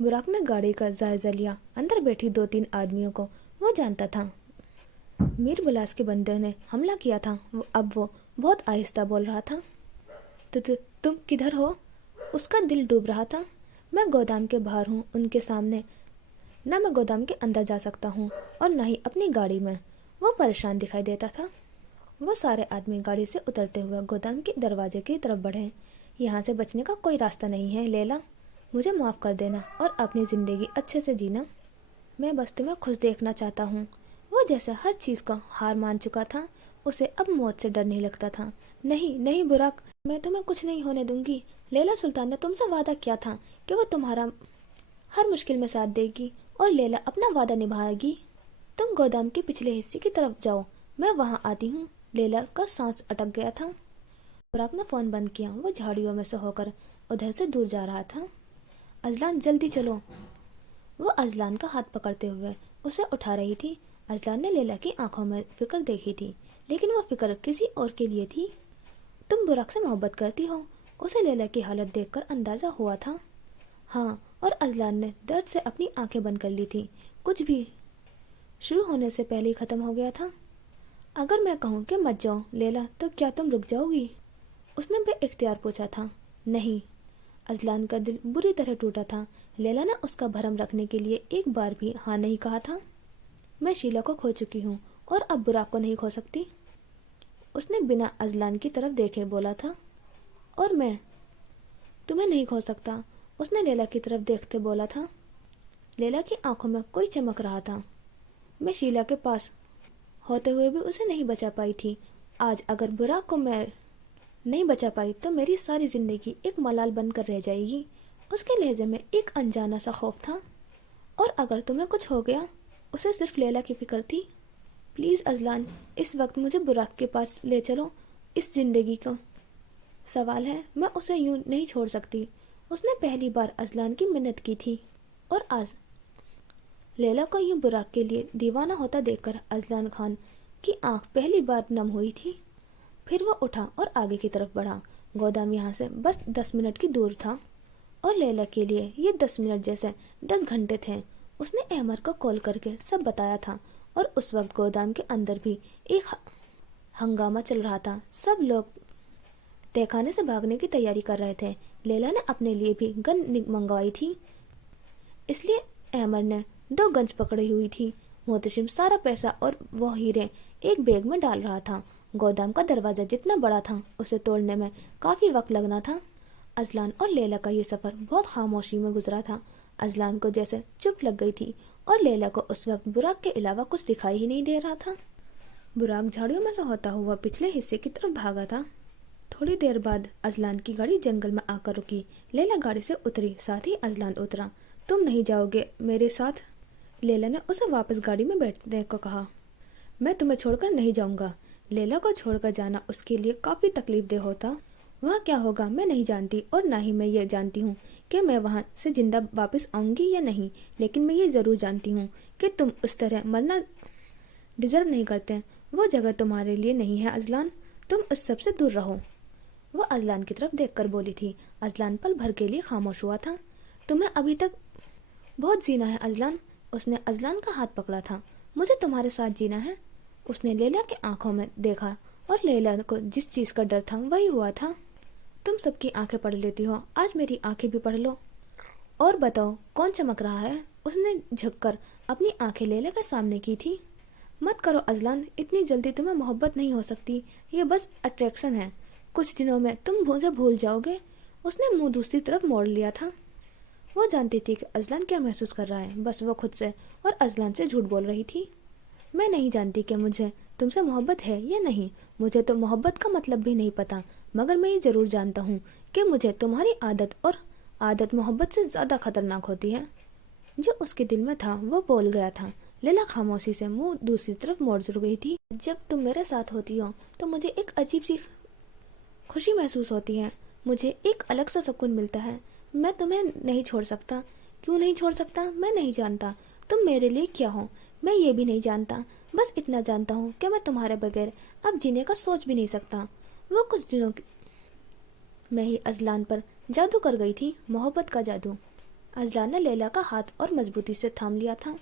बुराक ने गाड़ी का जायजा लिया। अंदर बैठी 2-3 आदमियों को वो जानता था। मीर बुलास के बंदे ने हमला किया था। अब वो बहुत आहिस्ता बोल रहा था। तुम किधर हो? उसका दिल डूब रहा था। मैं गोदाम के बाहर हूँ, उनके सामने। न मैं गोदाम के अंदर जा सकता हूँ और न ही अपनी गाड़ी में। वो परेशान दिखाई देता था। वो सारे आदमी गाड़ी से उतरते हुए गोदाम के दरवाजे की तरफ बढ़े। यहाँ से बचने का कोई रास्ता नहीं है लैला, मुझे माफ़ कर देना और अपनी ज़िंदगी अच्छे से जीना। मैं बस तुम्हें खुश देखना चाहता हूँ। वो जैसे हर चीज़ का हार मान चुका था, उसे अब मौत से डर नहीं लगता था। नहीं नहीं बुराक, मैं तुम्हें कुछ नहीं होने दूंगी। लैला सुल्तान ने तुमसे वादा किया था कि वो तुम्हारा हर मुश्किल में साथ देगी और लैला अपना वादा निभाएगी। तुम गोदाम के पिछले हिस्से की तरफ जाओ, मैं वहाँ आती हूँ। लैला का सांस अटक गया था। बुराक ने फ़ोन बंद किया। वो झाड़ियों में से होकर उधर से दूर जा रहा था। अजलान, जल्दी चलो। वो अजलान का हाथ पकड़ते हुए उसे उठा रही थी। अजलान ने लैला की आंखों में फिक्र देखी थी, लेकिन वो फिक्र किसी और के लिए थी। तुम बुराक से मोहब्बत करती हो? उसे लैला की हालत देखकर अंदाजा हुआ था। हाँ, और अजलान ने दर्द से अपनी आंखें बंद कर ली थी। कुछ भी शुरू होने से पहले ही खत्म हो गया था। अगर मैं कहूँ कि मत जाओ लैला, तो क्या तुम रुक जाओगी? उसने बेइख्तियार पूछा था। नहीं। अजलान का दिल बुरी तरह टूटा था। लैला ने उसका भरम रखने के लिए एक बार भी हाँ नहीं कहा था। मैं शीला को खो चुकी हूँ और अब बुराक को नहीं खो सकती। उसने बिना अजलान की तरफ देखे बोला था। और मैं तुम्हें नहीं खो सकता, उसने लैला की तरफ देखते बोला था। लैला की आंखों में कोई चमक रहा था। मैं शीला के पास होते हुए भी उसे नहीं बचा पाई थी। आज अगर बुराक को मैं नहीं बचा पाई तो मेरी सारी जिंदगी एक मलाल बनकर रह जाएगी। उसके लहजे में एक अनजाना सा खौफ था। और अगर तुम्हें कुछ हो गया? उसे सिर्फ लैला की फिक्र थी। प्लीज़ अजलान, इस वक्त मुझे बुराक के पास ले चलो। इस जिंदगी का सवाल है, मैं उसे यूं नहीं छोड़ सकती। उसने पहली बार अजलान की मिन्नत की थी और आज लैला को यूं बुराक के लिए दीवाना होता देखकर अजलान खान की आंख पहली बार नम हुई थी। फिर वो उठा और आगे की तरफ बढ़ा। गोदाम यहाँ से बस 10 मिनट की दूर था और लैला के लिए ये 10 मिनट जैसे 10 घंटे थे। उसने अहमद को कॉल करके सब बताया था और उस वक्त गोदाम के अंदर भी एक हंगामा चल रहा था। सब लोग तहखाने से भागने की तैयारी कर रहे थे। लैला ने अपने लिए भी गन मंगवाई थी, इसलिए अहमद ने 2 गन्स पकड़ी हुई थी। मोहतशिम सारा पैसा और वो हीरे एक बैग में डाल रहा था। गोदाम का दरवाज़ा जितना बड़ा था उसे तोड़ने में काफ़ी वक्त लगना था। अजलान और लैला का ये सफ़र बहुत खामोशी में गुजरा था। अजलान को जैसे चुप लग गई थी और लैला को उस वक्त बुराक के अलावा कुछ दिखाई ही नहीं दे रहा था। बुराक झाड़ियों में से होता हुआ पिछले हिस्से की तरफ भागा था। थोड़ी देर बाद अजलान की गाड़ी जंगल में आकर रुकी। लैला गाड़ी से उतरी, साथ ही अजलान उतरा। तुम नहीं जाओगे मेरे साथ? लैला ने उसे वापस गाड़ी में बैठने को कहा। मैं तुम्हें छोड़कर नहीं जाऊंगा। लैला को छोड़कर जाना उसके लिए काफ़ी तकलीफदेह होता। वहाँ क्या होगा मैं नहीं जानती और ना ही मैं ये जानती हूँ कि मैं वहाँ से जिंदा वापस आऊँगी या नहीं, लेकिन मैं ये ज़रूर जानती हूँ कि तुम उस तरह मरना डिज़र्व नहीं करते। वो जगह तुम्हारे लिए नहीं है अजलान, तुम उस सब से दूर रहो। वो अजलान की तरफ देखकर बोली थी। अजलान पल भर के लिए खामोश हुआ था। तुम्हें अभी तक बहुत जीना है अजलान। उसने अजलान का हाथ पकड़ा था। मुझे तुम्हारे साथ जीना है। उसने लैला के आंखों में देखा और लैला को जिस चीज का डर था वही हुआ था। तुम सबकी आंखें पढ़ लेती हो, आज मेरी आंखें भी पढ़ लो और बताओ कौन चमक रहा है। उसने झुककर अपनी आंखें लैला के सामने की थी। मत करो अजलान, इतनी जल्दी तुम्हें मोहब्बत नहीं हो सकती, ये बस अट्रैक्शन है। कुछ दिनों में तुम मुझे भूल जाओगे। उसने मुंह दूसरी तरफ मोड़ लिया था। वो जानती थी कि अजलान क्या महसूस कर रहा है, बस वो खुद से और अजलान से झूठ बोल रही थी। मैं नहीं जानती कि मुझे तुमसे मोहब्बत है या नहीं, मुझे तो मोहब्बत का मतलब भी नहीं पता, मगर मैं ये जरूर जानता हूँ कि मुझे तुम्हारी आदत और आदत मोहब्बत से ज़्यादा खतरनाक होती है। जो उसके दिल में था वो बोल गया था। लैला खामोशी से मुंह दूसरी तरफ मोड़ गई थी। जब तुम मेरे साथ होती हो तो मुझे एक अजीब सी खुशी महसूस होती है, मुझे एक अलग सा सुकून मिलता है। मैं तुम्हें नहीं छोड़ सकता। क्यों नहीं छोड़ सकता मैं नहीं जानता। तुम मेरे लिए क्या हो मैं ये भी नहीं जानता। बस इतना जानता हूँ कि मैं तुम्हारे बगैर अब जीने का सोच भी नहीं सकता। वो कुछ दिनों में ही अजलान पर जादू कर गई थी, मोहब्बत का जादू। अजलान ने लैला का हाथ और मजबूती से थाम लिया था।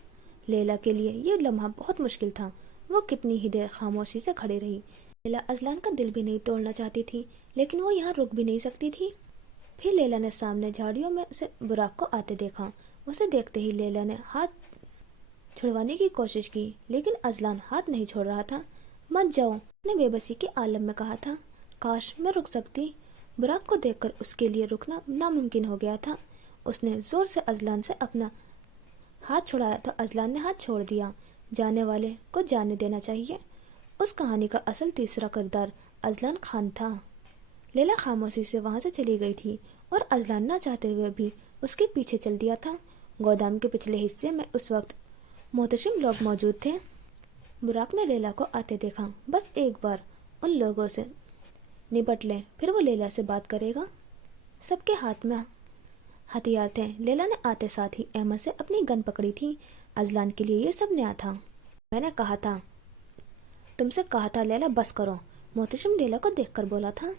लैला के लिए ये लम्हा बहुत मुश्किल था। वो कितनी ही देर खामोशी से खड़ी रही। लैला अजलान का दिल भी नहीं तोड़ना चाहती थी, लेकिन वो यहाँ रुक भी नहीं सकती थी। फिर लैला ने सामने झाड़ियों में से बुराक को आते देखा। उसे देखते ही लैला ने हाथ छुड़वाने की कोशिश की, लेकिन अजलान हाथ नहीं छोड़ रहा था। मत जाओ, उसने बेबसी के आलम में कहा था। काश मैं रुक सकती। बुराक को देखकर उसके लिए रुकना नामुमकिन हो गया था। उसने जोर से अजलान से अपना हाथ छुड़ाया तो अजलान ने हाथ छोड़ दिया। जाने वाले को जाने देना चाहिए। उस कहानी का असल तीसरा किरदार अजलान खान था। लैला खामोशी से वहां से चली गई थी और अजलान ना चाहते हुए भी उसके पीछे चल दिया था। गोदाम के पिछले हिस्से में उस वक्त मोहतशिम लोग मौजूद थे। बुराक ने लैला को आते देखा। बस एक बार उन लोगों से निपट ले, फिर वो लैला से बात करेगा। सबके हाथ में हथियार थे। लैला ने आते साथ ही अहमद से अपनी गन पकड़ी थी। अजलान के लिए ये सब नया था। मैंने कहा था, तुमसे कहा था लैला बस करो। मोहतशिम लैला को देखकर बोला था।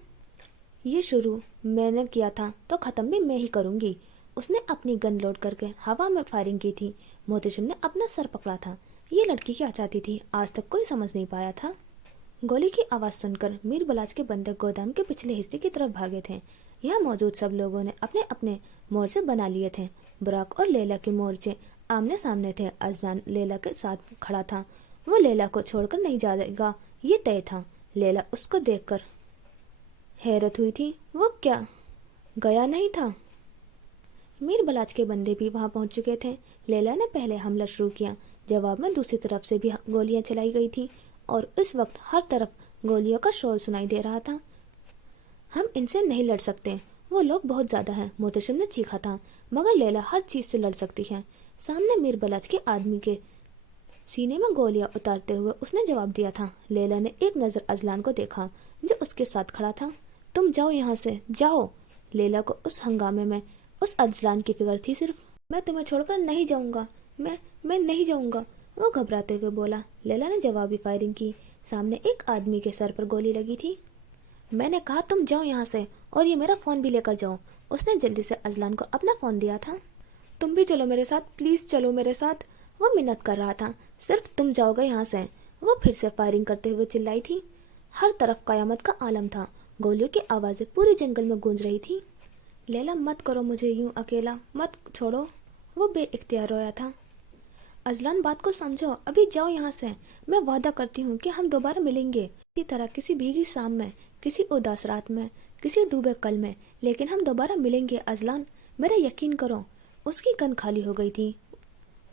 ये शुरू मैंने किया था तो ख़त्म भी मैं ही करूँगी। उसने अपनी गन लोड करके हवा में फायरिंग की थी। मोहतशिम ने अपना सर पकड़ा था। ये लड़की क्या चाहती थी आज तक कोई समझ नहीं पाया था। गोली की आवाज़ सुनकर मीर बलाज के बंदे गोदाम के पिछले हिस्से की तरफ भागे थे। यहाँ मौजूद सब लोगों ने अपने अपने मोर्चे बना लिए थे। बुराक और लैला के मोर्चे आमने सामने थे। अजलान लैला के साथ खड़ा था। वो लैला को छोड़कर नहीं जाएगा, ये तय था। लैला उसको देखकर हैरत हुई थी। वो क्या गया नहीं था? मीर बलाज के बंदे भी वहां पहुंच चुके थे। लैला ने पहले हमला शुरू किया। जवाब में दूसरी तरफ से भी गोलियां चलाई गई थी और इस वक्त हर तरफ गोलियों का शोर सुनाई दे रहा था। हम इनसे नहीं लड़ सकते, वो लोग बहुत ज्यादा हैं, मोहतशिम ने चीखा था। मगर लैला हर चीज से लड़ सकती है। सामने मीर बलाज के आदमी के सीने में गोलियां उतारते हुए उसने जवाब दिया था। लैला ने एक नजर अजलान को देखा जो उसके साथ खड़ा था। तुम जाओ यहाँ से, जाओ। लैला को उस हंगामे में उस अजलान की फिक्र थी सिर्फ। मैं तुम्हें छोड़कर नहीं जाऊंगा, मैं नहीं जाऊंगा, वो घबराते हुए बोला। लैला ने जवाबी फायरिंग की। सामने एक आदमी के सर पर गोली लगी थी। मैंने कहा तुम जाओ यहाँ से और ये मेरा फोन भी लेकर जाओ। उसने जल्दी से अजलान को अपना फोन दिया था। तुम भी चलो मेरे साथ, प्लीज चलो मेरे साथ, वो मिन्नत कर रहा था। सिर्फ तुम जाओगे यहाँ से। वो फिर से फायरिंग करते हुए चिल्लाई थी। हर तरफ कयामत का आलम था। गोलियों की आवाजें पूरे जंगल में गूंज रही थी। लैला मत करो मुझे यूं अकेला, मत छोड़ो, वो बेइख्तियार रोया था। अजलान बात को समझो, अभी जाओ यहाँ से। मैं वादा करती हूँ कि हम दोबारा मिलेंगे, इसी तरह किसी भीगी शाम में, किसी उदास रात में, किसी डूबे कल में, लेकिन हम दोबारा मिलेंगे अजलान, मेरा यकीन करो। उसकी गन खाली हो गई थी।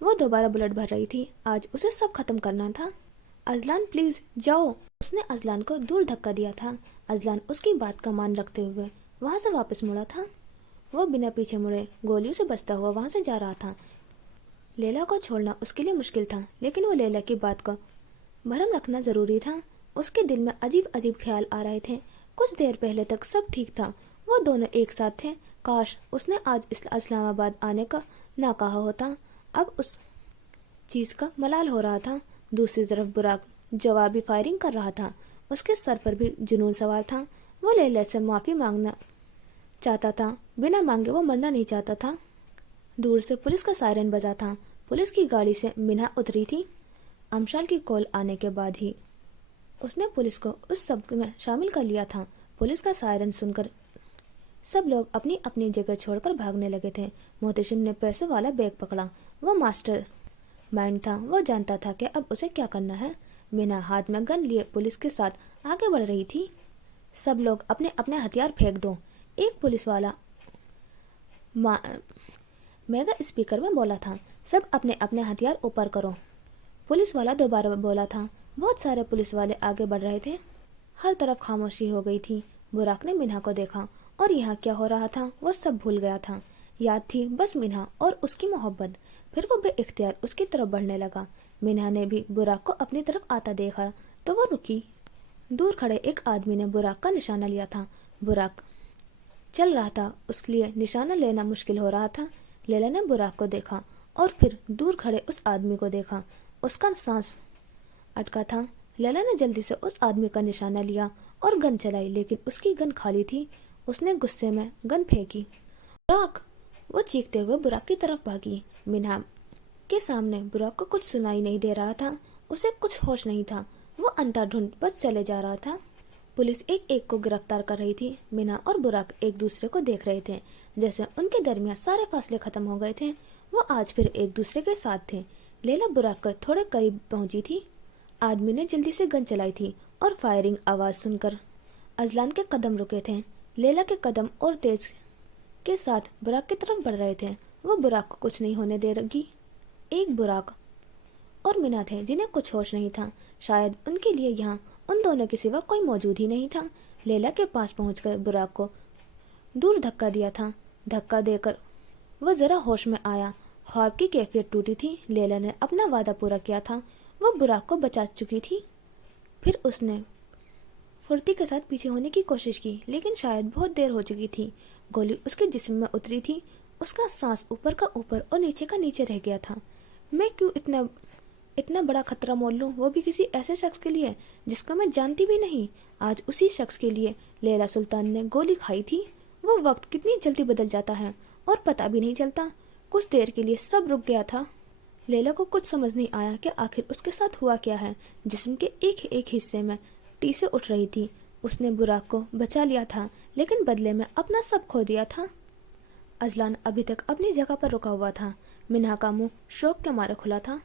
वो दोबारा बुलेट भर रही थी। आज उसे सब खत्म करना था। अजलान प्लीज जाओ। उसने अजलान को दूर धक्का दिया था। अजलान उसकी बात का मान रखते हुए वहां से वापस मुड़ा था। वो बिना पीछे मुड़े गोलियों से बचता हुआ वहां से जा रहा था। लैला को छोड़ना उसके लिए मुश्किल था, लेकिन वो लैला की बात का भरम रखना जरूरी था। उसके दिल में अजीब अजीब ख्याल आ रहे थे। कुछ देर पहले तक सब ठीक था, वो दोनों एक साथ थे। काश उसने आज इस्लामाबाद आने का ना कहा होता। अब उस चीज का मलाल हो रहा था। दूसरी तरफ बुराक जवाबी फायरिंग कर रहा था। उसके सर पर भी जुनून सवार था। वो लैला से माफी मांगना चाहता था, बिना मांगे वो मरना नहीं चाहता था। دور سے پولیس کا سائرن بجا تھا۔ پولیس کی گاڑی سے منہا اتری تھی۔ امشال کی کال آنے کے بعد ہی اس نے پولیس کو اس سب میں شامل کر لیا تھا۔ پولیس کا سائرن سن کر سب لوگ اپنی اپنی جگہ چھوڑ کر بھاگنے لگے تھے۔ محتشم نے پیسوں والا بیگ پکڑا۔ وہ ماسٹر مائنڈ تھا، وہ جانتا تھا کہ اب اسے کیا کرنا ہے۔ منہا ہاتھ میں گن لیے پولیس کے ساتھ آگے بڑھ رہی تھی۔ سب لوگ اپنے اپنے ہتھیار پھینک دو، ایک پولیس والا میگا اسپیکر میں بولا تھا۔ سب اپنے اپنے ہتھیار اوپر کرو، پولیس والا دوبارہ بولا تھا۔ بہت سارے پولیس والے آگے بڑھ رہے تھے۔ ہر طرف خاموشی ہو گئی تھی۔ براق نے منہا کو دیکھا اور یہاں کیا ہو رہا تھا وہ سب بھول گیا تھا۔ یاد تھی بس منہا اور اس کی محبت۔ پھر وہ بے اختیار اس کی طرف بڑھنے لگا۔ منہا نے بھی براق کو اپنی طرف آتا دیکھا تو وہ رکی۔ دور کھڑے ایک آدمی نے براق کا نشانہ لیا تھا۔ براق چل رہا تھا، اس لیے نشانہ لینا مشکل ہو رہا تھا۔ لیلا نے براق کو دیکھا اور پھر دور کھڑے اس آدمی کو دیکھا۔ اس کا سانس اٹکا تھا۔ لیلا نے جلدی سے اس آدمی کا نشانہ لیا اور گن چلائی، لیکن اس کی گن خالی تھی۔ اس نے غصے میں گن پھینکی۔ براق! وہ چیختے ہوئے براق کی طرف بھاگی۔ منہا کے سامنے براق کو کچھ سنائی نہیں دے رہا تھا، اسے کچھ ہوش نہیں تھا۔ وہ اندھا دھند بس چلے جا رہا تھا۔ پولیس ایک ایک کو گرفتار کر رہی تھی۔ منہا اور براق ایک دوسرے کو دیکھ رہے تھے، جیسے ان کے درمیان سارے فاصلے ختم ہو گئے تھے۔ وہ آج پھر ایک دوسرے کے ساتھ تھے۔ لیلا براق کے تھوڑے قریب پہنچی تھی۔ آدمی نے جلدی سے گن چلائی تھی اور فائرنگ آواز سن کر اذلان کے قدم رکے تھے۔ لیلا کے قدم اور تیز کے ساتھ براق کی طرف بڑھ رہے تھے۔ وہ براق کو کچھ نہیں ہونے دے رہی۔ ایک براق اور منہا تھے جنہیں کچھ ہوش نہیں تھا۔ شاید ان کے لیے یہاں ان دونوں کے سوا کوئی موجود ہی نہیں تھا۔ لیلا کے پاس پہنچ کر براق کو دور دھکا دیا تھا۔ دھکا دے کر وہ ذرا ہوش میں آیا۔ خواب کی کیفیت ٹوٹی تھی۔ لیلا نے اپنا وعدہ پورا کیا تھا، وہ براق کو بچا چکی تھی۔ پھر اس نے پھرتی کے ساتھ پیچھے ہونے کی کوشش کی، لیکن شاید بہت دیر ہو چکی تھی۔ گولی اس کے جسم میں اتری تھی۔ اس کا سانس اوپر کا اوپر اور نیچے کا نیچے رہ گیا تھا۔ میں کیوں اتنا بڑا خطرہ مول لوں، وہ بھی کسی ایسے شخص کے لیے جس کو میں جانتی بھی نہیں۔ آج اسی شخص کے لیے لیلا سلطان نے گولی کھائی تھی۔ وہ وقت کتنی جلدی بدل جاتا ہے اور پتہ بھی نہیں چلتا۔ کچھ دیر کے لیے سب رک گیا تھا۔ لیلا کو کچھ سمجھ نہیں آیا کہ آخر اس کے ساتھ ہوا کیا ہے۔ جسم کے ایک ایک حصے میں ٹیسیں اٹھ رہی تھی۔ اس نے براق کو بچا لیا تھا، لیکن بدلے میں اپنا سب کھو دیا تھا۔ اذلان ابھی تک اپنی جگہ پر رکا ہوا تھا۔ منہا کا منہ شوق کے مارے کھلا تھا۔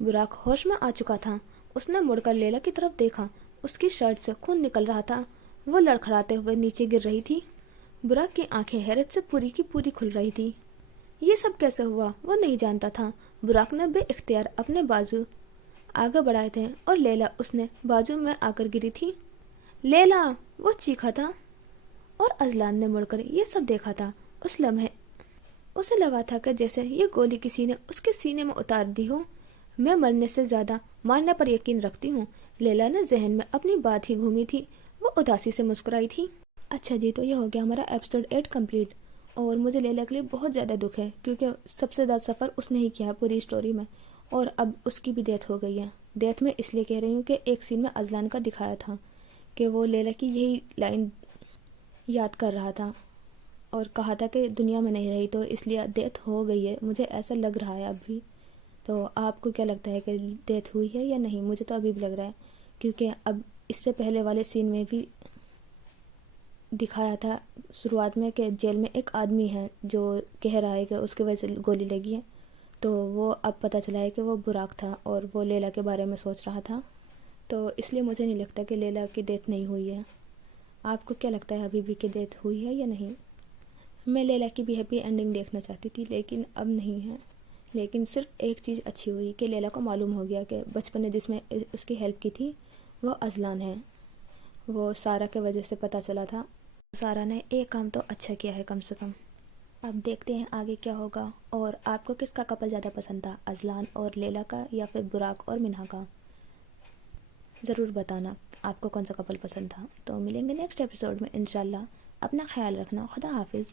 براق ہوش میں آ چکا تھا۔ اس نے مڑ کر لیلا کی طرف دیکھا۔ اس کی شرٹ سے خون نکل رہا تھا۔ وہ لڑکھڑاتے ہوئے نیچے گر رہی تھی۔ براق کی آنکھیں حیرت سے پوری کی پوری کھل رہی تھی۔ یہ سب کیسے ہوا وہ نہیں جانتا تھا۔ براق نے بے اختیار اپنے بازو آگے بڑھائے تھے اور لیلا اس نے بازو میں آ کر گری تھی۔ لیلا! وہ چیخا تھا اور اذلان نے مڑ کر یہ سب دیکھا تھا۔ اس لمحے اسے لگا تھا کہ جیسے یہ گولی کسی نے اس کے سینے میں اتار دی ہو۔ میں مرنے سے زیادہ مارنے پر یقین رکھتی ہوں۔ لیلا نے ذہن میں اپنی بات ہی گھومی تھی۔ وہ اداسی سے مسکرائی تھی۔ اچھا جی، تو یہ ہو گیا ہمارا ایپیسوڈ 8 کمپلیٹ۔ اور مجھے لیلا کے لیے بہت زیادہ دکھ ہے، کیونکہ سب سے زیادہ سفر اس نے ہی کیا پوری اسٹوری میں، اور اب اس کی بھی ڈیتھ ہو گئی ہے۔ ڈیتھ میں اس لیے کہہ رہی ہوں کہ ایک سین میں اذلان کا دکھایا تھا کہ وہ لیلا کی یہی لائن یاد کر رہا تھا اور کہا تھا کہ دنیا میں نہیں رہی، تو اس لیے ڈیتھ ہو گئی ہے۔ مجھے ایسا لگ رہا ہے اب بھی۔ تو آپ کو کیا لگتا ہے کہ ڈیتھ ہوئی ہے یا نہیں؟ مجھے تو ابھی بھی لگ رہا ہے، کیونکہ اب اس سے پہلے والے سین میں بھی دکھایا تھا شروعات میں کہ جیل میں ایک آدمی ہے جو کہہ رہا ہے کہ اس کی وجہ سے گولی لگی ہے، تو وہ اب پتہ چلا ہے کہ وہ براق تھا اور وہ لیلا کے بارے میں سوچ رہا تھا۔ تو اس لیے مجھے نہیں لگتا کہ لیلا کی ڈیتھ نہیں ہوئی ہے۔ آپ کو کیا لگتا ہے ابھی بھی کہ ڈیتھ ہوئی ہے یا نہیں؟ میں لیلا کی بھی ہیپی اینڈنگ دیکھنا چاہتی تھی، لیکن اب نہیں ہے۔ لیکن صرف ایک چیز اچھی ہوئی کہ لیلا کو معلوم ہو گیا کہ بچپن میں جس میں اس کی ہیلپ کی تھی وہ اذلان ہے۔ وہ سارا کے وجہ سے پتہ چلا تھا۔ سارا نے ایک کام تو اچھا کیا ہے کم سے کم۔ اب دیکھتے ہیں آگے کیا ہوگا، اور آپ کو کس کا کپل زیادہ پسند تھا، اذلان اور لیلا کا یا پھر براق اور منہا کا؟ ضرور بتانا آپ کو کون سا کپل پسند تھا۔ تو ملیں گے نیکسٹ ایپیسوڈ میں انشاءاللہ۔ اپنا خیال رکھنا۔ خدا حافظ۔